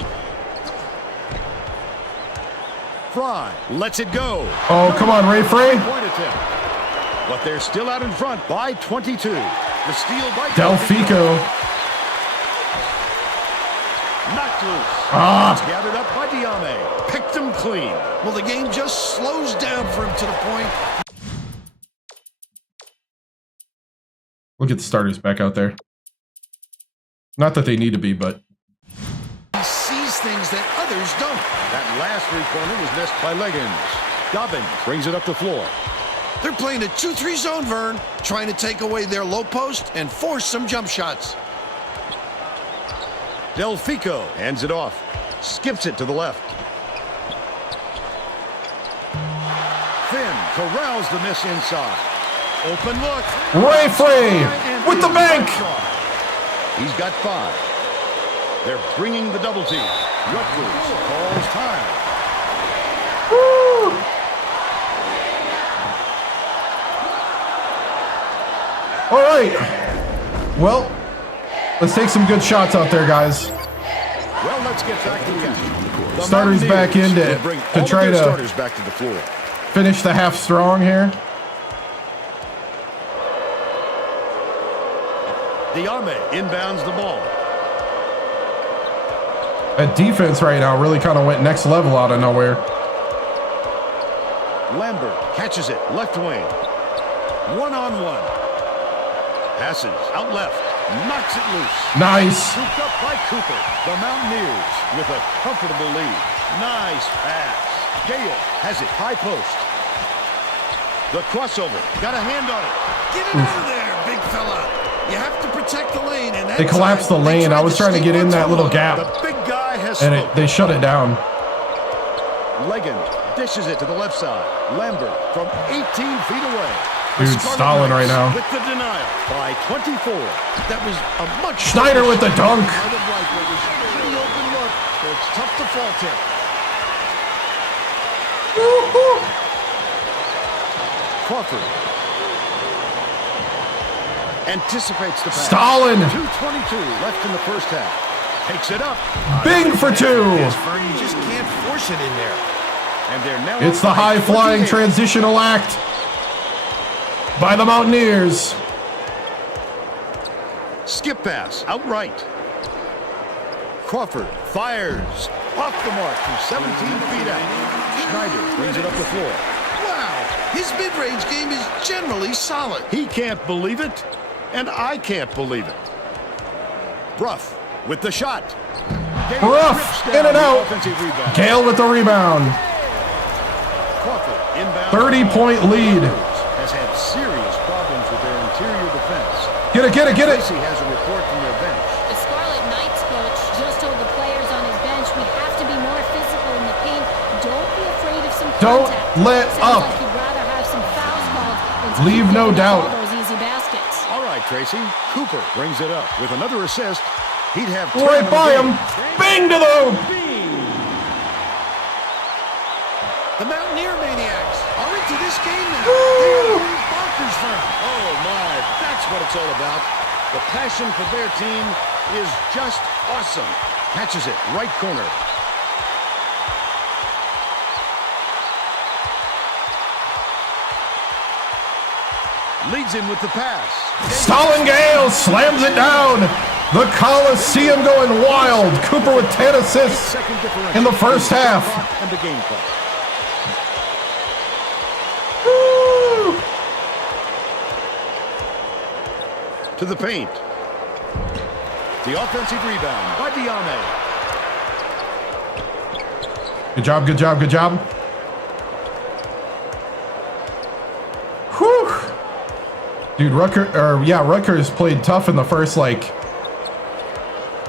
Fry lets it go. Oh, come on, Ray Frey. Point attempt. But they're still out in front by 22. The steal by Del Fico. Knocked loose. Ah. It's gathered up by Diame. Picked him clean. Well, the game just slows down for him to the point. We'll get the starters back out there. Not that they need to be, but He sees things that others don't. That last three-pointer was missed by Leggins. Gobbins brings it up the floor. They're playing a 2-3 zone, Vern, trying to take away their low post and force some jump shots. Del Fico hands it off. Skips it to the left. Finn corrals the miss inside. Open look. Ray Frey with the bank. He's got 5. They're bringing the double team. Rutgers calls time. Woo. All right. Well, let's take some good shots out there, guys. Well, let's get back to the action. The Starters back in Mountaineers will bring to all try of their to starters back to the floor. finish the half strong here. Diame inbounds the ball. That defense right now really kind of went next level out of nowhere. Lambert catches it, left wing. One-on-one. Passes out left, knocks it loose. Nice. Scooped up by Cooper. The Mountaineers with a comfortable lead. Nice pass. Gale has it, high post. The crossover, got a hand on it. Get it out of there, big fella. You have to protect the lane. And They collapsed the lane. I was trying to get in that little gap, The big guy has and spoken. they shut it down. Leggins dishes it to the left side. Lambert from 18 feet away. Dude, Stalin right now. With the denial by 24. That was a much Schneider with the dunk. Out of right, it was a pretty open look, so it's tough to fault him. Crawford anticipates the pass. Stalin. 2:22 left in the first half. Takes it up. Bing for two. Yes, Vern, you just can't force it in there. And they're now It's the up by high-flying 28. transitional act by the Mountaineers. Skip pass, outright. Crawford fires off the mark from 17 feet out. Schneider brings it up the floor. Wow, his mid-range game is generally solid. He can't believe it, and I can't believe it. Bruff with the shot. Gale Bruff, rips in down and the out. offensive rebound. Gale with the rebound. Crawford inbound. 30-point lead. Has had serious problems with their interior defense. Get it, get it, get it. Tracy has a report from their bench. The Scarlet Knights coach just told the players on his bench, we have to be more physical in the paint. Don't be afraid of some Don't contact. let Sounds up. like you'd rather have some fouls called than to Leave keep no giving up doubt. all those easy baskets. All right, Tracy. Cooper brings it up with another assist. He'd have 10 Right in the by game. him. Bing to the hoop. The Mountaineer Maniacs are into this game now. They are going bonkers, Vern. Oh, my. That's what it's all about. The passion for their team is just awesome. Catches it, right corner. Leads him with the pass. Stalin Gale slams it down. The Coliseum going wild. Cooper with 10 assists Second differential. in the first half. And the game clock. Woo! To the paint. The offensive rebound by Diame. Good job, good job, good job. Whew. Dude, Rutgers played tough in the first,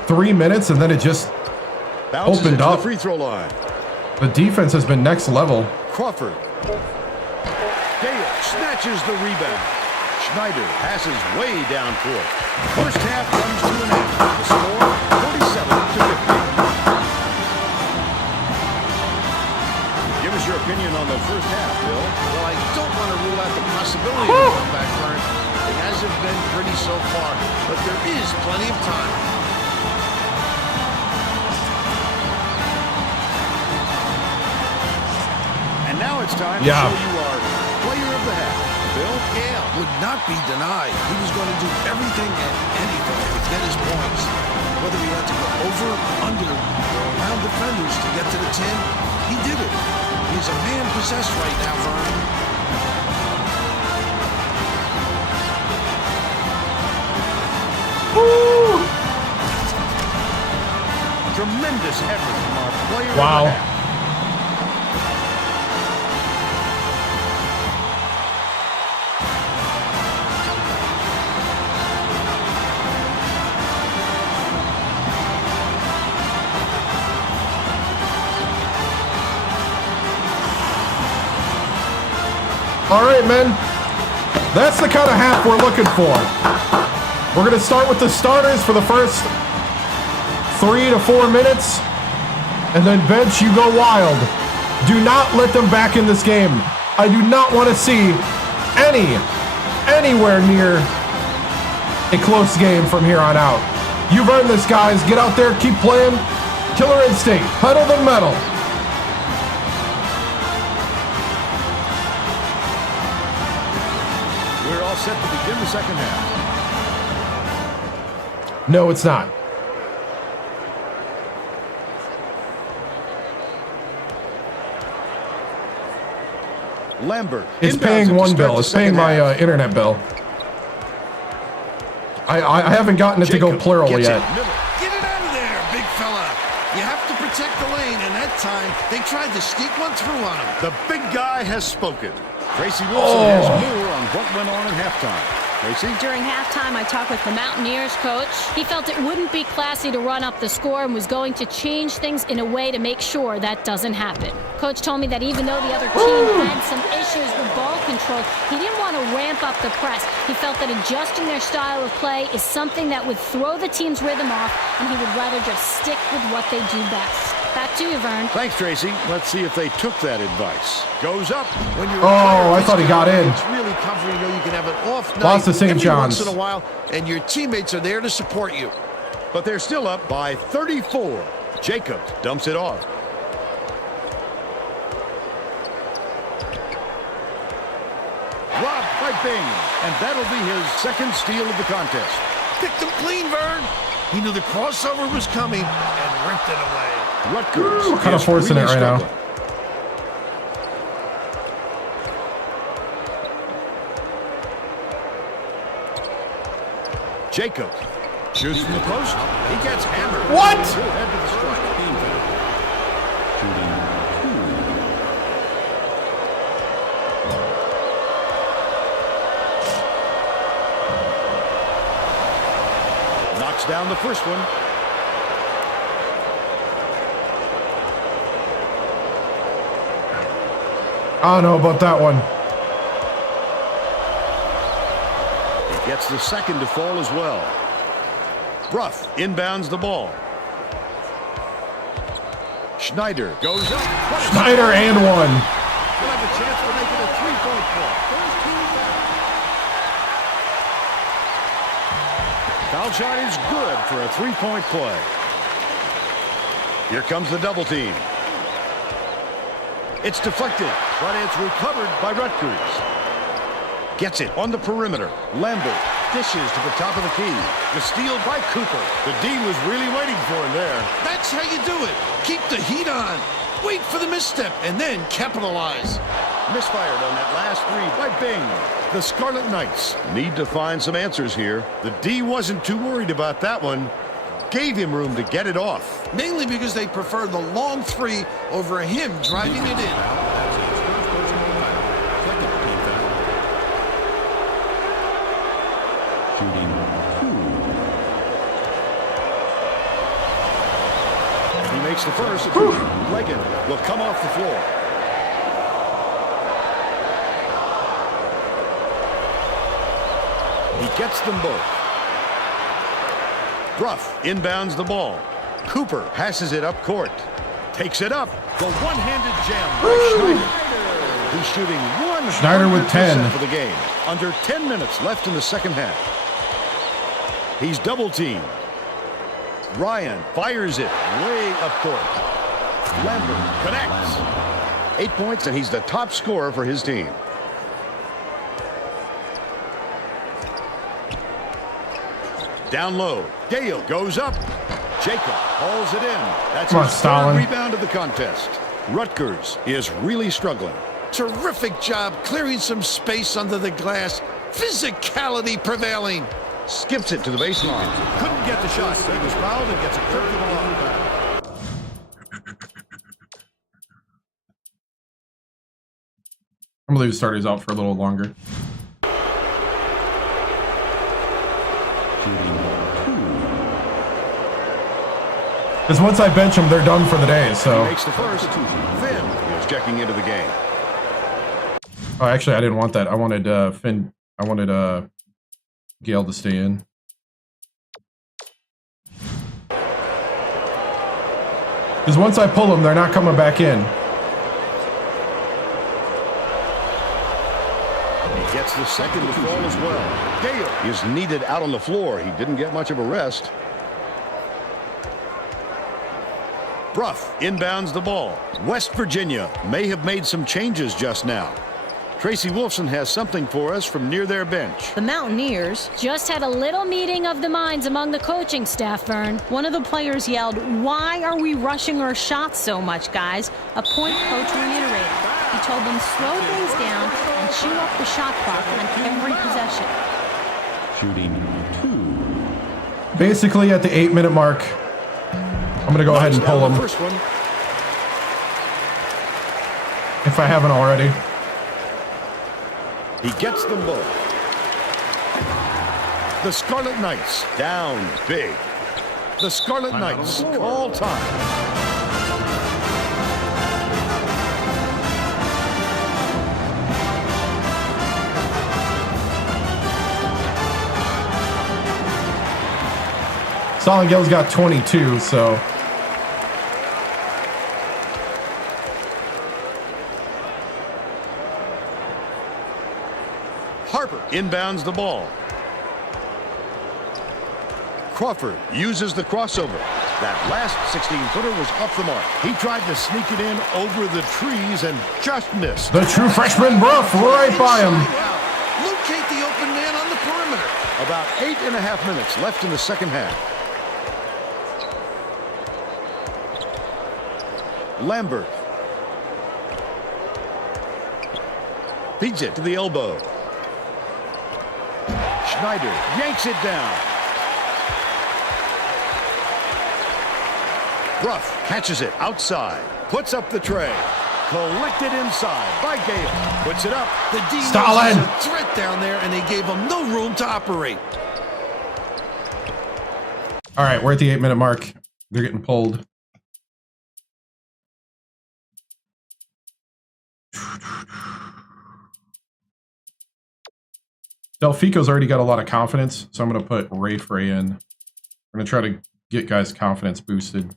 3 minutes, and then it just Bounces opened it to up. the free throw line. The defense has been next level. Crawford. Gale snatches the rebound. Schneider passes way down court. First half comes to an end. The score, 47-50. Give us your opinion on the first half, Bill. Well, I don't want to rule out the possibility of a comeback, Vern. It hasn't been pretty so far, but there is plenty of time. And now it's time Yeah. to show you our player of the half. Bill? Gale would not be denied. He was going to do everything and anything to get his points. Whether he had to go over, under, or around defenders to get to the 10, he did it. He's a man possessed right now, Vern. Woo! Tremendous effort from our player of Wow. the half. All right, men. That's the kind of half we're looking for. We're going to start with the starters for the first 3 to 4 minutes, and then bench, you go wild. Do not let them back in this game. I do not want to see anywhere near a close game from here on out. You've earned this, guys. Get out there, keep playing. Killer instinct, pedal the metal. We're all set to begin the second half. No, it's not. Lambert. It's inbounds paying it to one start bill. the It's paying second my half. internet bill. I haven't gotten it to go Jacob plural gets yet. it. Miller. Get it out of there, big fella. You have to protect the lane, and that time they tried to sneak one through on him. The big guy has spoken. Tracy Wilson has more on what went on at halftime. Tracy? During halftime, I talked with the Mountaineers coach. He felt it wouldn't be classy to run up the score and was going to change things in a way to make sure that doesn't happen. Coach told me that even though the other team had some issues with ball control, control. He didn't want to ramp up the press. He felt that adjusting their style of play is something that would throw the team's rhythm off, and he would rather just stick with what they do best. Back to you, Vern. Thanks, Tracy. Let's see if they took that advice. Goes up. When you're I thought he got in. It's really comforting to know you can have an off night Lost to St. every John's. once in a while, and your teammates are there to support you. But they're still up by 34. Jacobs dumps it off. Robbed by Bing. And that'll be his second steal of the contest. Picked him clean, Vern. He knew the crossover was coming and ripped it away. Rutgers We're kind of forcing it right now. Jacob shoots from the post. He gets hammered. What? He'll head to the strike. Knocks down the first one. I don't know about that one. He gets the second to fall as well. Bruff inbounds the ball. Schneider goes up. Schneider and one. He'll have a chance to make it a three-point play. Foul shot is good for a three-point play. Here comes the double team. It's deflected, but it's recovered by Rutgers. Gets it on the perimeter. Lambert dishes to the top of the key. The steal by Cooper. The D was really waiting for him there. That's how you do it. Keep the heat on. Wait for the misstep and then capitalize. Misfired on that last three by Bing. The Scarlet Knights need to find some answers here. The D wasn't too worried about that one. Gave him room to get it off. Mainly because they prefer the long three over him driving it in. He makes the first. Legan will come off the floor. He gets them both. Bruff inbounds the ball. Cooper passes it up court. Takes it up. The one-handed jam by Schneider. He's shooting 100% Schneider with 10 for the game. Under 10 minutes left in the second half. He's double-teamed. Ryan fires it way up court. Lambert connects. 8 points, and he's the top scorer for his team. Down low. Gale goes up. Jacob hauls it in. That's Come on, his Stalin. third rebound of the contest. Rutgers is really struggling. Terrific job clearing some space under the glass. Physicality prevailing. Skips it to the baseline. Couldn't get the shot. He was fouled and gets a trip to the line. I'm gonna leave the starters out for a little longer. Because once I bench them, they're done for the day. So. He makes the first. Finn is checking into the game. Oh, actually, I didn't want that. I wanted Finn. I wanted Gale to stay in. Because once I pull them, they're not coming back in. He gets the second to fall as well. Gale is needed out on the floor. He didn't get much of a rest. Bruff inbounds the ball. West Virginia may have made some changes just now. Tracy Wolfson has something for us from near their bench. The Mountaineers Just had a little meeting of the minds among the coaching staff, Vern. One of the players yelled, "Why are we rushing our shots so much, guys?" A point coach reiterated. He told them slow things down and chew up the shot clock on every possession. Basically, at the 8-minute mark, I'm going to go ahead and pull them. First one. If I haven't already. He gets them both. The Scarlet Knights down big. The Scarlet Knights all time. Solid Gill's got 22, so. Harper inbounds the ball. Crawford uses the crossover. That last 16-footer was off the mark. He tried to sneak it in over the trees and just missed. The true freshman Bruff right by him. Locate the open man on the perimeter. About 8.5 minutes left in the second half. Lambert feeds it to the elbow. Schneider yanks it down. Ruff catches it outside, puts up the tray. Collected inside by Gale. Puts it up. The D Stalin. was a threat down there, and they gave him no room to operate. All right, we're at the 8-minute mark. They're getting pulled. Delfico's already got a lot of confidence, so I'm going to put Ray Frey in. I'm going to try to get guys' confidence boosted.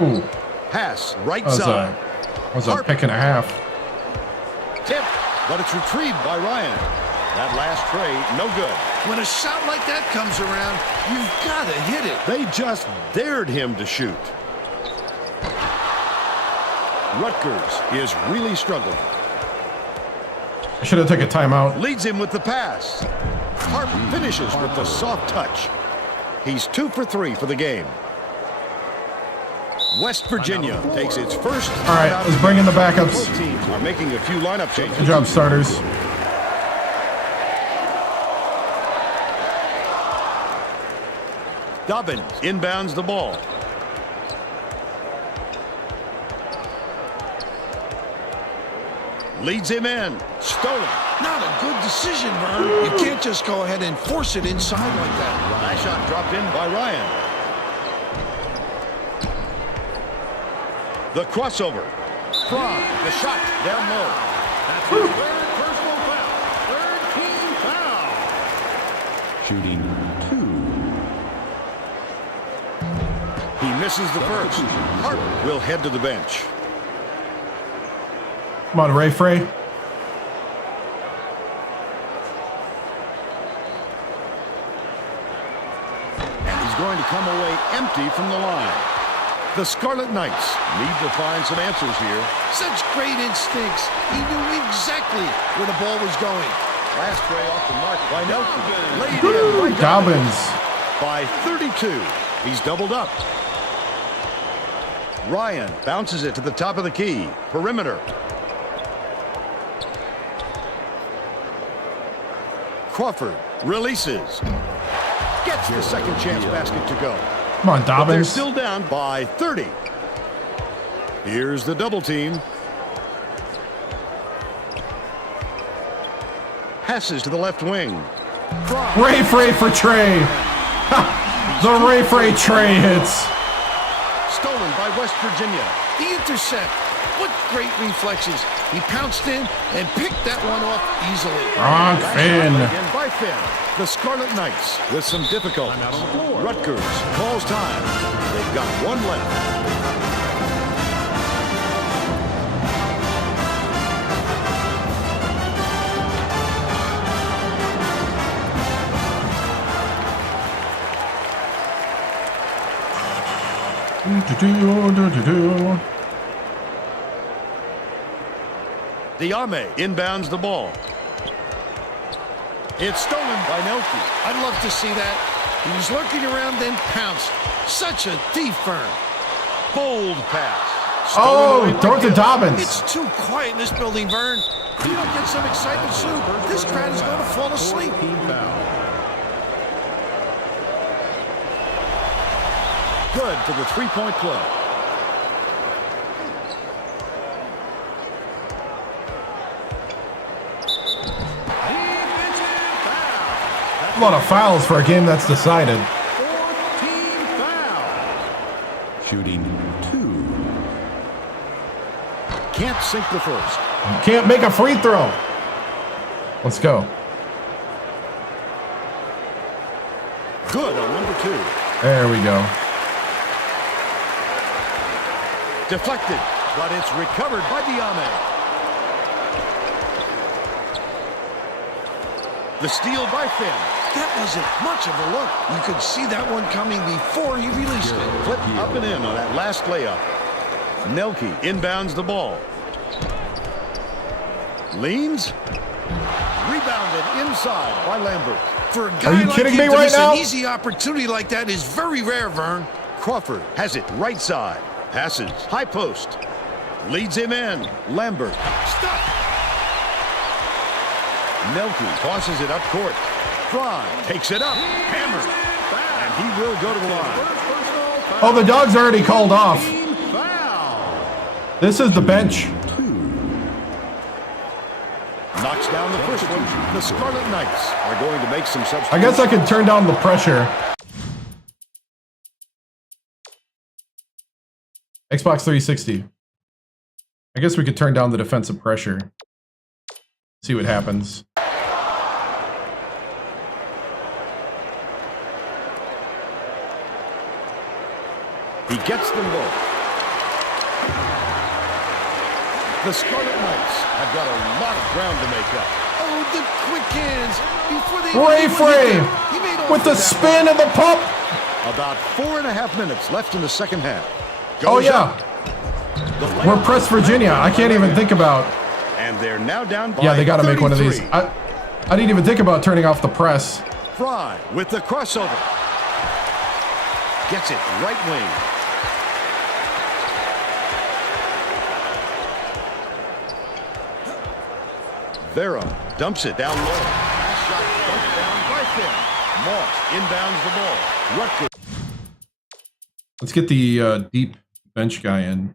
Ooh. Pass right That side. was a pick and a half. Tip, but it's retrieved by Ryan. That last trade, no good. When a shot like that comes around, you've got to hit it. They just dared him to shoot. Rutgers is really struggling. I should have taken a timeout. Leads him with the pass. Harper finishes with the soft touch. He's 2 for 3 for the game. West Virginia takes its first. All right, let's bring in the backups. Both teams are making a few lineup changes. Good job, starters. Dobbins inbounds the ball. Leads him in. Stolen. Not a good decision, Vern. You can't just go ahead and force it inside like that. Nice shot dropped in by Ryan. The crossover. Fry, the shot down low. That's his third personal foul. Third team foul. Shooting 2. He misses the first. Harper will head to the bench. Come on, Ray Frey. And he's going to come away empty from the line. The Scarlet Knights need to find some answers here. Such great instincts. He knew exactly where the ball was going. Last play off the mark by Nelson. Laid in by Dobbins. By 32. He's doubled up. Ryan bounces it to the top of the key. Perimeter. Crawford releases. Gets the second chance basket to go. Come on, But they're Dobbins. still down by 30. Here's the double team. Passes to the left wing. Ray Frey for Trey. The Ray Frey Trey hits. Stolen by West Virginia. The intercept. What great reflexes. He pounced in and picked that one off easily. Gronk Finn. Again by Finn. The Scarlet Knights with some difficulties. Rutgers calls time. They've got one left. Diame inbounds the ball. It's stolen by Nelke. I'd love to see that. He was lurking around, then pounced. Such a thief, Vern. Bold pass. Oh, Stolen throw it to Dobbins. It's too quiet in this building, Vern. If you don't get some excitement soon, this crowd is going to fall asleep. Good for the three-point play. A lot of fouls for a game that's decided. Shooting 2. can't sink the first. You can't make a free throw. Let's go. Good on number 2. There we go. Deflected, but it's recovered by Diame. The steal by Finn. That wasn't much of a look. You could see that one coming before he released it. Flip up and in on that last layup. Nelke inbounds the ball. Leans. Rebounded inside by Lambert. For a Are guy you like kidding him me to right miss now? an easy opportunity like that is very rare, Vern. Crawford has it right side. Passes. High post. Leads him in. Lambert. Stop. Nelke tosses it up court. Fry takes it up. Hammered. And he will go to the line. Oh, the dog's already called off. This is the bench. Knocks down the first one. The Scarlet Knights are going to make some substitutions. I guess I could turn down the pressure. Xbox 360. I guess we could turn down the defensive pressure. See what happens. He gets them both. The Scarlet Knights have got a lot of ground to make up. Oh, the quick hands. Before they Ray Frey with the spin and the pump. About 4.5 minutes left in the second half. Oh, yeah. We're pressed Virginia. I can't even think about. And they're now down by Yeah, they got to make one of 33. these. I didn't even think about turning off the press. Fry with the crossover. Gets it right wing. Vera dumps it down low. Last shot dumped down by Finn. Moss inbounds the ball. Rutgers. Let's get the deep bench guy in.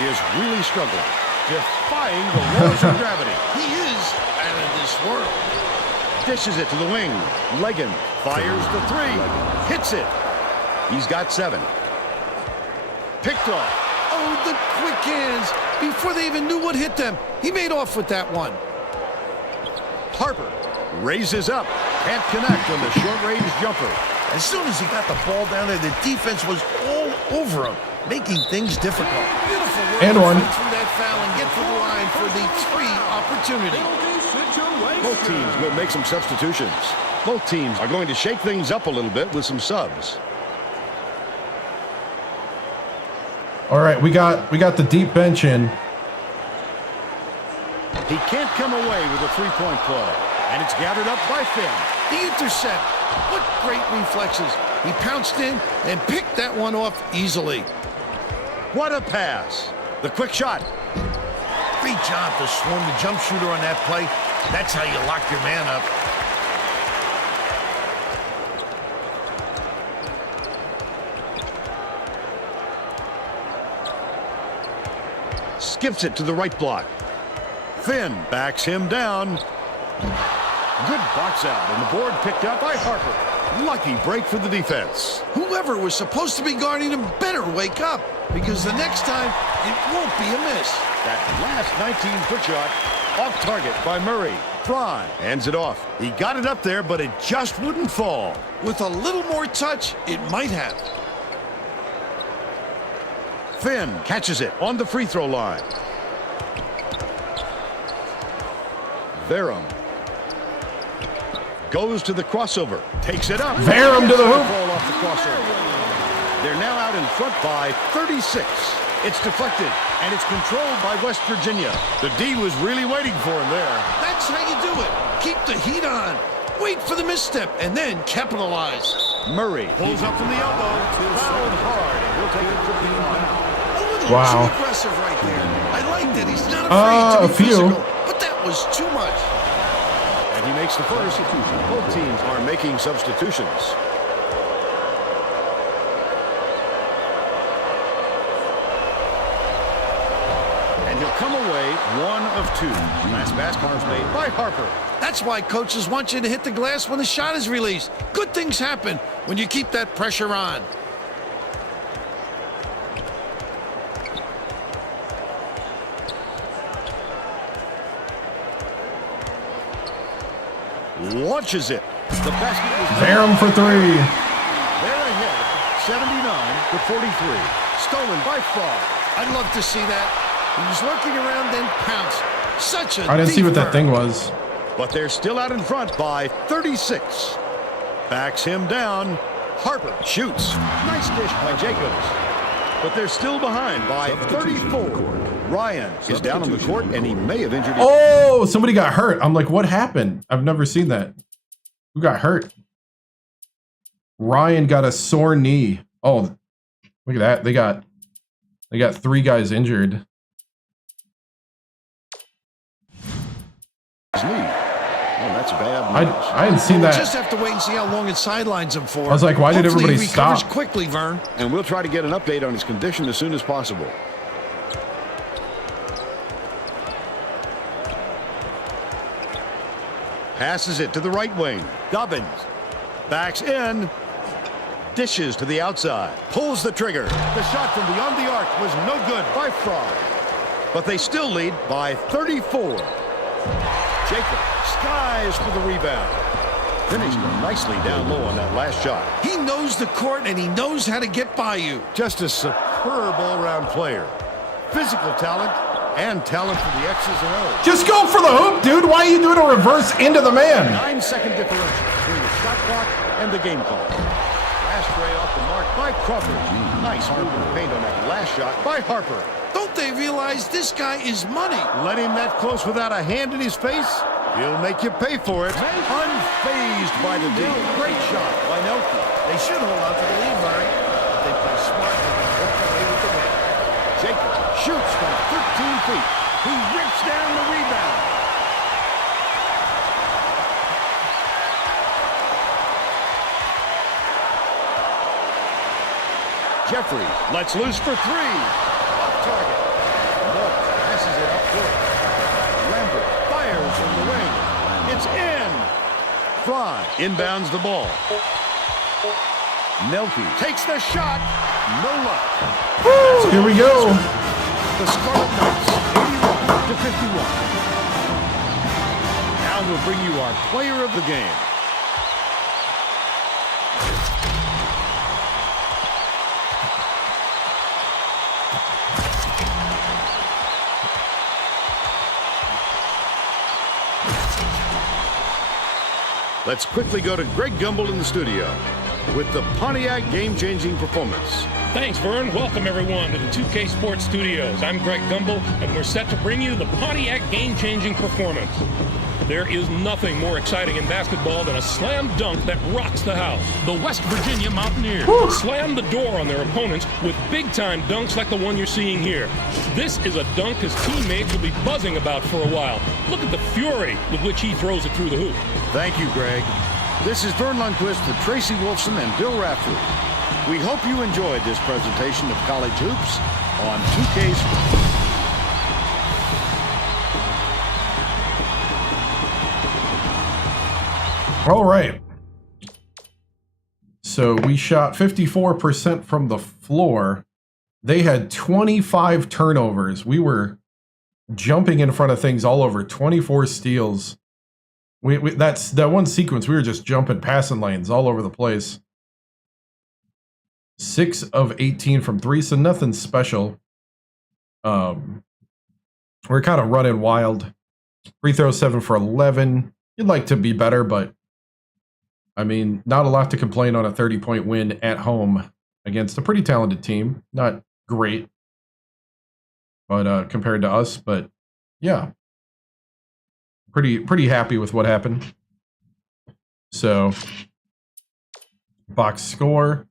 Is really struggling, defying the laws of gravity. He is out of this world. Dishes it to the wing. Legan fires the 3. Hits it. He's got 7. Picked off. Oh, the quick hands. Before they even knew what hit them, he made off with that one. Harper raises up. Can't connect on the short-range jumper. As soon as he got the ball down there, the defense was all over him, making things difficult. Beautiful work And to one. fight through that foul and get to the line for the 3 opportunity. Both teams will make some substitutions. Both teams are going to shake things up a little bit with some subs. All right, we got the deep bench in. He can't come away with a three-point play. And it's gathered up by Finn. The intercept. What great reflexes. He pounced in and picked that one off easily. What a pass. The quick shot. Great job to swarm the jump shooter on that play. That's how you lock your man up. Skips it to the right block. Finn backs him down. Good box out, and the board picked up by Harper. Lucky break for the defense. Whoever was supposed to be guarding him better wake up, because the next time, it won't be a miss. That last 19-foot shot off target by Murray. Fry hands it off. He got it up there, but it just wouldn't fall. With a little more touch, it might have. Finn catches it on the free throw line. Verum goes to the crossover, takes it up. Verum to the hoop. Ball off the crossover. They're now out in front by 36. It's deflected, and it's controlled by West Virginia. The D was really waiting for him there. That's how you do it. Keep the heat on. Wait for the misstep, and then capitalize. Murray pulls up from the elbow. Fouled hard, and he'll take it from the line. A little Wow. too aggressive right there. I like that he's not afraid to be a few. physical, but that was too much. And he makes the first. Both teams are making substitutions. come away 1 of 2. Last basket was made by Harper. That's why coaches want you to hit the glass when the shot is released. Good things happen when you keep that pressure on. Launches it. The basket was Varum for 3. They're ahead, 79-43. Stolen by Frog. I'd love to see that. He was lurking around, then pounced. Such a I didn't see what that burn. thing was. But they're still out in front by 36. Backs him down. Harper shoots. Nice dish by Jacobs. But they're still behind by 34. Ryan is down on the court, and he may have injured his... Oh, somebody got hurt. I'm like, what happened? I've never seen that. Who got hurt? Ryan got a sore knee. Oh, look at that. They got 3 guys injured. His knee. Oh, that's bad news. I hadn't seen We'll that. just have to wait and see how long it sidelines him for. I was like, why did Hopefully everybody he recovers stop? quickly, Vern. And we'll try to get an update on his condition as soon as possible. Passes it to the right wing. Dobbins backs in. Dishes to the outside. Pulls the trigger. The shot from beyond the arc was no good by Frog. But they still lead by 34. Jacob skies for the rebound. Finished nicely down low on that last shot. He knows the court, and he knows how to get by you. Just a superb all-around player. Physical talent and talent for the X's and O's. Just go for the hoop, dude. Why are you doing a reverse into the man? 9-second differential between the shot clock and the game clock. Last ray off the mark by Crawford. Nice move in the paint on that last shot by Harper. Don't they realize this guy is money? Let him that close without a hand in his face? He'll make you pay for it. Unfazed by the D. Great shot by Nelke. They should hold on to the lead, Murray. If they play smart, they can walk away with the win. Jacob shoots from 13 feet. He rips down the rebound. Jeffrey lets loose for 3. Off target. Moore passes it up court. Lambert fires from the wing. It's in. Fry inbounds the ball. Nelke takes the shot. No luck. Woo, here we go. The Scarlet Knights, 81-51. Now we'll bring you our player of the game. Let's quickly go to Greg Gumbel in the studio with the Pontiac game-changing performance. Thanks, Vern. Welcome, everyone, to the 2K Sports Studios. I'm Greg Gumbel, and we're set to bring you the Pontiac game-changing performance. There is nothing more exciting in basketball than a slam dunk that rocks the house. The West Virginia Mountaineers Slam the door on their opponents with big-time dunks like the one you're seeing here. This is a dunk his teammates will be buzzing about for a while. Look at the fury with which he throws it through the hoop. Thank you, Greg. This is Vern Lundquist with Tracy Wolfson and Bill Raftery. We hope you enjoyed this presentation of college hoops on 2K Sports. All right. So we shot 54% from the floor. They had 25 turnovers. We were jumping in front of things all over. 24 steals. That's that one sequence. We were just jumping passing lanes all over the place. 6 of 18 from 3, so nothing special. We're kind of running wild. Free throw 7 for 11. You'd like to be better, but I mean, not a lot to complain on a 30-point win at home against a pretty talented team. Not great, but compared to us, but yeah, pretty happy with what happened. So, box score: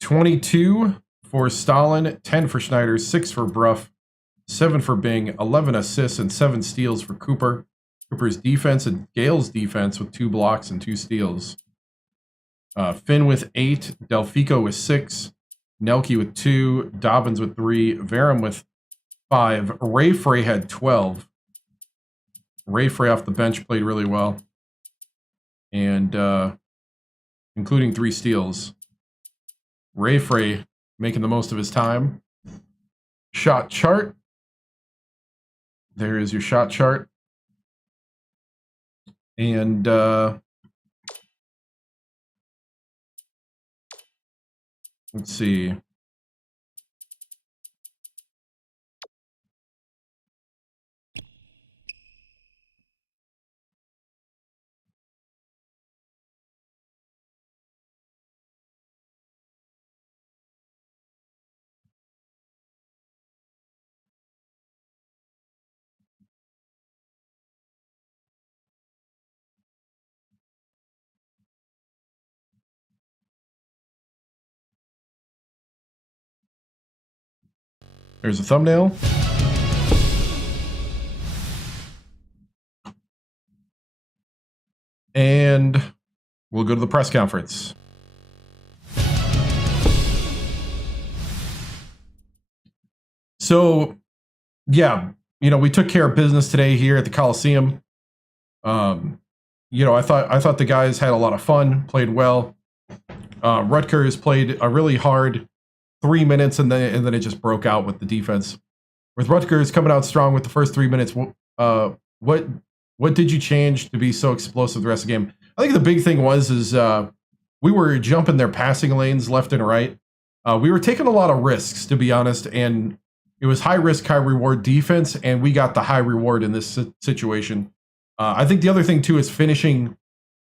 22 for Stalin, 10 for Schneider, 6 for Bruff, 7 for Bing, 11 assists and 7 steals for Cooper. Cooper's defense and Gale's defense with 2 blocks and 2 steals. Finn with 8, Delfico with 6, Nelke with 2, Dobbins with 3, Varum with 5. Ray Frey had 12. Ray Frey off the bench played really well. And including 3 steals. Ray Frey making the most of his time. Shot chart. There is your shot chart. And let's see. There's a thumbnail. And we'll go to the press conference. So, yeah, you know, we took care of business today here at the Coliseum. You know, I thought the guys had a lot of fun, played well. Rutgers played a really hard 3 minutes, and then it just broke out with the defense. With Rutgers coming out strong with the first 3 minutes, what did you change to be so explosive the rest of the game? I think the big thing was we were jumping their passing lanes left and right. We were taking a lot of risks, to be honest, and it was high risk, high reward defense, and we got the high reward in this situation. I think the other thing too is finishing.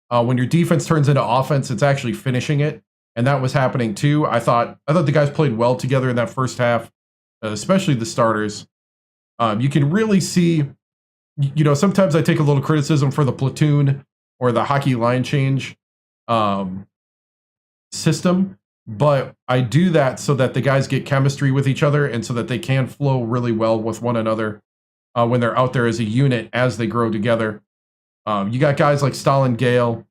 When your defense turns into offense, it's actually finishing it, and that was happening too. I thought the guys played well together in that first half, especially the starters. You can really see, you know, sometimes I take a little criticism for the platoon or the hockey line change system, but I do that so that the guys get chemistry with each other and so that they can flow really well with one another when they're out there as a unit as they grow together. You got guys like Stalin Gale,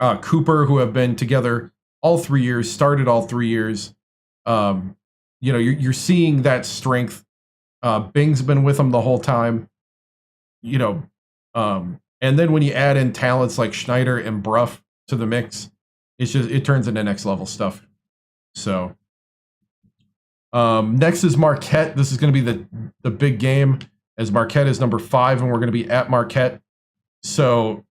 Cooper, who have been together all 3 years, started all 3 years. You know, you're seeing that strength. Bing's been with them the whole time. You know, and then when you add in talents like Schneider and Bruff to the mix, it turns into next level stuff. So next is Marquette. This is going to be the big game, as Marquette is number 5, and we're going to be at Marquette. So,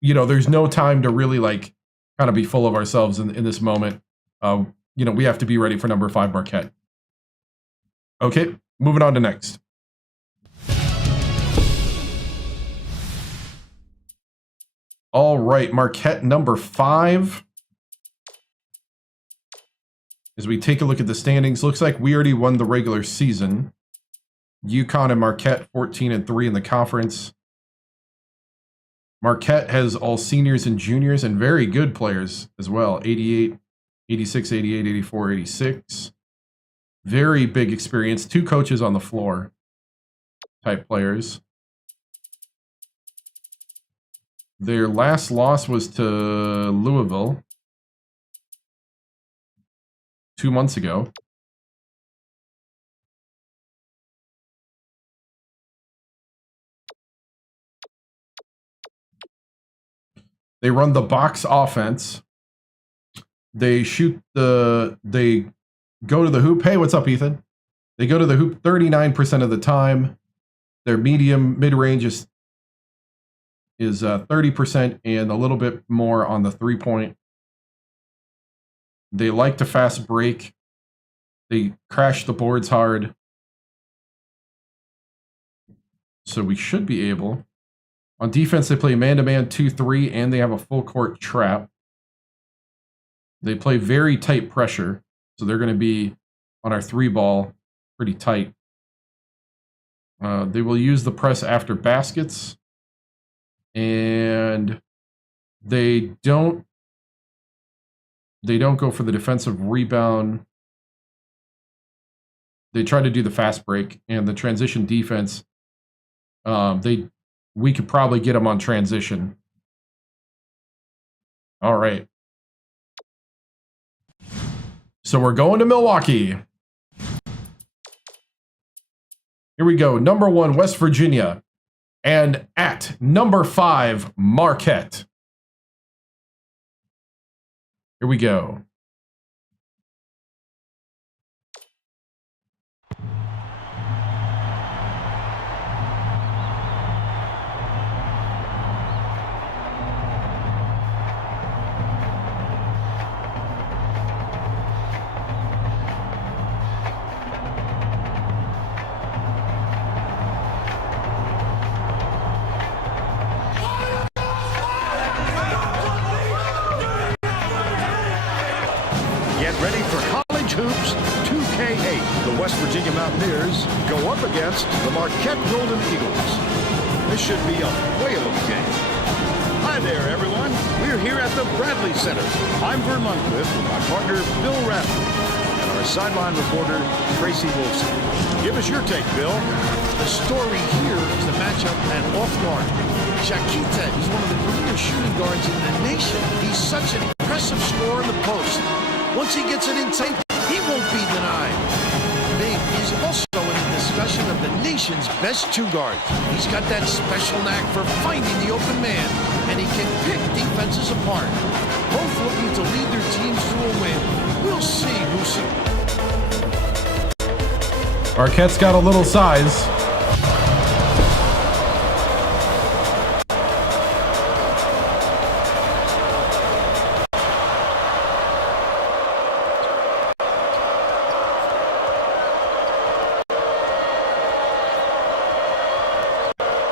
you know, there's no time to really like kind of be full of ourselves in this moment. You know, we have to be ready for number 5 Marquette. Okay, moving on to next. All right, Marquette number 5. As we take a look at the standings, looks like we already won the regular season. UConn and Marquette 14-3 in the conference. Marquette has all seniors and juniors and very good players as well. 88, 86, 88, 84, 86. Very big experience. 2 coaches on the floor type players. Their last loss was to Louisville 2 months ago. They run the box offense. They they go to the hoop. Hey, what's up, Ethan? They go to the hoop 39% of the time. Their mid-range is 30% and a little bit more on the 3-point. They like to fast break. They crash the boards hard. So we should be able. On defense, they play man-to-man 2-3, and they have a full-court trap. They play very tight pressure, so they're going to be on our 3-ball pretty tight. They will use the press after baskets, and they don't go for the defensive rebound. They try to do the fast break, and the transition defense, we could probably get them on transition. All right. So we're going to Milwaukee. Here we go. Number 1, West Virginia. And at number 5, Marquette. Here we go. Get ready for college hoops 2K8. The West Virginia Mountaineers go up against the Marquette Golden Eagles. This should be a whale of a game. Hi there, everyone. We're here at the Bradley Center. I'm Vern Lundquist with my partner, Bill Rafferty, and our sideline reporter, Tracy Wilson. Give us your take, Bill. The story here is the matchup at off guard. Shakita is one of the premier shooting guards in the nation. He's such an impressive scorer in the post. Once he gets it in tight, he won't be denied. Bing is also in the discussion of the nation's best two guards. He's got that special knack for finding the open man, and he can pick defenses apart. Both looking to lead their teams to a win. We'll see who's... Marquette's got a little size.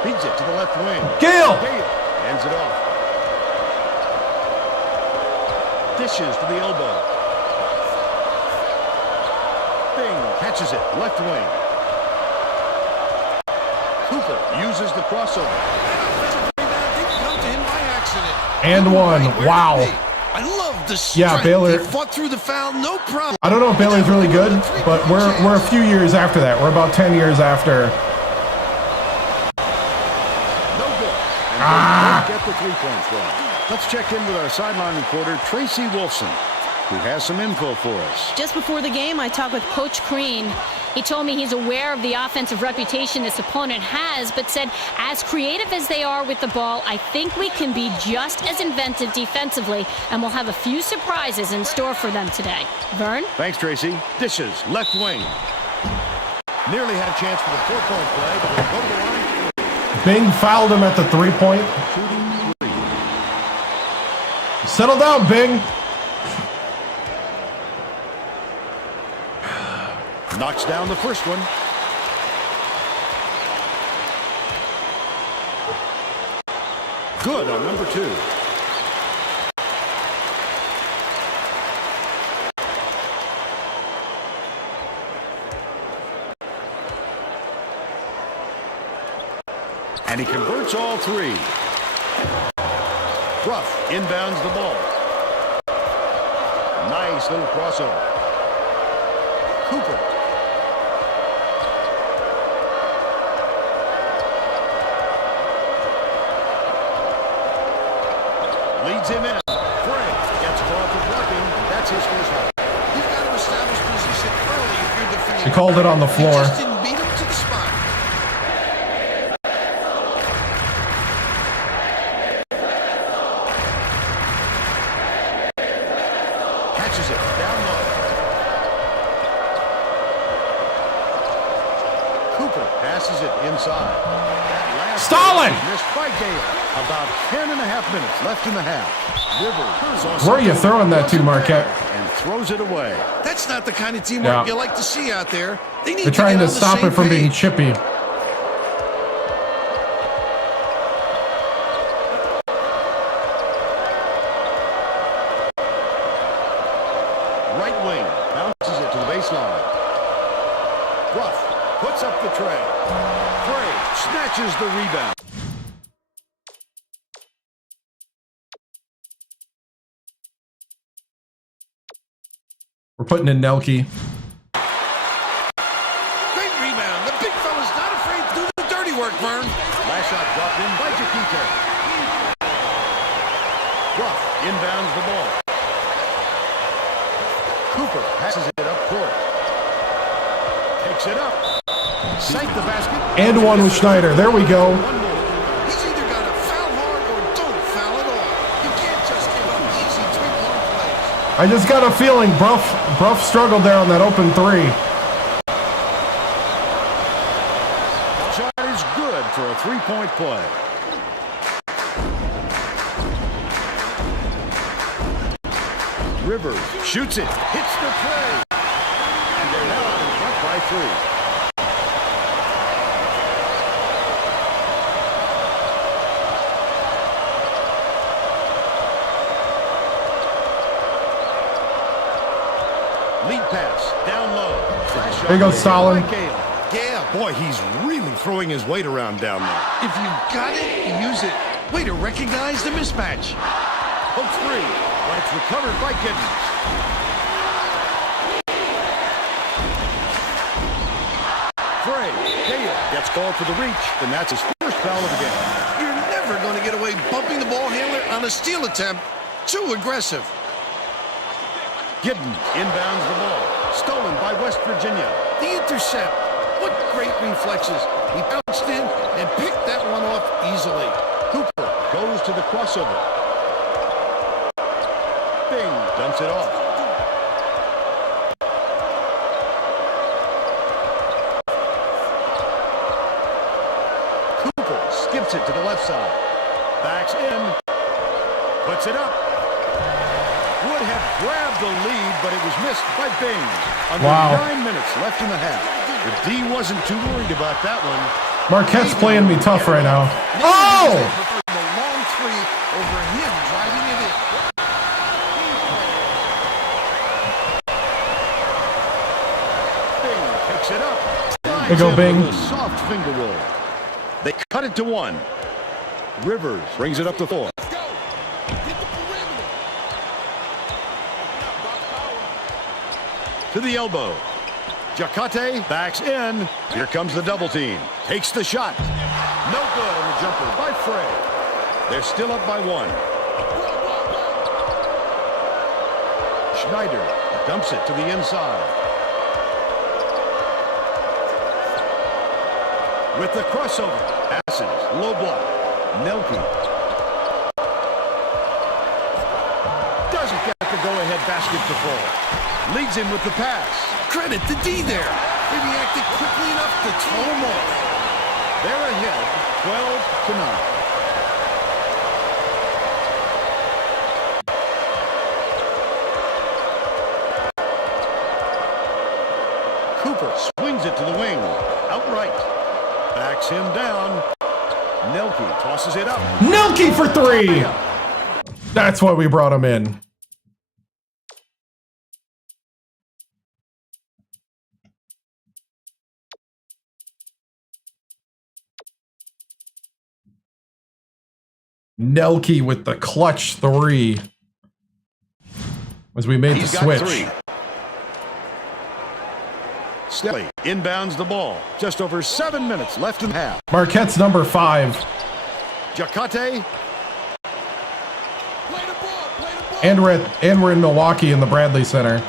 Feeds it to the left wing. Gale! Hands it off. Dishes to the elbow. Bing catches it. Left wing. Cooper uses the crossover. Didn't come to him by accident. And one. Wow. I love the strength. Yeah, Baylor. He fought through the foul, no problem. I don't know if Baylor's really good, but we're a few years after that. We're about 10 years after. Get the 3 points wrong. Let's check in with our sideline reporter, Tracy Wolfson, who has some info for us. Just before the game, I talked with Coach Crean. He told me he's aware of the offensive reputation this opponent has, but said as creative as they are with the ball, I think we can be just as inventive defensively, and we'll have a few surprises in store for them today. Vern? Thanks, Tracy. Dishes, left wing. Nearly had a chance for the 4-point play, but we'll go to the line. Bing fouled him at the 3-point. Settle down, Bing. Knocks down the first one. Good on number 2. And he converts all 3. Ruff inbounds the ball. Nice little crossover. Cooper. Leads him in. Frey gets called for blocking. That's his first one. You've got to establish position early if you're defending. She called it on the floor. He just didn't beat him to the spot. Catches it down low. Cooper passes it inside. Stalin! Missed by Gale. About 10.5 minutes left in the half. Rivers. Where are you throwing that to, Marquette? And throws it away. That's not the kind of teamwork you like to see out there. They need They're trying get to on the stop same it from being page. chippy. Right wing. Bounces it to the baseline. Ruff puts up the tray. Frey snatches the rebound. We're putting in Nelke. Great rebound. The big fella's not afraid to do the dirty work, Vern. Last shot dropped in by Jakite. Ruff inbounds the ball. Cooper passes it up court. Takes it up. sank the basket. And one with Schneider. There we go. He's either got to foul hard or don't foul at all. You can't just give up easy three-point plays. I just got a feeling Bruff struggled there on that open three. Shot is good for a three-point play. Rivers shoots it, hits the tray. And they're now out in front by 3. Lead pass, down low. There you go, Stalin. Yeah, Boy, he's really throwing his weight around down there. if you've got it, use it. Way to recognize the mismatch. Hook 3, but it's recovered by Giddens. Frey, Gale gets called for the reach, and that's his first foul of the game. You're never going to get away bumping the ball handler on a steal attempt. Too aggressive. Giddens inbounds the ball, stolen by West Virginia. The intercept. What great reflexes. He bounced in and picked that one off easily. Cooper goes to the crossover. Bing dumps it off. Cooper skips it to the left side. Backs in. Puts it up. Would have grabbed the lead, but it was missed by Bing. Under 9 minutes left in the half. The D wasn't too worried about that one. Marquette's playing me tough right now. Oh! The long three over him driving it in. Bing picks it up. There you go, Bing. With a soft finger roll. They cut it to 1. Rivers brings it up to 4. Let's go. Get the perimeter. To the elbow. Jacate backs in. Here comes the double team. Takes the shot. No good on the jumper by Frey. They're still up by 1. Schneider dumps it to the inside. With the crossover. Passes. Low block. Nelke. Doesn't get the go-ahead basket to fall. Leads him with the pass. Credit to D there. They reacted quickly enough to throw him off. They're ahead, 12-9. Cooper swings it to the wing. Outright. Backs him down. Nelke tosses it up. Nelke for 3! That's why we brought him in. Nelke with the clutch 3 as we made the switch. 3. Stelly inbounds the ball. Just over 7 minutes left in the half. Marquette's number 5. Jacate. And we're in Milwaukee in the Bradley Center.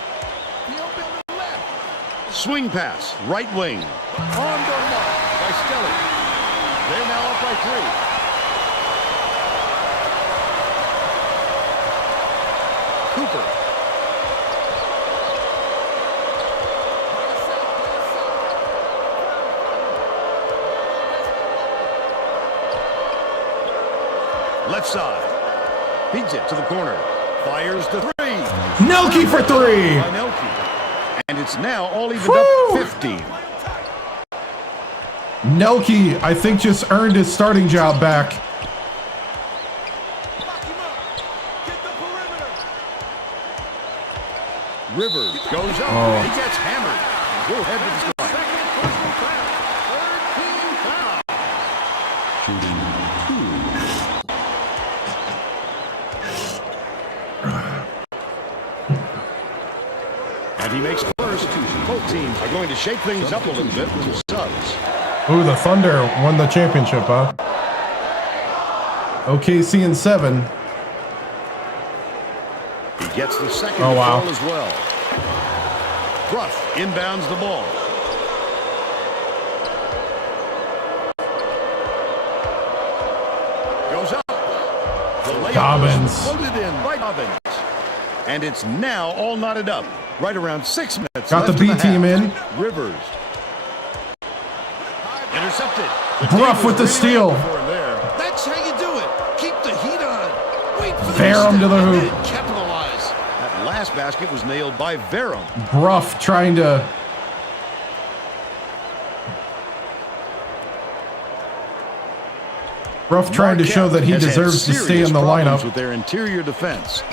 Swing pass, right wing. On the mark by Stelly. They're now up by 3. Cooper. Left side. Feeds it to the corner. Fires the 3. Nelke for 3! By Nelke. And it's now all evened up 15. Nelke, I think, just earned his starting job back. Rivers goes up. He gets hammered. We'll head to the strike. And he makes first. Both teams are going to shake things up a little bit with the subs. Ooh, the Thunder won the championship, huh? OKC in 7. He gets the second Oh, wow. foul as well. Bruff inbounds the ball. Dobbins. Floated in by Dobbins. And it's now all knotted up. Right around 6 minutes. Got the left B in team half. in. Rivers. Intercepted. Bruff with the steal. That's how you do it. Keep the heat on. Wait for the Verum to the and hoop. then capitalize. That last basket was nailed by Verum. Bruff trying to... Bruff trying to show that he Marquette has deserves to had stay in the serious problems lineup. with their interior defense.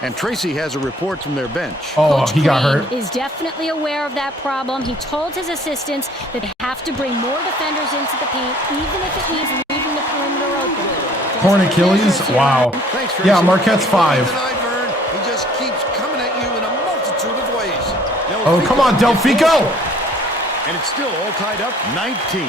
And Tracy has a report from their bench. Oh, Coach he got Green hurt. is definitely aware of that problem. He told his assistants that they have to bring more defenders into the paint, even if it means leaving the perimeter open. Torn Achilles? Wow. Thanks, Tracy. Yeah, Marquette's 5. Tonight, Vern, he just keeps coming at you in a multitude of ways. Oh, come on, Delfico. And it's still all tied up, 19.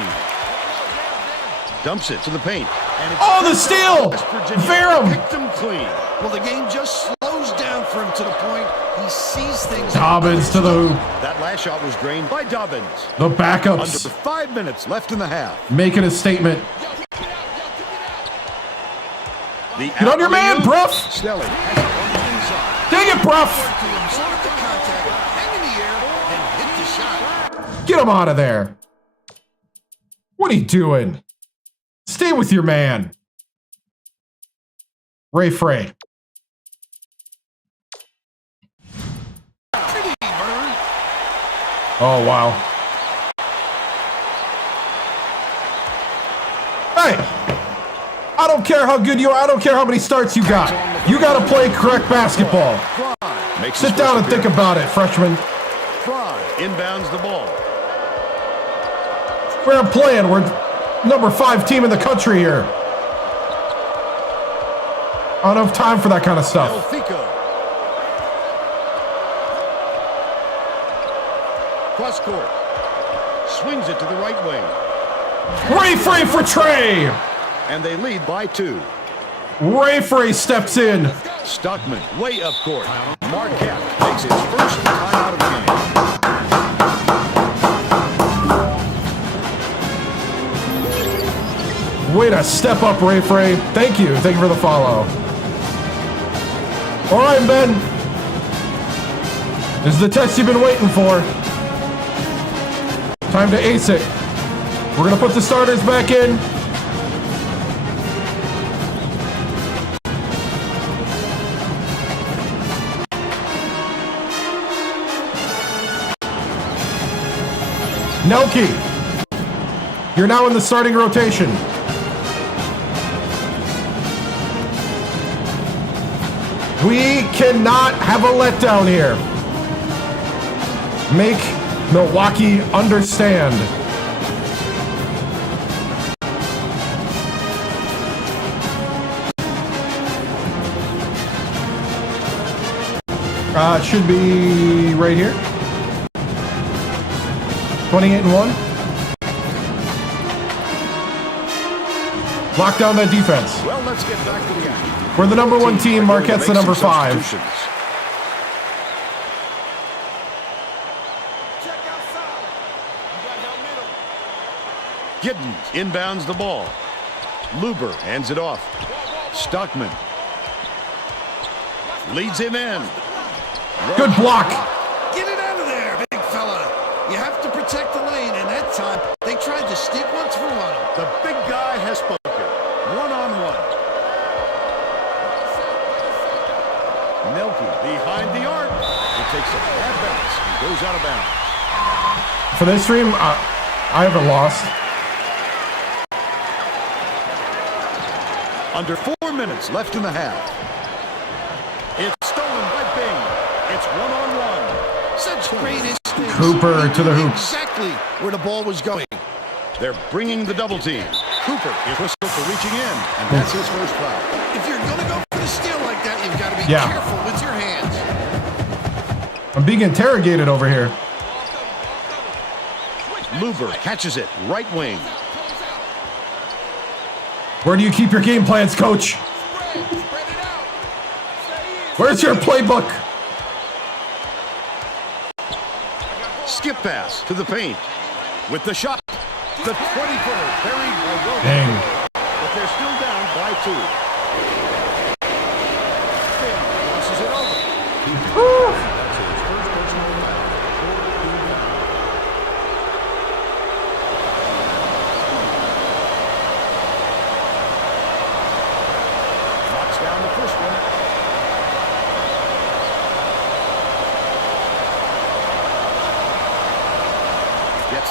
Dumps it to the paint. And it's Oh, the steal! West Virginia Verum! picked them clean. Well, the game just slows down for him to the point he sees things. Dobbins to the hoop. That last shot was drained by Dobbins. The Under backups 5 minutes left in the half. making a statement. The Get on your man, alley-oop. Bruff! Snelling has it on the inside. Dang it, Bruff! To absorb the contact, hang in the air, and hit the shot. Get him out of there. What are you doing? Stay with your man. Ray Frey. Oh, wow. Hey! I don't care how good you are. I don't care how many starts you got. You got to play correct basketball. Makes Sit his down first and think appearance. about it, freshman. Fry inbounds the ball. Where I'm playing, we're number 5 team in the country here. I don't have time for that kind of stuff. Delfico. Cross court. Swings it to the right wing. Ray Frey for Trey. And they lead by 2. Ray Frey steps in. Stockman way up court. Marquette takes its first timeout of the game. Way to step up, Ray Frey. Thank you. Thank you for the follow. All right, Ben. This is the test you've been waiting for. Time to ace it. We're going to put the starters back in. Nelke, you're now in the starting rotation. We cannot have a letdown here. Make Milwaukee understand. It should be right here. 28-1. Lock down that defense. Well, let's get back to the action. We're the number 1 team. Marquette's the number 5. Giddens inbounds the ball. Luber hands it off. Stockman leads him in. Good block. Get it out of there, big fella. You have to protect the lane, and that time they tried to sneak one through on him. The big guy has spoken. One-on-one. Nelke behind the arc. He takes a bad bounce and goes out of bounds. For this stream, I haven't lost. Under 4 minutes left in the half. It's stolen by Bing. It's one-on-one. Such great instincts. Cooper He to the knew hoop. exactly where the ball was going. They're bringing the double team. Cooper is whistled for reaching in, and that's his first foul. If you're going to go for the steal like that, you've got to be careful with your hands. I'm being interrogated over here. Luber catches it, right wing. Where do you keep your game plans, coach? Where's your playbook? Skip pass to the paint. With the shot. The 20-footer buried by Williams. Dang. But they're still down by 2.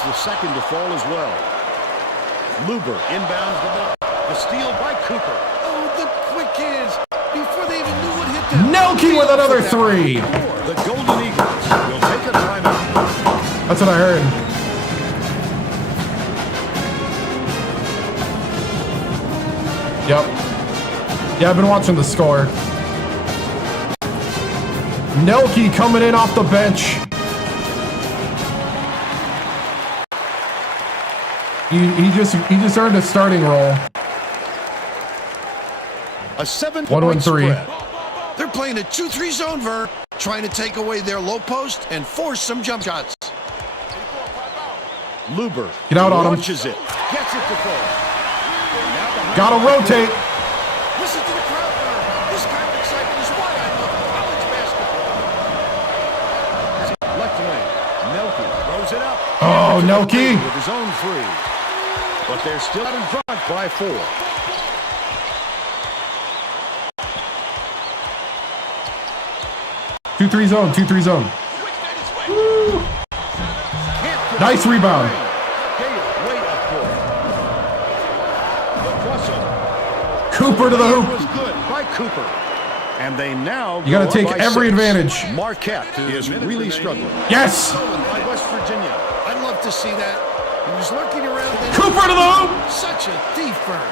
That's the second to fall as well. Luber inbounds the ball. The steal by Cooper. Oh, the quick hands before they even knew what hit them. Nelke with another three. The Golden Eagles will take a timeout. That's what I heard. Yep. Yeah, I've been watching the score. Nelke coming in off the bench. He just earned a starting role. A 7-point 1-1-3. spread. They're playing a 2-3 zone, Vern, trying to take away their low post and force some jump shots. Luber Get out on him. launches it. Gets it to fall. Gotta rotate. Listen to the crowd, Vern. This kind of excitement is why I love college basketball. Left wing. Nelke throws it up. Oh, Nelke. With his own three. But they're still out in front by 4. Two three zone. Woo. Nice rebound. Cooper to the hoop. Was good by Cooper. And they now You got to go take up by every 6. advantage. Marquette is really struggling. Yes. By West Virginia. I'd love to see that. He was lurking around. Cooper to the hoop. Such a thief, Vern.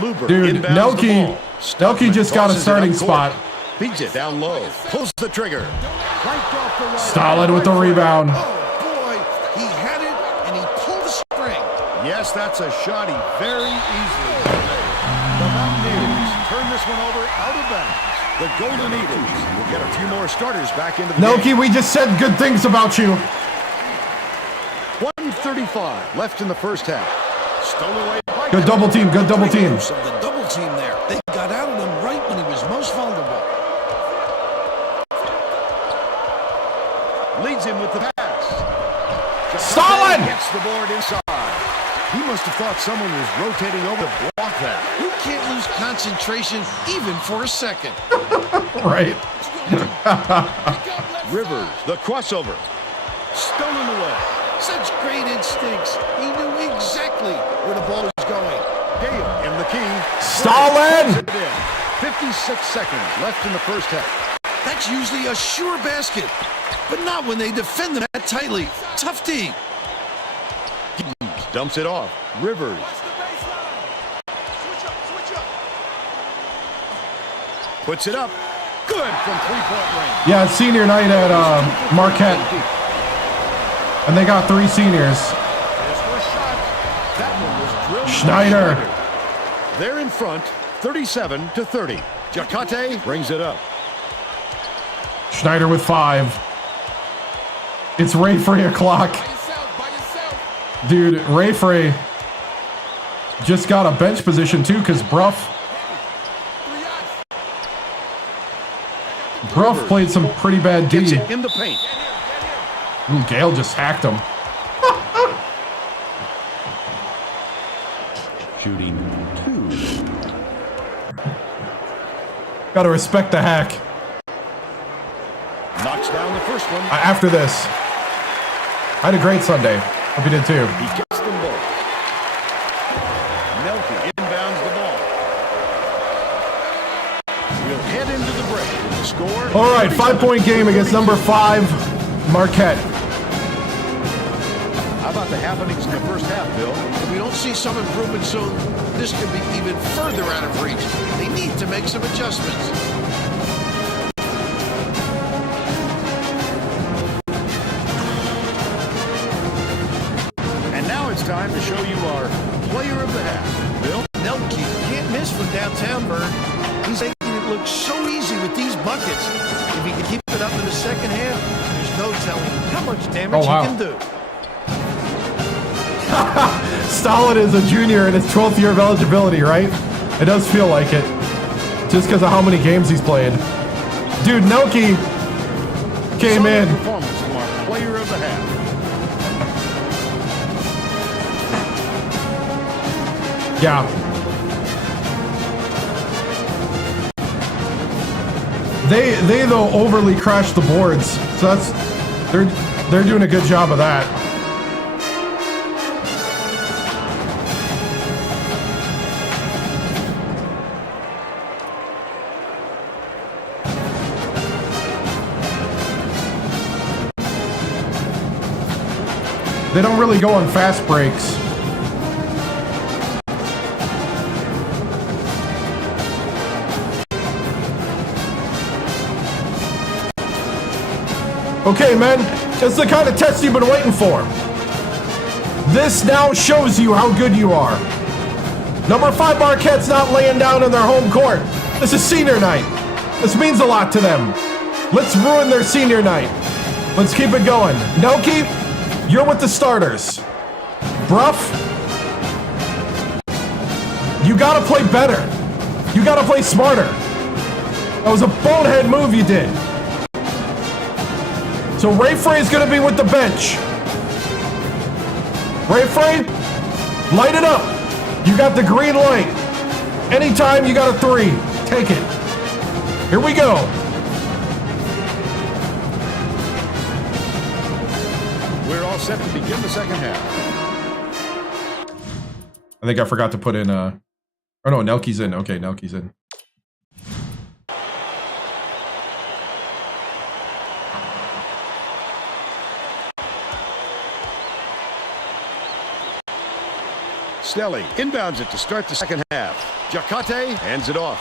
Luber Dude, inbounds the Nelke. ball. Nelke just got a Tosses it starting up court. spot. Feeds it down low. Pulls the trigger. Clanked off the right. Solid with the rebound. Oh, boy. He had it, and he pulled the string. Yes, that's a shot he very easily made. The Mountaineers turn this one over out of bounds. The Golden Eagles will get a few more starters back into the Nelke, game. we just said good things about you. 1:35 left in the first half. Stolen away by Good double team. Good double team. Of the double team there. They got out of him right when he was most vulnerable. Leads him with the pass. Solid! Gets the board inside. He must have thought someone was rotating over to block that. You can't lose concentration even for a second. Right. Rivers, the crossover. Stolen away. Such great instincts. He knew exactly where the ball was going. Gale in the key. Solid! 56 seconds left in the first half. That's usually a sure basket, but not when they defend them that tightly. Tough D. Dumps it off. Rivers. Puts it up. Good from three-point range. Yeah, it's senior night at Marquette. And they got 3 seniors. That one was drilled. Schneider. They're in front, 37-30. Jacate brings it up. Schneider with 5. It's Ray Frey o'clock. Dude, Ray Frey just got a bench position too because Bruff played some pretty bad D. Gets it in the paint. Ooh, Gale just hacked him. Shooting 2. Gotta respect the hack. Knocks down the first one. After this, I had a great Sunday. Hope you did too. He gets them both. Nelke inbounds the ball. We'll head into the break with the score. All right, 5-point game against number 5, Marquette. How about the happenings in the first half, Bill? If we don't see some improvement soon, this could be even further out of reach. They need to make some adjustments. And now it's time to show you our player of the half. Bill? Nelke can't miss from downtown, Bird. He's making it look so easy with these buckets. If he can keep it up in the second half, there's no telling how much damage he can do. Stalin is a junior in his 12th year of eligibility, right? It does feel like it. Just because of how many games he's played. Dude, Nelke came in. Performance from our player of the half. Yeah. They though overly crashed the boards, so they're doing a good job of that. They don't really go on fast breaks. Okay, men, it's the kind of test you've been waiting for. This now shows you how good you are. Number 5 Marquette's not laying down in their home court. This is senior night. This means a lot to them. Let's ruin their senior night. Let's keep it going. Nelke, you're with the starters. Bruff, you gotta play better. You gotta play smarter. That was a bonehead move you did. So Ray Frey's gonna be with the bench. Ray Frey, light it up. You got the green light. Anytime you got a 3, take it. Here we go. We're all set to begin the second half. I think I forgot to put in oh no, Nelke's in. Okay, Nelke's in. Stelly inbounds it to start the second half. Jacate hands it off.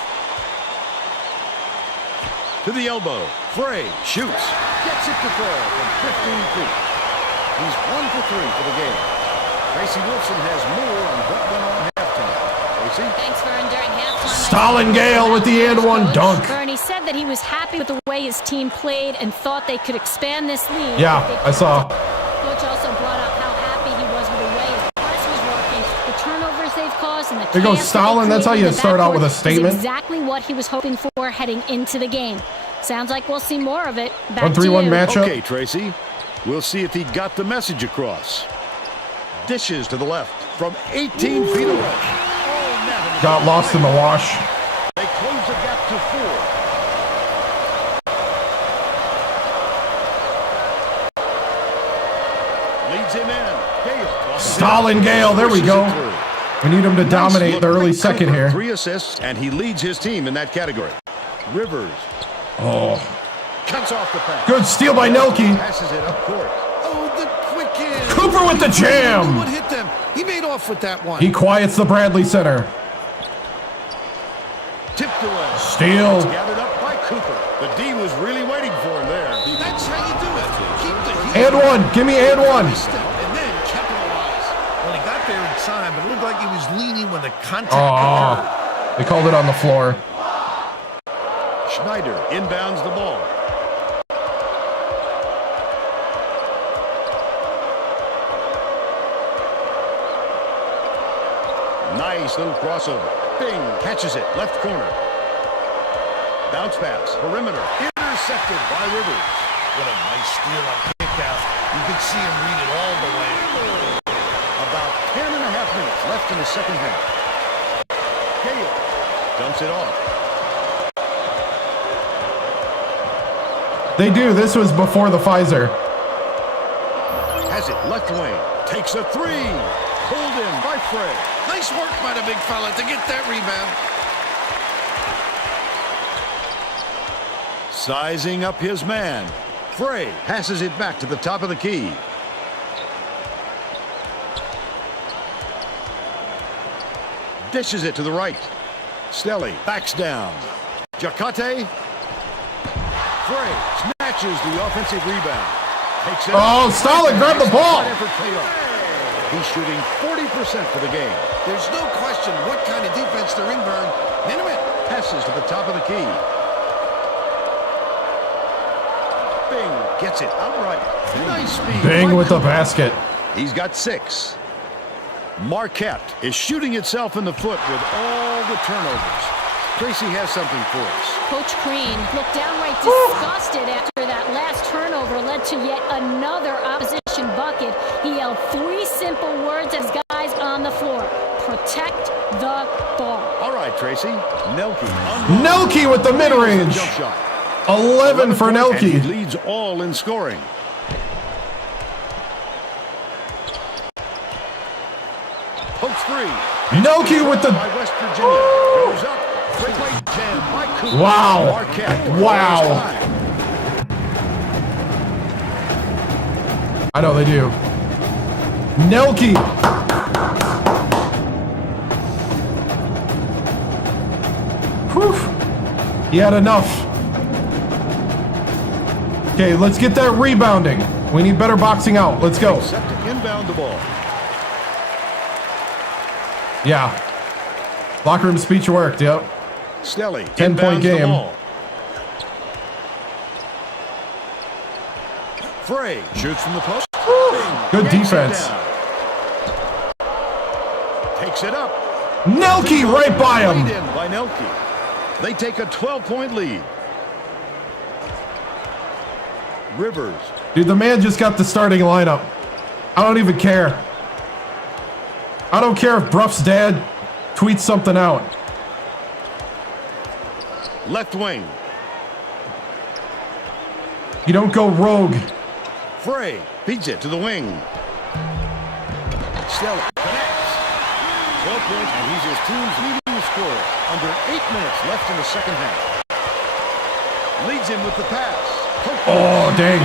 To the elbow. Frey shoots. Gets it to fall from 15 feet. He's 1 for 3 for the game. Tracy Wilson has more on what went on halftime. Tracy? Thanks for enduring halftime. Stalin Gale with the and one dunk. Bernie said that he was happy with the way his team played and thought they could expand this lead. Yeah, I saw. Coach also brought up how happy he was with the way his press was working, the turnovers they've caused, and the There goes chaos Stalin. they That's how created you in the start out backcourt with a is statement. Exactly what he was hoping for heading into the game. Sounds like we'll see more of it. Back 1-3-1 to you. matchup. Okay, Tracy. We'll see if he got the message across. Dishes to the left from 18 feet away. Got lost in the wash. They close the gap to 4. Leads him in. Gale. Stalin Gale. There we go. We need him to dominate the early second here. 3 assists, and he leads his team in that category. Rivers. Oh. Cuts off the pass. Good steal by Nelke. Passes it up court. Oh, the quick in. Cooper with the jam. What hit them? He made off with that one. He quiets the Bradley Center. Tipped away. Steal. It's gathered up by Cooper. The D was really waiting for him there. That's how you do it. Keep the heat. And one. Give me and one. And then capitalize. Well, he got there in time, but it looked like he was leaning when the contact Oh. occurred. They called it on the floor. Schneider inbounds the ball. Nice little crossover. Bing catches it. Left corner. Bounce pass. Perimeter. Intercepted by Rivers. What a nice steal on kick out. You could see him read it all the way. About 10.5 minutes left in the second half. Gale dumps it off. They do. This was before the Pfizer. Has it left wing. Takes a 3. Pulled in by Frey. Nice work by the big fella to get that rebound. Sizing up his man. Frey passes it back to the top of the key. Dishes it to the right. Stelly backs down. Jacate. Frey snatches the offensive rebound. Takes it Oh, Stalin, grab the ball. Effort paid off. He's shooting 40% for the game. There's no question what kind of defense they're in, Vern. Minute. Passes to the top of the key. Bing gets it outright. Nice speed. Bing by with the Cooper. basket. He's got 6. Marquette is shooting itself in the foot with all the turnovers. Tracy has something for us. Coach Crean looked downright disgusted after that last turnover led to yet another opposition bucket. He yelled 3 simple words at his guys on the floor. Protect the ball. All right, Tracy. Nelke. Nelke with the mid-range. Jump shot. 11 for And he Nelke. leads all in scoring. Pokes 3. Nelke with the... By West Virginia. Goes up. Quick right jam by Cooper. Wow. Marquette. Wow. I know they do. Nelke. Whew. He had enough. Okay, let's get that rebounding. We need better boxing out. Let's go. Set to inbound the ball. Yeah. Locker room speech worked, yep. Stelly. 10-point game. Frey shoots from the post. Good defense. Takes it up. Nelke right by him. Laid in by Nelke. They take a 12-point lead. Rivers. Dude, the man just got the starting lineup. I don't even care. I don't care if Bruff's dad tweets something out. Left wing. You don't go rogue. Frey beats it to the wing. Stella connects. 12 points, and he's his team's leading scorer. Under 8 minutes left in the second half. Leads him with the pass. Oh, dang.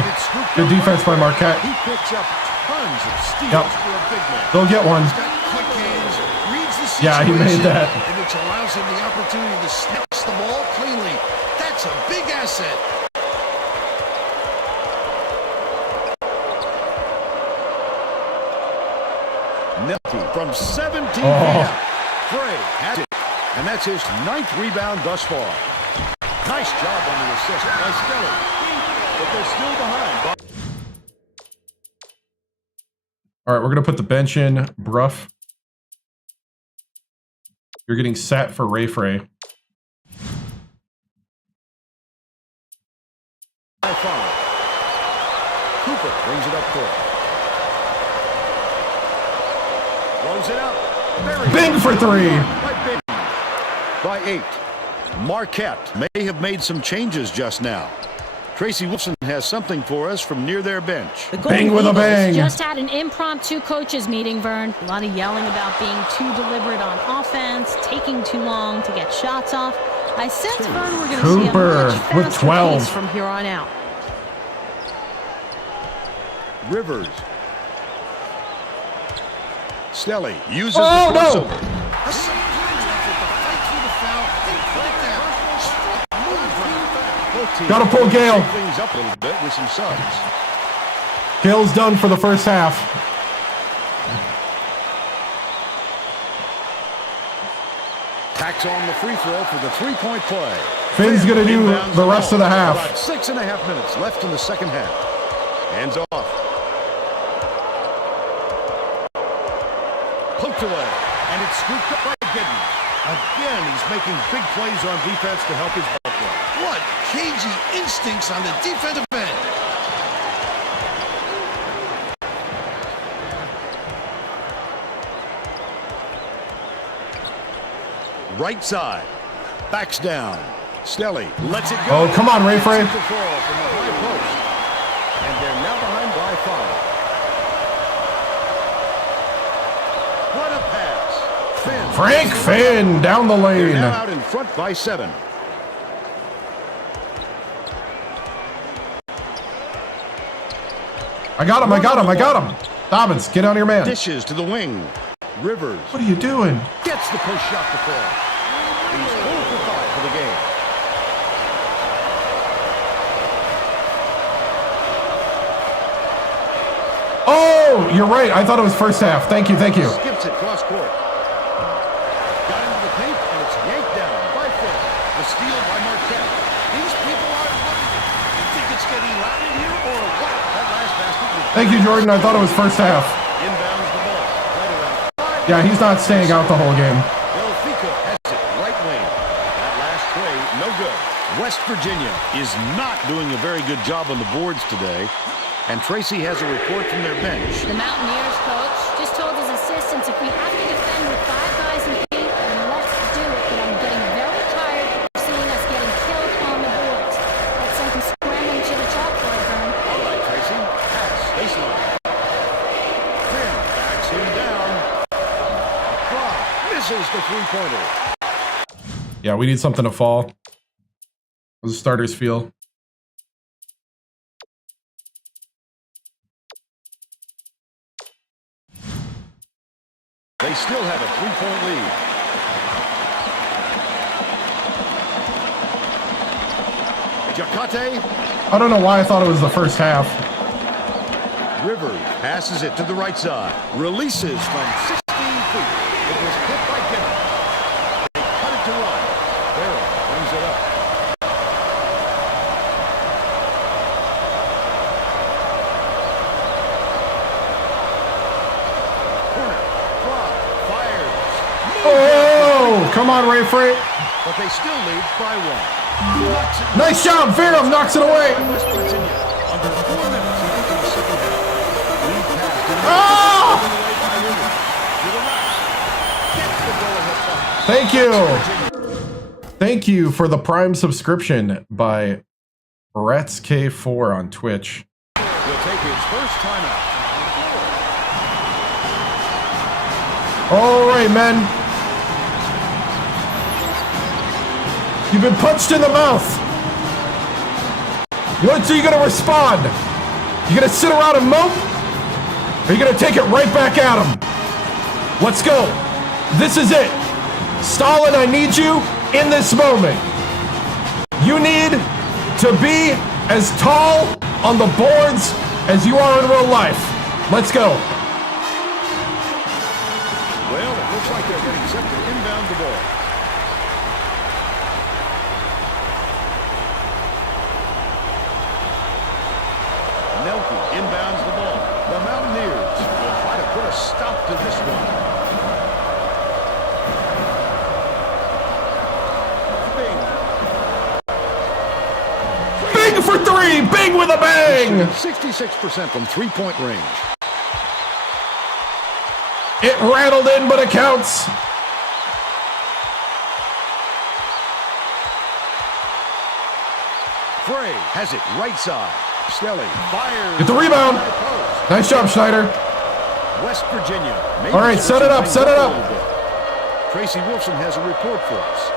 Good defense by Marquette. He picks up tons of steals Yep. for a big man. They'll get one. He's got quick hands, reads the situation, Yeah, he made that. and which allows him the opportunity to snatch the ball cleanly. That's a big asset. Nelke from 17 feet Oh. out. Frey has it, and that's his 9th rebound thus far. Nice job on the assist by Stelly, but they're still behind. All right, we're going to put the bench in. Bruff. You're getting set for Ray Frey. By 5. Cooper brings it up court. Throws it up. Big for 3. By 8. Marquette may have made some changes just now. Tracy Wilson has something for us from near their bench. Bang with a bang. Just had an impromptu coaches meeting, Vern. A lot of yelling about being too deliberate on offense, taking too long to get shots off. I sense, Vern, we're going to see a Cooper much with faster 12. pace from here on out. Rivers. Stelly uses Oh, the no. crossover. A superior effort to fight through the foul and put it down. Strong move, Vern. Both teams Gotta pull Gale. shake things up a little bit with some subs. Gale's done for the first half. Tacks on the free throw for the 3-point play. Finn's going to do Inbounds the rest of the half. About 6.5 minutes left in the second half. Hands off. Poked away, and it's scooped up by Giddens. Again, he's making big plays on defense to help his ball club. What cagey instincts on the defensive end. Right side. Backs down. Stelly lets it go. Oh, come on, Ray Frey. Gets the fall from the high post. And they're now behind by 5. What a pass. Finn. Frank Finn down the They're lane. now out in front by 7. I got him. Dobbins, get on your man. Dishes to the wing. Rivers What are you doing? gets the post shot to fall. He's 0 for 5 for the game. Oh, you're right. I thought it was first half. Thank you. Skips it cross court. Got into the paint, and it's yanked down by Finn. The steal by Marquette. These people aren't looking. You think it's getting loud in here or what? That last basket was Thank you, Jordan. I thought it was first half. inbounds the ball. Right around 5. Yeah, he's not staying out the whole game. Delfico has it right wing. That last play, no good. West Virginia is not doing a very good job on the boards today. And Tracy has a report from their bench. The Mountaineers coach just told his assistants, if we have to defend with 5 guys in the paint, then let's do it. But I'm getting very tired of seeing us getting killed on the boards. That's something scrambling to the chalkboard, Vern. All right, Tracy. Pass. Baseline. Finn backs him down. Brock misses the three-pointer. Yeah, we need something to fall. How's the starters feel? They still have a 3-point lead. Jacate. I don't know why I thought it was the first half. Rivers passes it to the right side. Releases from 16 feet. It was hit by Gibbons. They cut it to one. Barrett brings it up. Corner. Fires. Oh, come on, Ray Freight. But they still lead by one. Nice job, Verum knocks it away. West Virginia. Under 4 minutes into the second half. Lead pass to the Oh! Thank you. Thank you for the Prime subscription by Rats K4 on Twitch. Will take his first timeout. All right, men. You've been punched in the mouth. What's you gonna respond? You gonna sit around and mope? Or are you gonna take it right back at him? Let's go. This is it. Stalin, I need you in this moment. You need to be as tall on the boards as you are in real life. Let's go. Well, it looks like they're getting set to inbound the ball. Nelke inbounds the ball. The Mountaineers will try to put a stop to this one. Big for three. Big with a bang. 66% from three-point range. It rattled in, but it counts. Frey has it right side. Stelly fires. Get the rebound. Nice job, Schneider. West Virginia. All right, set it up, set it up. Tracy Wilson has a report for us.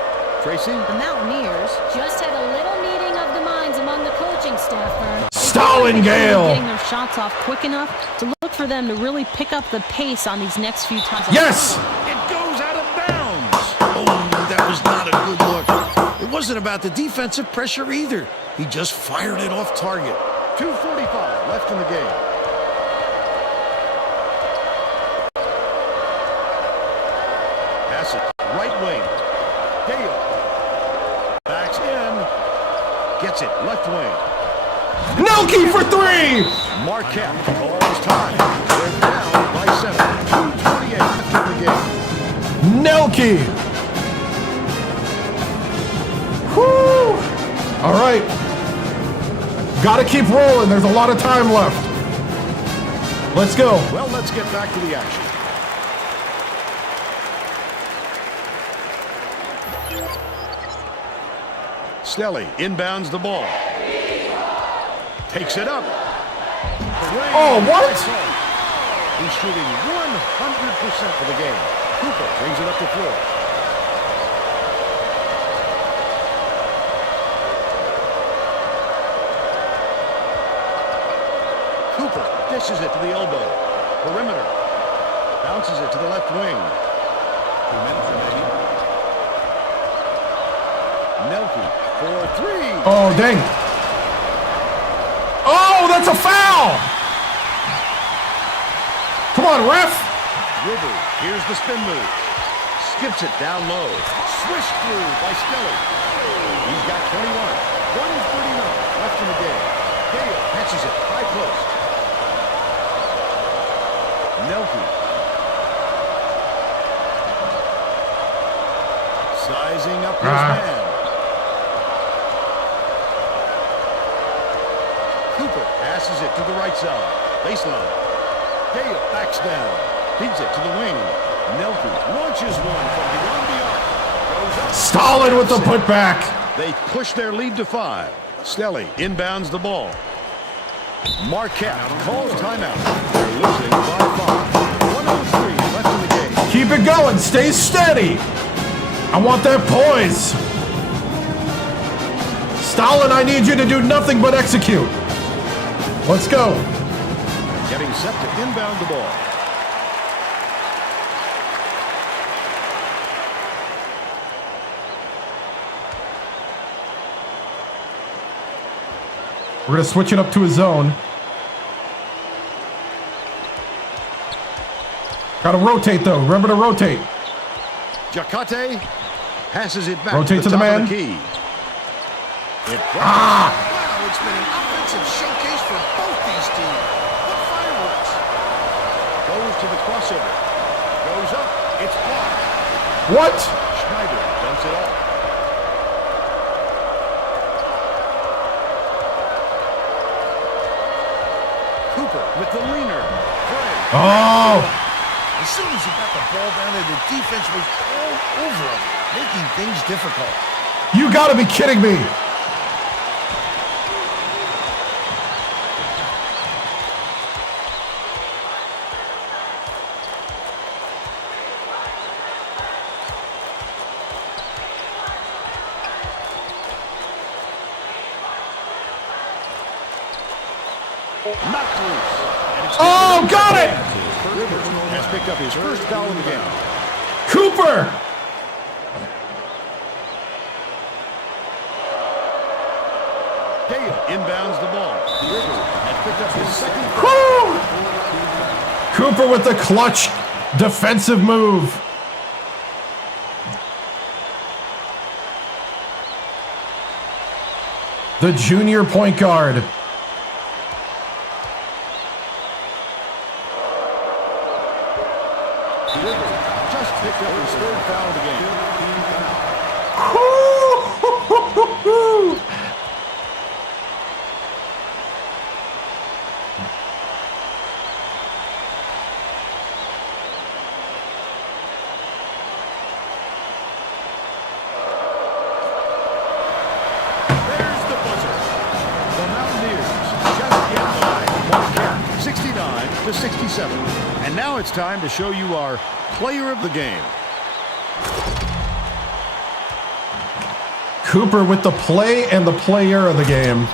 Tracy? The Mountaineers just had a little meeting of the minds among the coaching staff. Stalin Gale. Getting their shots off quick enough to look for them to really pick up the pace on these next few times. Yes. It goes out of bounds. Oh, that was not a good look. It wasn't about the defensive pressure either. He just fired it off target. 2:45 left in the game. Pass it. Right wing. Gale. Backs in. Gets it. Left wing. Nelke for three. Marquette calls time. They're down by 7. 2:28 left in the game. Nelke. Whoo. All right. Got to keep rolling. There's a lot of time left. Let's go. Well, let's get back to the action. Stelly inbounds the ball. Takes it up. Oh, what? He's shooting 100% for the game. Cooper brings it up the floor. Cooper dishes it to the elbow. Perimeter. Bounces it to the left wing. 2 minutes remaining. Nelke for three. Oh, dang. Oh, that's a foul. Come on, ref. Rivers, here's the spin move. Skips it down low. Swish through by Stelly. He's got 21. 1:39 left in the game. Gale catches it. High post. Nelke. Sizing up his man. Cooper passes it to the right side. Baseline. Gale backs down. Feeds it to the wing. Nelke launches one from beyond the arc. Goes up. Stalin with the putback. They push their lead to 5. Stelly inbounds the ball. Marquette calls timeout. They're losing by 5. 1:03 left in the game. Keep it going. Stay steady. I want that poise. Stalin, I need you to do nothing but execute. Let's go. Getting set to inbound the ball. We're going to switch it up to a zone. Got to rotate, though. Remember to rotate. Jacate passes it back Rotate to the to the top man. of the key. Wow, it's been an offensive showcase for both these teams. What fireworks! Goes to the crossover. Goes up. It's blocked. What? Schneider dumps it off. Cooper with the leaner. Gray. Oh! As soon as he got the ball down there, the defense was all over him, making things difficult. You got to be kidding me. Knocked loose. And it's Oh, got it! Rivers has picked up his first foul of the game. Cooper! Gale inbounds the ball. Rivers has picked up his second foul. Woo! Cooper with the clutch defensive move. The junior point guard. Rivers just picked up his third foul of the game. There's the buzzer. The Mountaineers just get by one count, 69-67. And now it's time to show you our player of the game. Cooper with the play and the player of the game.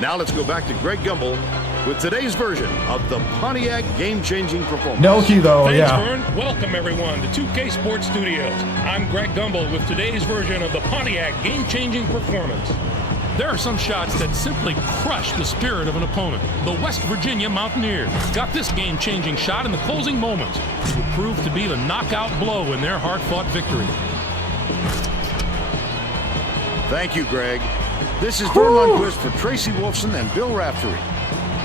Now let's go back to Greg Gumbel with today's version of the Pontiac game-changing performance. Nelke, though, Thanks, yeah. Vern. Welcome, everyone, to 2K Sports Studios. I'm Greg Gumbel with today's version of the Pontiac game-changing performance. There are some shots that simply crush the spirit of an opponent. The West Virginia Mountaineers got this game-changing shot in the closing moments. It would prove to be the knockout blow in their hard-fought victory. Thank you, Greg. This is Vern Lundquist for Tracy Wolfson and Bill Raftery.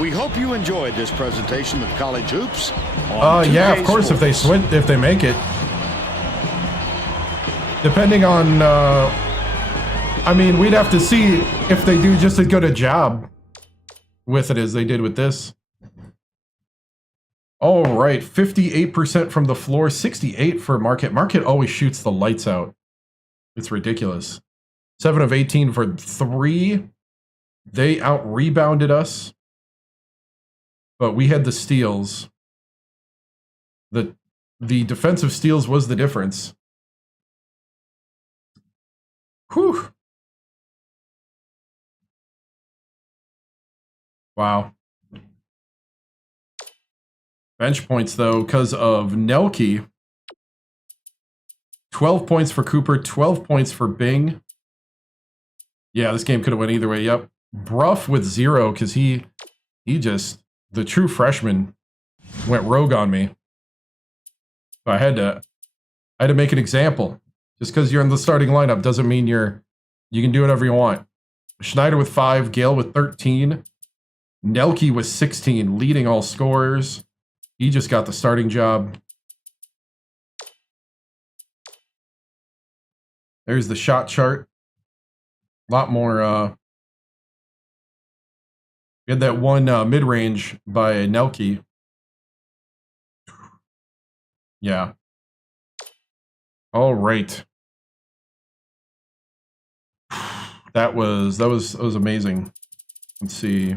We hope you enjoyed this presentation of college hoops. On Yeah, 2K of course, if they Sports. if they make it. Depending on, I mean, we'd have to see if they do just as good a job with it as they did with this. All right, 58% from the floor, 68 for Marquette. Marquette always shoots the lights out. It's ridiculous. 7 of 18 for 3. They out-rebounded us, but we had the steals. The defensive steals was the difference. Whew. Wow. Bench points, though, because of Nelke. 12 points for Cooper, 12 points for Bing. Yeah, this game could have went either way. Yep. Bruff with 0 because he just, the true freshman, went rogue on me. So I had to make an example. Just because you're in the starting lineup doesn't mean you can do whatever you want. Schneider with 5, Gale with 13, Nelke with 16, leading all scorers. He just got the starting job. There's the shot chart. A lot more. We had that one mid-range by Nelke. Yeah. All right. That was amazing. Let's see.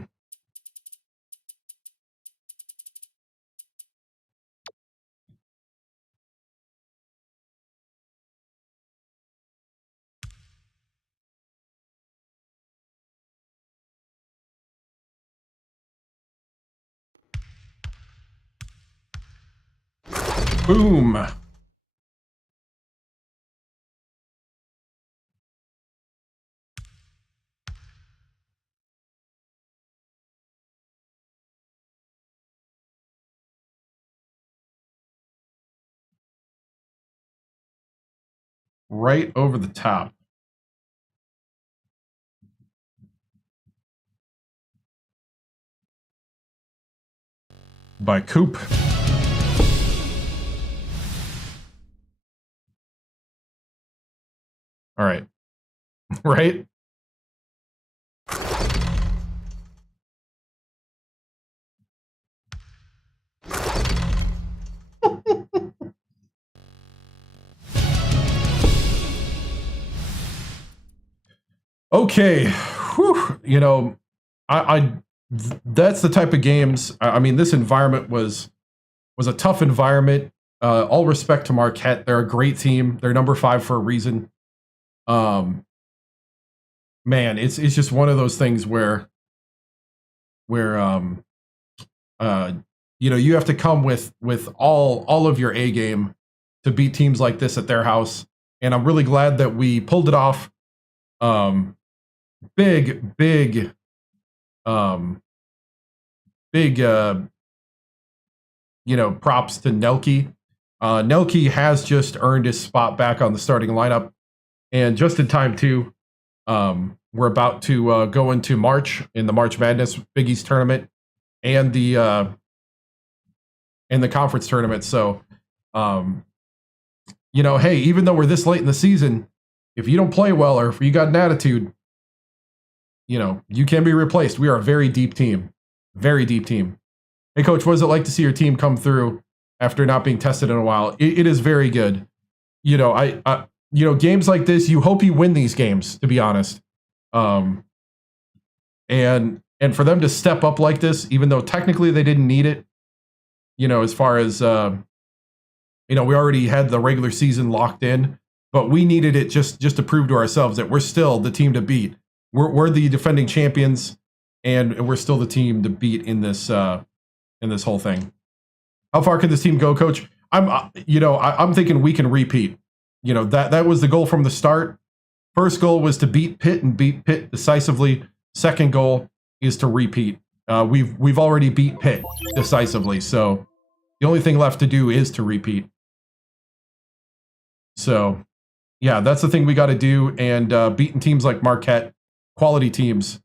Boom. right over the top. By Coop. All right. Right? Okay. Whew. You know, that's the type of games. I mean, this environment was a tough environment. All respect to Marquette. They're a great team. They're number 5 for a reason. Man, it's just one of those things where you know, you have to come with all of your A game to beat teams like this at their house. And I'm really glad that we pulled it off. Big you know, props to Nelke. Nelke has just earned his spot back on the starting lineup, and just in time too. We're about to go into March in the March Madness Big East tournament and the conference tournament. So, you know, hey, even though we're this late in the season, if you don't play well or if you got an attitude, you know, you can be replaced. We are a very deep team. Very deep team. Hey, Coach, what is it like to see your team come through after not being tested in a while? It is very good. You know, you know, games like this, you hope you win these games, to be honest. And for them to step up like this, even though technically they didn't need it, you know, as far as, you know, we already had the regular season locked in, but we needed it just to prove to ourselves that we're still the team to beat. We're the defending champions, and we're still the team to beat in this whole thing. How far can this team go, Coach? I'm thinking we can repeat. You know, that was the goal from the start. First goal was to beat Pitt and beat Pitt decisively. Second goal is to repeat. We've already beat Pitt decisively, so the only thing left to do is to repeat. So, yeah, that's the thing we got to do. And beating teams like Marquette, quality teams,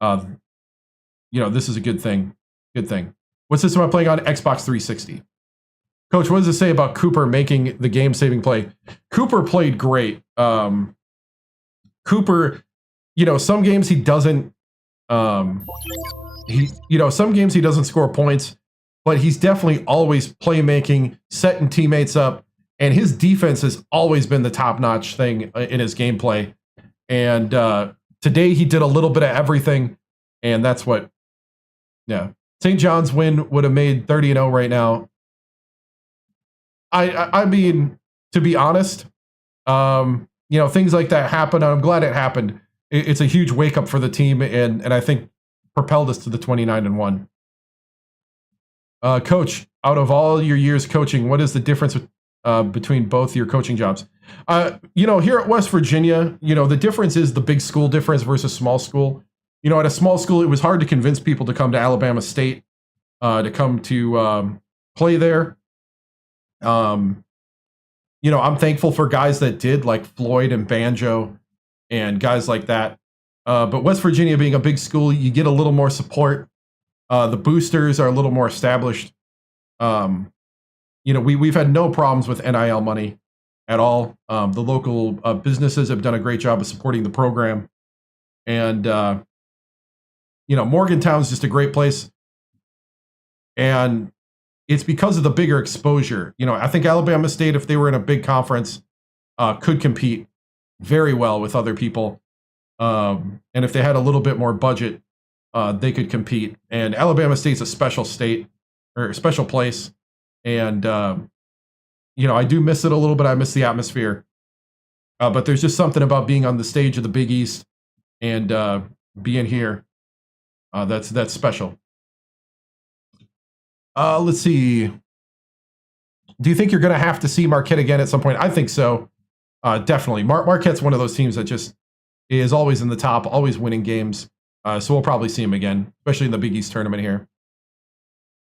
you know, this is a good thing. Good thing. What system am I playing on? Xbox 360. Coach, what does it say about Cooper making the game-saving play? Cooper played great. Cooper, you know, some games he doesn't. Some games he doesn't score points, but he's definitely always playmaking, setting teammates up, and his defense has always been the top-notch thing in his gameplay. And today he did a little bit of everything, and that's what. Yeah, St. John's win would have made 30-0 right now. I mean, to be honest, you know, things like that happen. I'm glad it happened. It's a huge wake up for the team, and I think propelled us to the 29-1. Coach, out of all your years coaching, what is the difference between both your coaching jobs? You know, here at West Virginia, you know, the difference is the big school difference versus small school. You know, at a small school, it was hard to convince people to come to Alabama State, to come to play there. You know, I'm thankful for guys that did, like Floyd and Banjo and guys like that. But West Virginia being a big school, you get a little more support. The boosters are a little more established. You know, we've had no problems with NIL money at all. The local businesses have done a great job of supporting the program. And, you know, Morgantown's just a great place. And it's because of the bigger exposure. You know, I think Alabama State, if they were in a big conference, could compete very well with other people. And if they had a little bit more budget, they could compete. And Alabama State's a special state, or a special place. And, you know, I do miss it a little bit. I miss the atmosphere. But there's just something about being on the stage of the Big East and being here that's special. Let's see. Do you think you're going to have to see Marquette again at some point? I think so. Definitely. Marquette's one of those teams that just is always in the top, always winning games. So we'll probably see him again, especially in the Big East tournament here.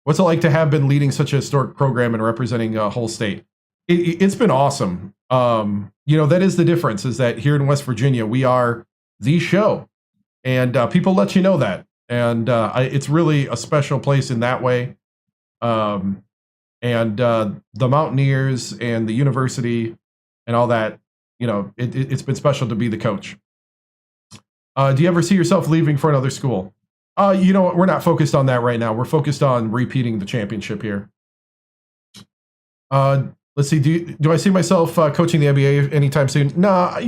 What's it like to have been leading such a historic program and representing a whole state? It's been awesome. That is the difference, is that here in West Virginia, we are the show, and people let you know that. And it's really a special place in that way. And the Mountaineers and the university and all that, it's been special to be the coach. Do you ever see yourself leaving for another school? We're not focused on that right now. We're focused on repeating the championship here. Let's see. Do I see myself coaching the NBA anytime soon? Nah,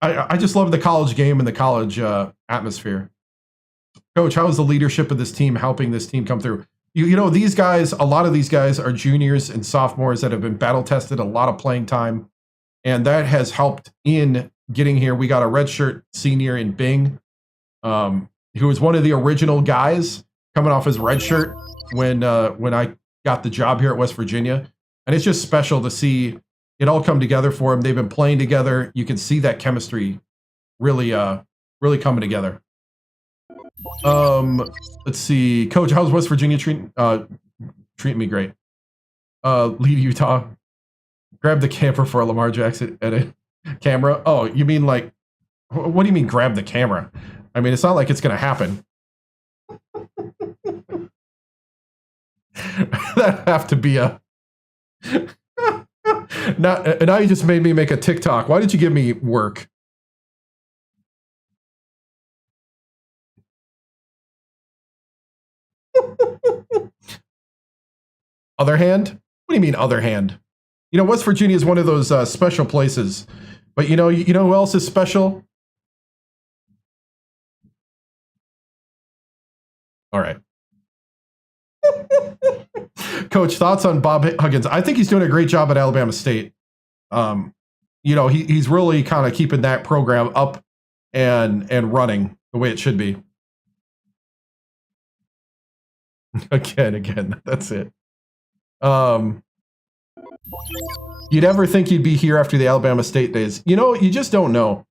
I just love the college game and the college atmosphere. Coach, how is the leadership of this team helping this team come through? These guys, a lot of these guys are juniors and sophomores that have been battle tested, a lot of playing time, and that has helped in getting here. We got a redshirt senior in Bing, who was one of the original guys coming off his redshirt when I got the job here at West Virginia. And it's just special to see it all come together for him. They've been playing together. You can see that chemistry really coming together. Let's see. Coach, how's West Virginia treating me great? Lead Utah. Grab the camera for a Lamar Jackson edit. Camera? Oh, you mean like, what do you mean grab the camera? I mean, it's not like it's going to happen. That'd have to be a... now you just made me make a TikTok. Why did you give me work? Other hand? What do you mean other hand? West Virginia is one of those special places. But you know who else is special? All right. Coach, thoughts on Bob Huggins? I think he's doing a great job at Alabama State. He's really kind of keeping that program up and running the way it should be. Again, that's it. You'd ever think you'd be here after the Alabama State days? You just don't know.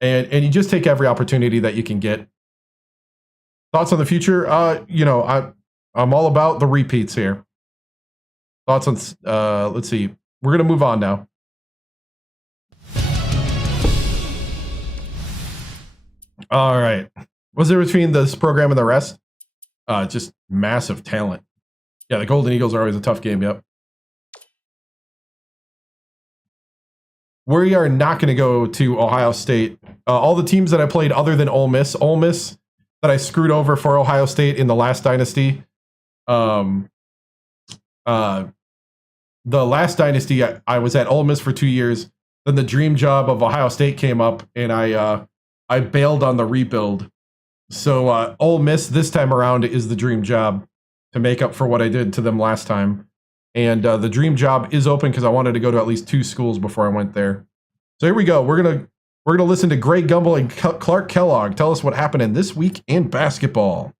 And you just take every opportunity that you can get. Thoughts on the future? I'm all about the repeats here. Thoughts on, let's see. We're going to move on now. All right. What's there between this program and the rest? Just massive talent. Yeah, the Golden Eagles are always a tough game, yep. We are not going to go to Ohio State. All the teams that I played other than Ole Miss that I screwed over for Ohio State in the last dynasty. The last dynasty, I was at Ole Miss for 2 years. Then the dream job of Ohio State came up, and I bailed on the rebuild. So Ole Miss this time around is the dream job to make up for what I did to them last time. And the dream job is open because I wanted to go to at least 2 schools before I went there. So here we go. We're gonna listen to Greg Gumbel and Clark Kellogg tell us what happened in this week in basketball.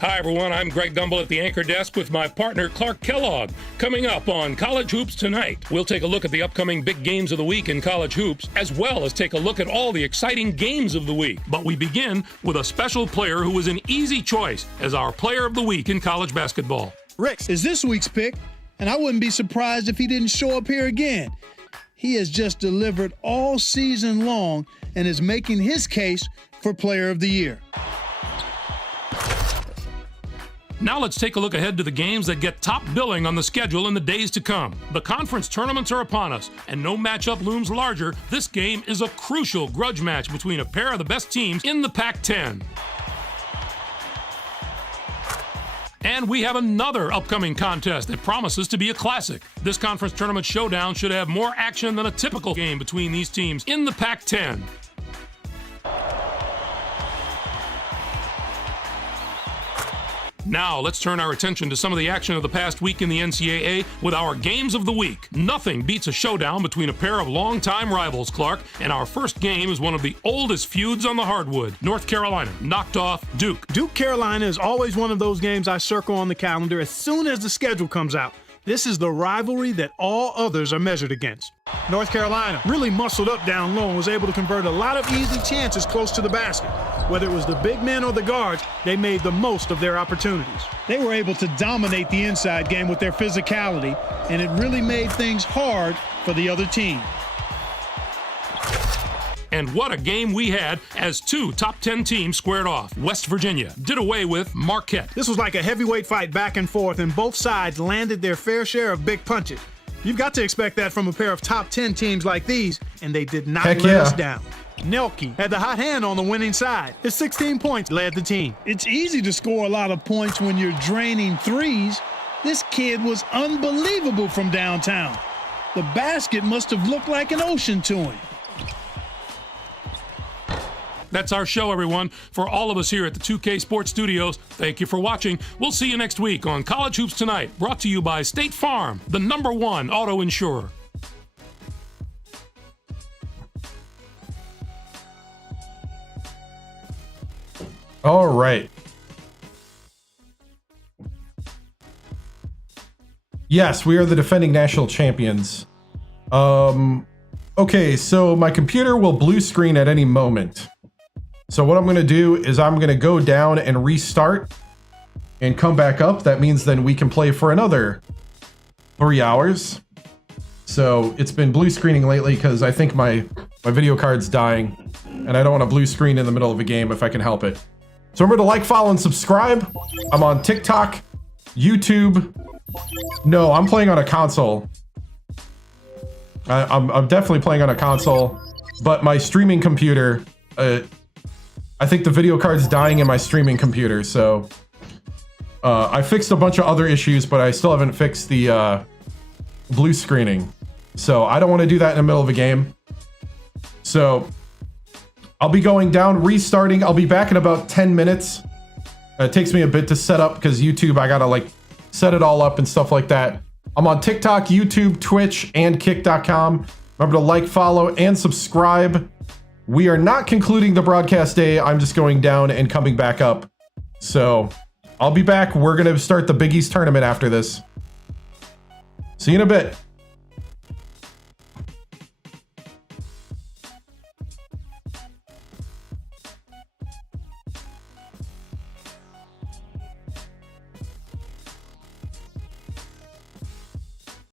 Hi, everyone. I'm Greg Gumbel at the anchor desk with my partner, Clark Kellogg. Coming up on College Hoops Tonight, we'll take a look at the upcoming big games of the week in college hoops, as well as take a look at all the exciting games of the week. But we begin with a special player who was an easy choice as our player of the week in college basketball. Ricks is this week's pick, and I wouldn't be surprised if he didn't show up here again. He has just delivered all season long and is making his case for player of the year. Now let's take a look ahead to the games that get top billing on the schedule in the days to come. The conference tournaments are upon us, and no matchup looms larger. This game is a crucial grudge match between a pair of the best teams in the Pac-10. And we have another upcoming contest that promises to be a classic. This conference tournament showdown should have more action than a typical game between these teams in the Pac-10. Now, let's turn our attention to some of the action of the past week in the NCAA with our games of the week. Nothing beats a showdown between a pair of longtime rivals, Clark, and our first game is one of the oldest feuds on the hardwood. North Carolina knocked off Duke. Duke Carolina is always one of those games I circle on the calendar as soon as the schedule comes out. This is the rivalry that all others are measured against. North Carolina really muscled up down low and was able to convert a lot of easy chances close to the basket. Whether it was the big men or the guards, they made the most of their opportunities. They were able to dominate the inside game with their physicality, and it really made things hard for the other team. And what a game we had as two top 10 teams squared off. West Virginia did away with Marquette. This was like a heavyweight fight back and forth, and both sides landed their fair share of big punches. You've got to expect that from a pair of top 10 teams like these, and they did not let us down. Nelke had the hot hand on the winning side. His 16 points led the team. It's easy to score a lot of points when you're draining threes. This kid was unbelievable from downtown. The basket must have looked like an ocean to him. That's our show, everyone. For all of us here at the 2K Sports Studios, thank you for watching. We'll see you next week on College Hoops Tonight, brought to you by State Farm, the #1 auto insurer. All right. Yes, we are the defending national champions. Okay, so my computer will blue screen at any moment. So what I'm going to do is I'm going to go down and restart and come back up. That means then we can play for another 3 hours. So it's been blue screening lately because I think my video card's dying and I don't want to blue screen in the middle of a game if I can help it. So remember to like, follow, and subscribe. I'm on TikTok, YouTube. No, I'm playing on a console. I'm definitely playing on a console, but my streaming computer, I think the video card's dying in my streaming computer, so I fixed a bunch of other issues, but I still haven't fixed the blue screening. So I don't want to do that in the middle of a game. So I'll be going down, restarting. I'll be back in about 10 minutes. It takes me a bit to set up because YouTube, I gotta like set it all up and stuff like that. I'm on TikTok, YouTube, Twitch, and Kick.com. Remember to like, follow, and subscribe. We are not concluding the broadcast day. I'm just going down and coming back up. So I'll be back. We're going to start the Big East tournament after this. See you in a bit.